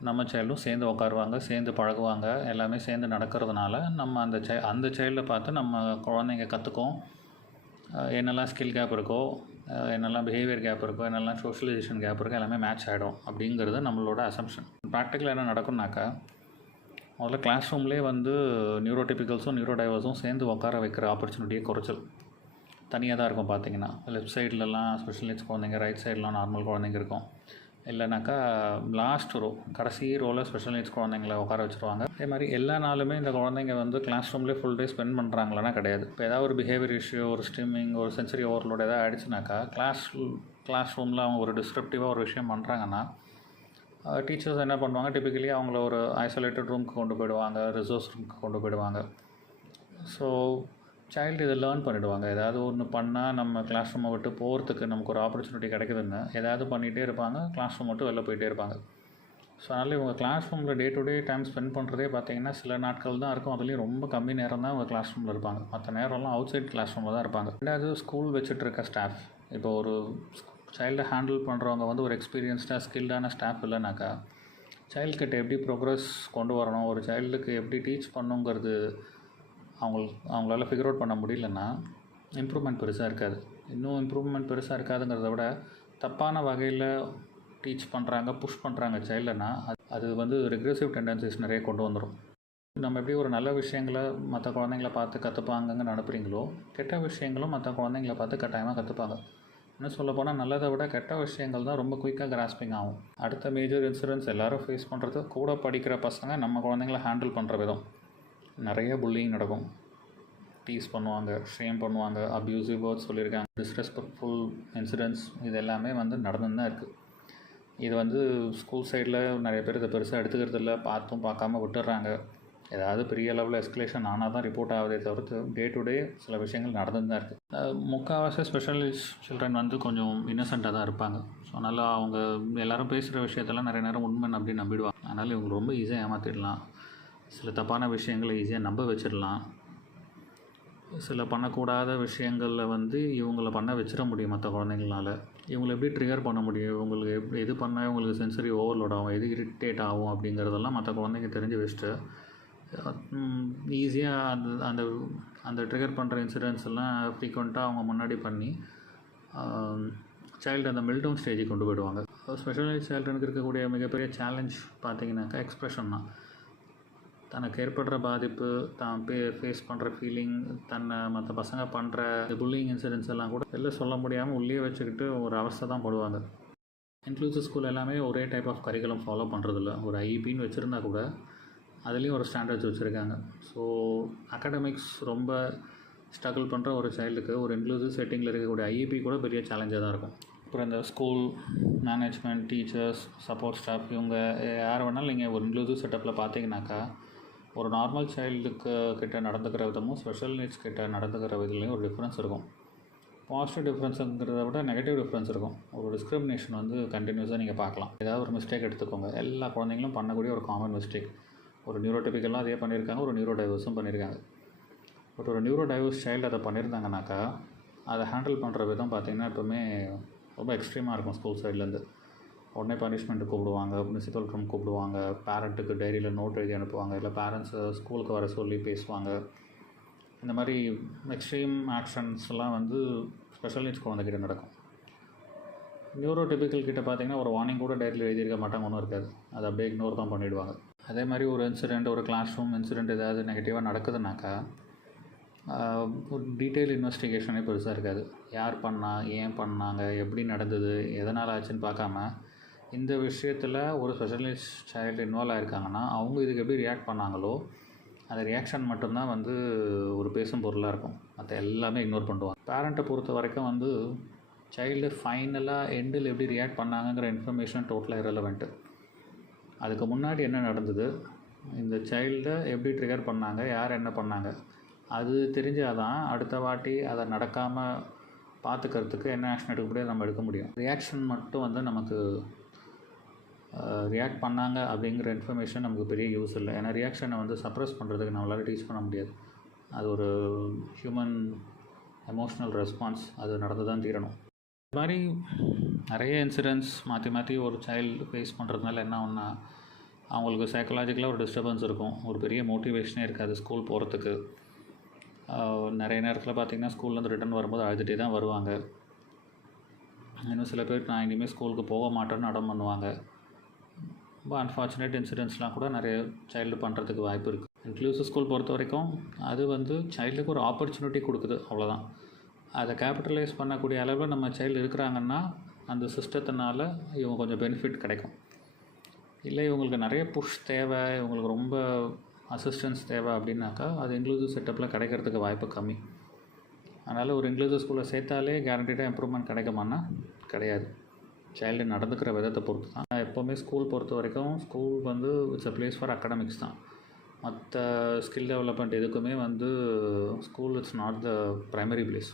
நம்ம சைல்டும் சேர்ந்து உட்காருவாங்க, சேர்ந்து பழகுவாங்க, எல்லாமே சேர்ந்து நடக்கிறதுனால நம்ம அந்த சைல்டை பார்த்து நம்ம குழந்தைங்க கற்றுக்கும். என்னெல்லாம் ஸ்கில் கேப் இருக்கோ, என்னெல்லாம் பிஹேவியர் கேப் இருக்கோ, என்னெல்லாம் சோஷியலைசேஷன் கேப் இருக்கோ எல்லாமே மேட்ச் ஆகிடும் அப்படிங்கிறது நம்மளோட அசம்ஷன். ப்ராக்டிக்கலாக என்ன நடக்கும்னாக்கா, முதல்ல கிளாஸ் ரூம்லேயே வந்து நியூரோடிபிக்கல்ஸும் நியூரோடைவர்ஸும் சேர்ந்து உட்கார வைக்கிற ஆப்பர்ச்சுனிட்டியை குறைச்சல் தனியாக தான் இருக்கும். பார்த்திங்கன்னா லெஃப்ட் சைட்லலாம் ஸ்பெஷல் நீட்ஸ் குழந்தைங்க, ரைட் சைட்லாம் நார்மல் குழந்தைங்க இருக்கும். இல்லைனாக்கா லாஸ்ட் ரோ, கடைசி ரோவில் ஸ்பெஷல் நீட்ஸ் குழந்தைங்கள உட்கார வச்சுருவாங்க. அதே மாதிரி எல்லா நாளுமே இந்த குழந்தைங்க வந்து கிளாஸ் ரூம்லேயே ஃபுல் டே ஸ்பெண்ட் பண்ணுறாங்களான்னா கிடையாது. இப்போ ஏதாவது ஒரு பிஹேவியர் இஷ்யூ, ஒரு ஸ்ட்ரீமிங், ஒரு சென்சரி ஓவர்லோட் ஏதாவது ஆகிடுச்சுனாக்கா கிளாஸ் ரூமில் அவங்க ஒரு டிஸ்கிரிப்டிவாக ஒரு விஷயம் பண்ணுறாங்கன்னா டீச்சர்ஸ் என்ன பண்ணுவாங்க, டிப்பிக்கலி அவங்கள ஒரு ஐசோலேட்டட் ரூமுக்கு கொண்டு போயிடுவாங்க, ரிசோர்ஸ் ரூமுக்கு கொண்டு போயிடுவாங்க. ஸோ சைல்டு இதை லேர்ன் பண்ணிவிடுவாங்க. ஏதாவது ஒன்று பண்ணால் நம்ம கிளாஸ் ரூமை விட்டு போகிறதுக்கு நமக்கு ஒரு ஆப்பர்ச்சுனிட்டி கிடைக்குதுன்னு ஏதாவது பண்ணிகிட்டே இருப்பாங்க, கிளாஸ் ரூம் மட்டும் வெளில போயிட்டே இருப்பாங்க. ஸோ அதனால் இவங்க கிளாஸ் ரூமில் day to day time spend பண்ணுறதே பார்த்திங்கன்னா சில நாட்கள் தான் இருக்கும். அதுலேயும் ரொம்ப கம்மி நேரம் தான் அவங்க கிளாஸ் ரூமில் இருப்பாங்க. மற்ற நேரம்லாம் அவுட் சைட் கிளாஸ் ரூமில் தான் இருப்பாங்க. ரெண்டாவது ஸ்கூல் வச்சுட்டு இருக்க ஸ்டாஃப். இப்போ ஒரு சைல்டை ஹேண்டில் பண்ணுறவங்க வந்து ஒரு எக்ஸ்பீரியன்ஸ்டாக ஸ்கில்டான ஸ்டாஃப் இல்லைனாக்கா சைல்டுக்கிட்ட எப்படி ப்ரோக்ரஸ் கொண்டு வரணும், ஒரு சைல்டுக்கு எப்படி டீச் பண்ணுங்கிறது அவங்களால ஃபிகர் அவுட் பண்ண முடியலன்னா இம்ப்ரூவ்மெண்ட் பெருசாக இருக்காது. இன்னும் இம்ப்ரூவ்மெண்ட் பெருசாக இருக்காதுங்கிறத விட தப்பான வகையில் டீச் பண்ணுறாங்க, புஷ் பண்ணுறாங்க சைல்டுனா அது வந்து ரெக்ரெசிவ் டெண்டன்சிஸ் நிறைய கொண்டு வந்துடும். நம்ம எப்படி ஒரு நல்ல விஷயங்களை மற்ற குழந்தைங்கள பார்த்து கற்றுப்பாங்கன்னு அனுப்புகிறீங்களோ, கெட்ட விஷயங்களும் மற்ற குழந்தைங்கள பார்த்து கட்டாயமாக கற்றுப்பாங்க. இன்னும் சொல்லப்போனால் நல்லதை விட கெட்ட விஷயங்கள் தான் ரொம்ப குயிக்காக கிராஸ்பிங் ஆகும். அடுத்த மேஜர் இன்சிடென்ட்ஸ் எல்லோரும் ஃபேஸ் பண்ணுறது கூட படிக்கிற பசங்க நம்ம குழந்தைங்கள ஹேண்டில் பண்ணுற விதம். நிறைய புல்லிங் நடக்கும், டீஸ் பண்ணுவாங்க, ஷேம் பண்ணுவாங்க, அப்யூசிவ் வேர்ட்ஸ் சொல்லியிருக்காங்க, டிஸ்ரெஸ்பெக்ட்ஃபுல் இன்சிடென்ட்ஸ் இது எல்லாமே வந்து நடந்து தான் இருக்குது. இது வந்து ஸ்கூல் சைடில் நிறைய பேர் இதை பெருசாக எடுத்துக்கிறதில்ல, பார்த்தும் பார்க்காம விட்டுடுறாங்க. ஏதாவது பெரிய லெவலில் எஸ்கலேஷன் ஆனால் தான் ரிப்போர்ட் ஆகுதே தவிர்த்து டே டு டே சில விஷயங்கள் நடந்து தான் இருக்குது. முக்கால்வாசி ஸ்பெஷல் சில்ட்ரன் வந்து கொஞ்சம் இன்னசென்ட்டாக தான் இருப்பாங்க. ஸோ அதனால் அவங்க எல்லோரும் பேசுகிற விஷயத்தெல்லாம் நிறைய நேரம் உண்மைன்னு அப்படின்னு நம்பிடுவாங்க. அதனால் இவங்க ரொம்ப ஈஸியாக ஏமாற்றிடலாம், சில தப்பான விஷயங்களை ஈஸியாக நம்ப வச்சிடலாம், சில பண்ணக்கூடாத விஷயங்களில் வந்து இவங்கள பண்ண வச்சிட முடியும் மற்ற குழந்தைங்களால. இவங்களை எப்படி ட்ரிகர் பண்ண முடியும், இவங்களுக்கு எது பண்ணால் இவங்களுக்கு சென்சரி ஓவர்லோட் ஆகும், எது இரிட்டேட் ஆகும் அப்படிங்கிறதெல்லாம் மற்ற குழந்தைங்க தெரிஞ்சு வச்சுட்டு ஈஸியாக அந்த அந்த ட்ரிகர் பண்ணுற இன்சிடென்ட்ஸ் எல்லாம் ஃப்ரீக்வெண்ட்டாக அவங்க முன்னாடி பண்ணி சைல்டு அந்த மெல்டவுன் ஸ்டேஜுக்கு கொண்டு போயிடுவாங்க. ஸ்பெஷலைஸ் சைல்டுனுக்கு இருக்கக்கூடிய மிகப்பெரிய சேலஞ்ச் பார்த்திங்கனாக்கா எக்ஸ்ப்ரெஷன் தான். தனக்கு ஏற்படுற பாதிப்பு, தான் ஃபேஸ் பண்ணுற ஃபீலிங், தன்னை மற்ற பசங்க பண்ணுற புல்லிங் இன்சிடென்ட்ஸ் எல்லாம் கூட வெளில சொல்ல முடியாமல் உள்ளே வச்சுக்கிட்டு ஒரு அவஸ்தை தான் படுவாங்க. இன்க்ளூசிவ் ஸ்கூல் எல்லாமே ஒரே டைப் ஆஃப் கரிக்குலம் ஃபாலோ பண்ணுறதில்ல. ஒரு ஐஇபின்னு வச்சுருந்தா கூட அதுலேயும் ஒரு ஸ்டாண்டர்ட்ஸ் வச்சுருக்காங்க. ஸோ அகாடமிக்ஸ் ரொம்ப ஸ்ட்ரகிள் பண்ணுற ஒரு சைல்டுக்கு ஒரு இன்க்ளூசிவ் செட்டிங்கில் இருக்கக்கூடிய ஐஇபி கூட பெரிய சேலஞ்சாக தான் இருக்கும். அப்புறம் இந்த school management, teachers, support staff இவங்க யார் வேணாலும் நீங்கள் ஒரு இன்க்ளூசிவ் செட்டப்பில் பார்த்தீங்கன்னாக்கா ஒரு நார்மல் சைல்டுக்கு கிட்ட நடந்துக்கிற விதமும் ஸ்பெஷல் நீட்ஸ் கிட்ட நடந்துக்கிற விதத்துலேயும் ஒரு டிஃப்ரென்ஸ் இருக்கும். பாசிட்டிவ் டிஃப்ரென்ஸுங்கிறத விட நெகட்டிவ் டிஃப்ரென்ஸ் இருக்கும். ஒரு டிஸ்கிரிமினேஷன் வந்து கண்டினியூஸாக நீங்கள் பார்க்கலாம். ஏதாவது ஒரு மிஸ்டேக் எடுத்துக்கோங்க, எல்லா குழந்தைங்களும் பண்ணக்கூடிய ஒரு காமன் மிஸ்டேக். ஒரு நியூரோடிபிக்கலாக அதே பண்ணியிருக்காங்க, ஒரு நியூரோ டைவர்ஸும் பண்ணியிருக்காங்க. பட் ஒரு நியூரோ டைவர்ஸ் சைல்டு அதை பண்ணியிருந்தாங்கனாக்கா அதை ஹேண்டில் பண்ணுற விதம் பார்த்திங்கன்னா எப்போவுமே ரொம்ப எக்ஸ்ட்ரீமாக இருக்கும். ஸ்கூல் சைட்லேருந்து உடனே பனிஷ்மெண்ட்டு கூப்பிடுவாங்க, பிரின்சிபல் ரூம் கூப்பிடுவாங்க, பேரண்ட்டுக்கு டைரியில் நோட் எழுதி அனுப்புவாங்க, இல்லை பேரண்ட்ஸை ஸ்கூலுக்கு வர சொல்லி பேசுவாங்க. இந்த மாதிரி எக்ஸ்ட்ரீம் ஆக்ஷன்ஸ்லாம் வந்து ஸ்பெஷல் நீட்ஸ் குழந்தைகிட்ட நடக்கும். நியூரோ டிபிக்கல் கிட்ட பார்த்திங்கன்னா ஒரு வார்னிங் கூட டைரியில் எழுதியிருக்க மாட்டாங்க, ஒன்றும் இருக்காது. அதை அப்படியே இக்னோர் தான் பண்ணிவிடுவாங்க. அதே மாதிரி ஒரு இன்சிடெண்ட், ஒரு கிளாஸ் ரூம் இன்சிடெண்ட் ஏதாவது நெகட்டிவாக நடக்குதுனாக்கா ஒரு டீட்டெயில் இன்வெஸ்டிகேஷனே பெருசாக இருக்காது. யார் பண்ணா, ஏன் பண்ணாங்க, எப்படி நடந்தது, எதனால் ஆச்சுன்னு பார்க்காம இந்த விஷயத்தில் ஒரு ஸ்பெஷலிஸ்ட் சைல்டு இன்வால்வ் ஆகிருக்காங்கன்னா அவங்க இதுக்கு எப்படி ரியாக்ட் பண்ணாங்களோ அந்த ரியாக்ஷன் மட்டும்தான் வந்து ஒரு பேசும் பொருளாக இருக்கும். மற்ற எல்லாமே இக்னோர் பண்ணுவாங்க. பேரண்ட்டை பொறுத்த வரைக்கும் வந்து சைல்டு ஃபைனலாக எண்டில் எப்படி ரியாக்ட் பண்ணாங்கங்கிற இன்ஃபர்மேஷன் டோட்டலாக இரலவெண்ட்டு. அதுக்கு முன்னாடி என்ன நடந்தது, இந்த சைல்டை எப்படி ட்ரிகர் பண்ணாங்க, யார் என்ன பண்ணாங்க, அது தெரிஞ்சால் தான் அடுத்த வாட்டி அதை நடக்காமல் பார்த்துக்கிறதுக்கு என்ன ஆக்ஷன் எடுக்க முடியாது நம்ம எடுக்க முடியும். ரியாக்ஷன் மட்டும் வந்து நமக்கு ரியாக்ட் பண்ணாங்க அப்படிங்கிற இன்ஃபர்மேஷன் நமக்கு பெரிய யூஸ் இல்லை. ஏன்னா ரியாக்ஷனை வந்து சப்ரஸ் பண்ணுறதுக்கு நம்மளால் டீச் பண்ண முடியாது. அது ஒரு ஹியூமன் எமோஷ்னல் ரெஸ்பான்ஸ், அது நடந்து தான் தீரணும். இது மாதிரி நிறைய இன்சிடென்ட்ஸ் மாற்றி மாற்றி ஒரு சைல்டு ஃபேஸ் பண்ணுறதுனால என்ன ஆகும்னா அவங்களுக்கு சைக்கலாஜிக்கலாக ஒரு டிஸ்டர்பன்ஸ் இருக்கும், ஒரு பெரிய மோட்டிவேஷனே இருக்காது ஸ்கூல் போகிறதுக்கு. நிறைய நேரத்தில் பார்த்திங்கன்னா ஸ்கூல்லேருந்து ரிட்டன் வரும்போது அழுதுகிட்டே தான் வருவாங்க. இன்னும் சில பேர் நான் இனிமேல் ஸ்கூலுக்கு போக மாட்டேன்னு அடம் பண்ணுவாங்க. ரொம்ப அன்ஃபார்ச்சுனேட் இன்சிடென்ட்ஸ்லாம் கூட நிறைய சைல்டு பண்ணுறதுக்கு வாய்ப்பு இருக்குது. இன்க்ளூசிவ் ஸ்கூல் பொறுத்த வரைக்கும் அது வந்து சைல்டுக்கு ஒரு ஆப்பர்ச்சுனிட்டி கொடுக்குது, அவ்வளோதான். அதை கேபிட்டலைஸ் பண்ணக்கூடிய அளவில் நம்ம சைல்டு இருக்கிறாங்கன்னா அந்த சிஸ்டத்தினால இவங்க கொஞ்சம் பெனிஃபிட் கிடைக்கும். இல்லை இவங்களுக்கு நிறைய புஷ் தேவை, இவங்களுக்கு ரொம்ப அசிஸ்டன்ஸ் தேவை அப்படின்னாக்கா அது இன்க்ளூசிவ் செட்டப்பில் கிடைக்கிறதுக்கு வாய்ப்பு கம்மி. அதனால் ஒரு இன்க்ளூசிவ் ஸ்கூலில் சேர்த்தாலே கேரண்டீடாக இம்ப்ரூவ்மெண்ட் கிடைக்குமான்னா கிடையாது. சைல்டு நடந்துக்கிற விதத்தை பொறுத்து தான். எப்போவுமே ஸ்கூல் பொறுத்த வரைக்கும் ஸ்கூல் வந்து it's a place for academics தான். மற்ற ஸ்கில் டெவலப்மெண்ட் எதுக்குமே வந்து school it's not the primary place.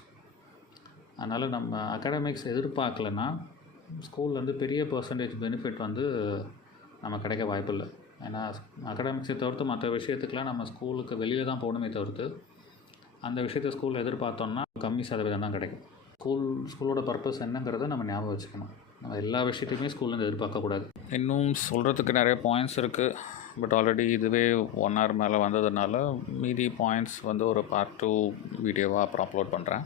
அதனால் நம்ம அகாடமிக்ஸ் எதிர்பார்க்கலன்னா ஸ்கூல்லேருந்து பெரிய பர்சன்டேஜ் பெனிஃபிட் வந்து நம்ம கிடைக்க வாய்ப்பில்லை. ஏன்னா அகாடமிக்ஸை தவிர்த்து மற்ற விஷயத்துக்கெலாம் நம்ம ஸ்கூலுக்கு வெளியில் தான் போகணுமே தவிர்த்து அந்த விஷயத்தை ஸ்கூலில் எதிர்பார்த்தோம்னா கம்மி சதவீதம் தான் கிடைக்கும். ஸ்கூலோட பர்பஸ் என்னங்கிறத நம்ம ஞாபகம் வச்சுக்கணும். நம்ம எல்லா விஷயத்தையுமே ஸ்கூல்லேருந்து எதிர்பார்க்கக்கூடாது. இன்னும் சொல்கிறதுக்கு நிறைய பாயிண்ட்ஸ் இருக்குது. பட் ஆல்ரெடி இதுவே 1 hour மேலே வந்ததுனால மீதி பாயிண்ட்ஸ் வந்து ஒரு பார்ட் 2 வீடியோவாக அப்புறம் அப்லோட் பண்ணுறேன்.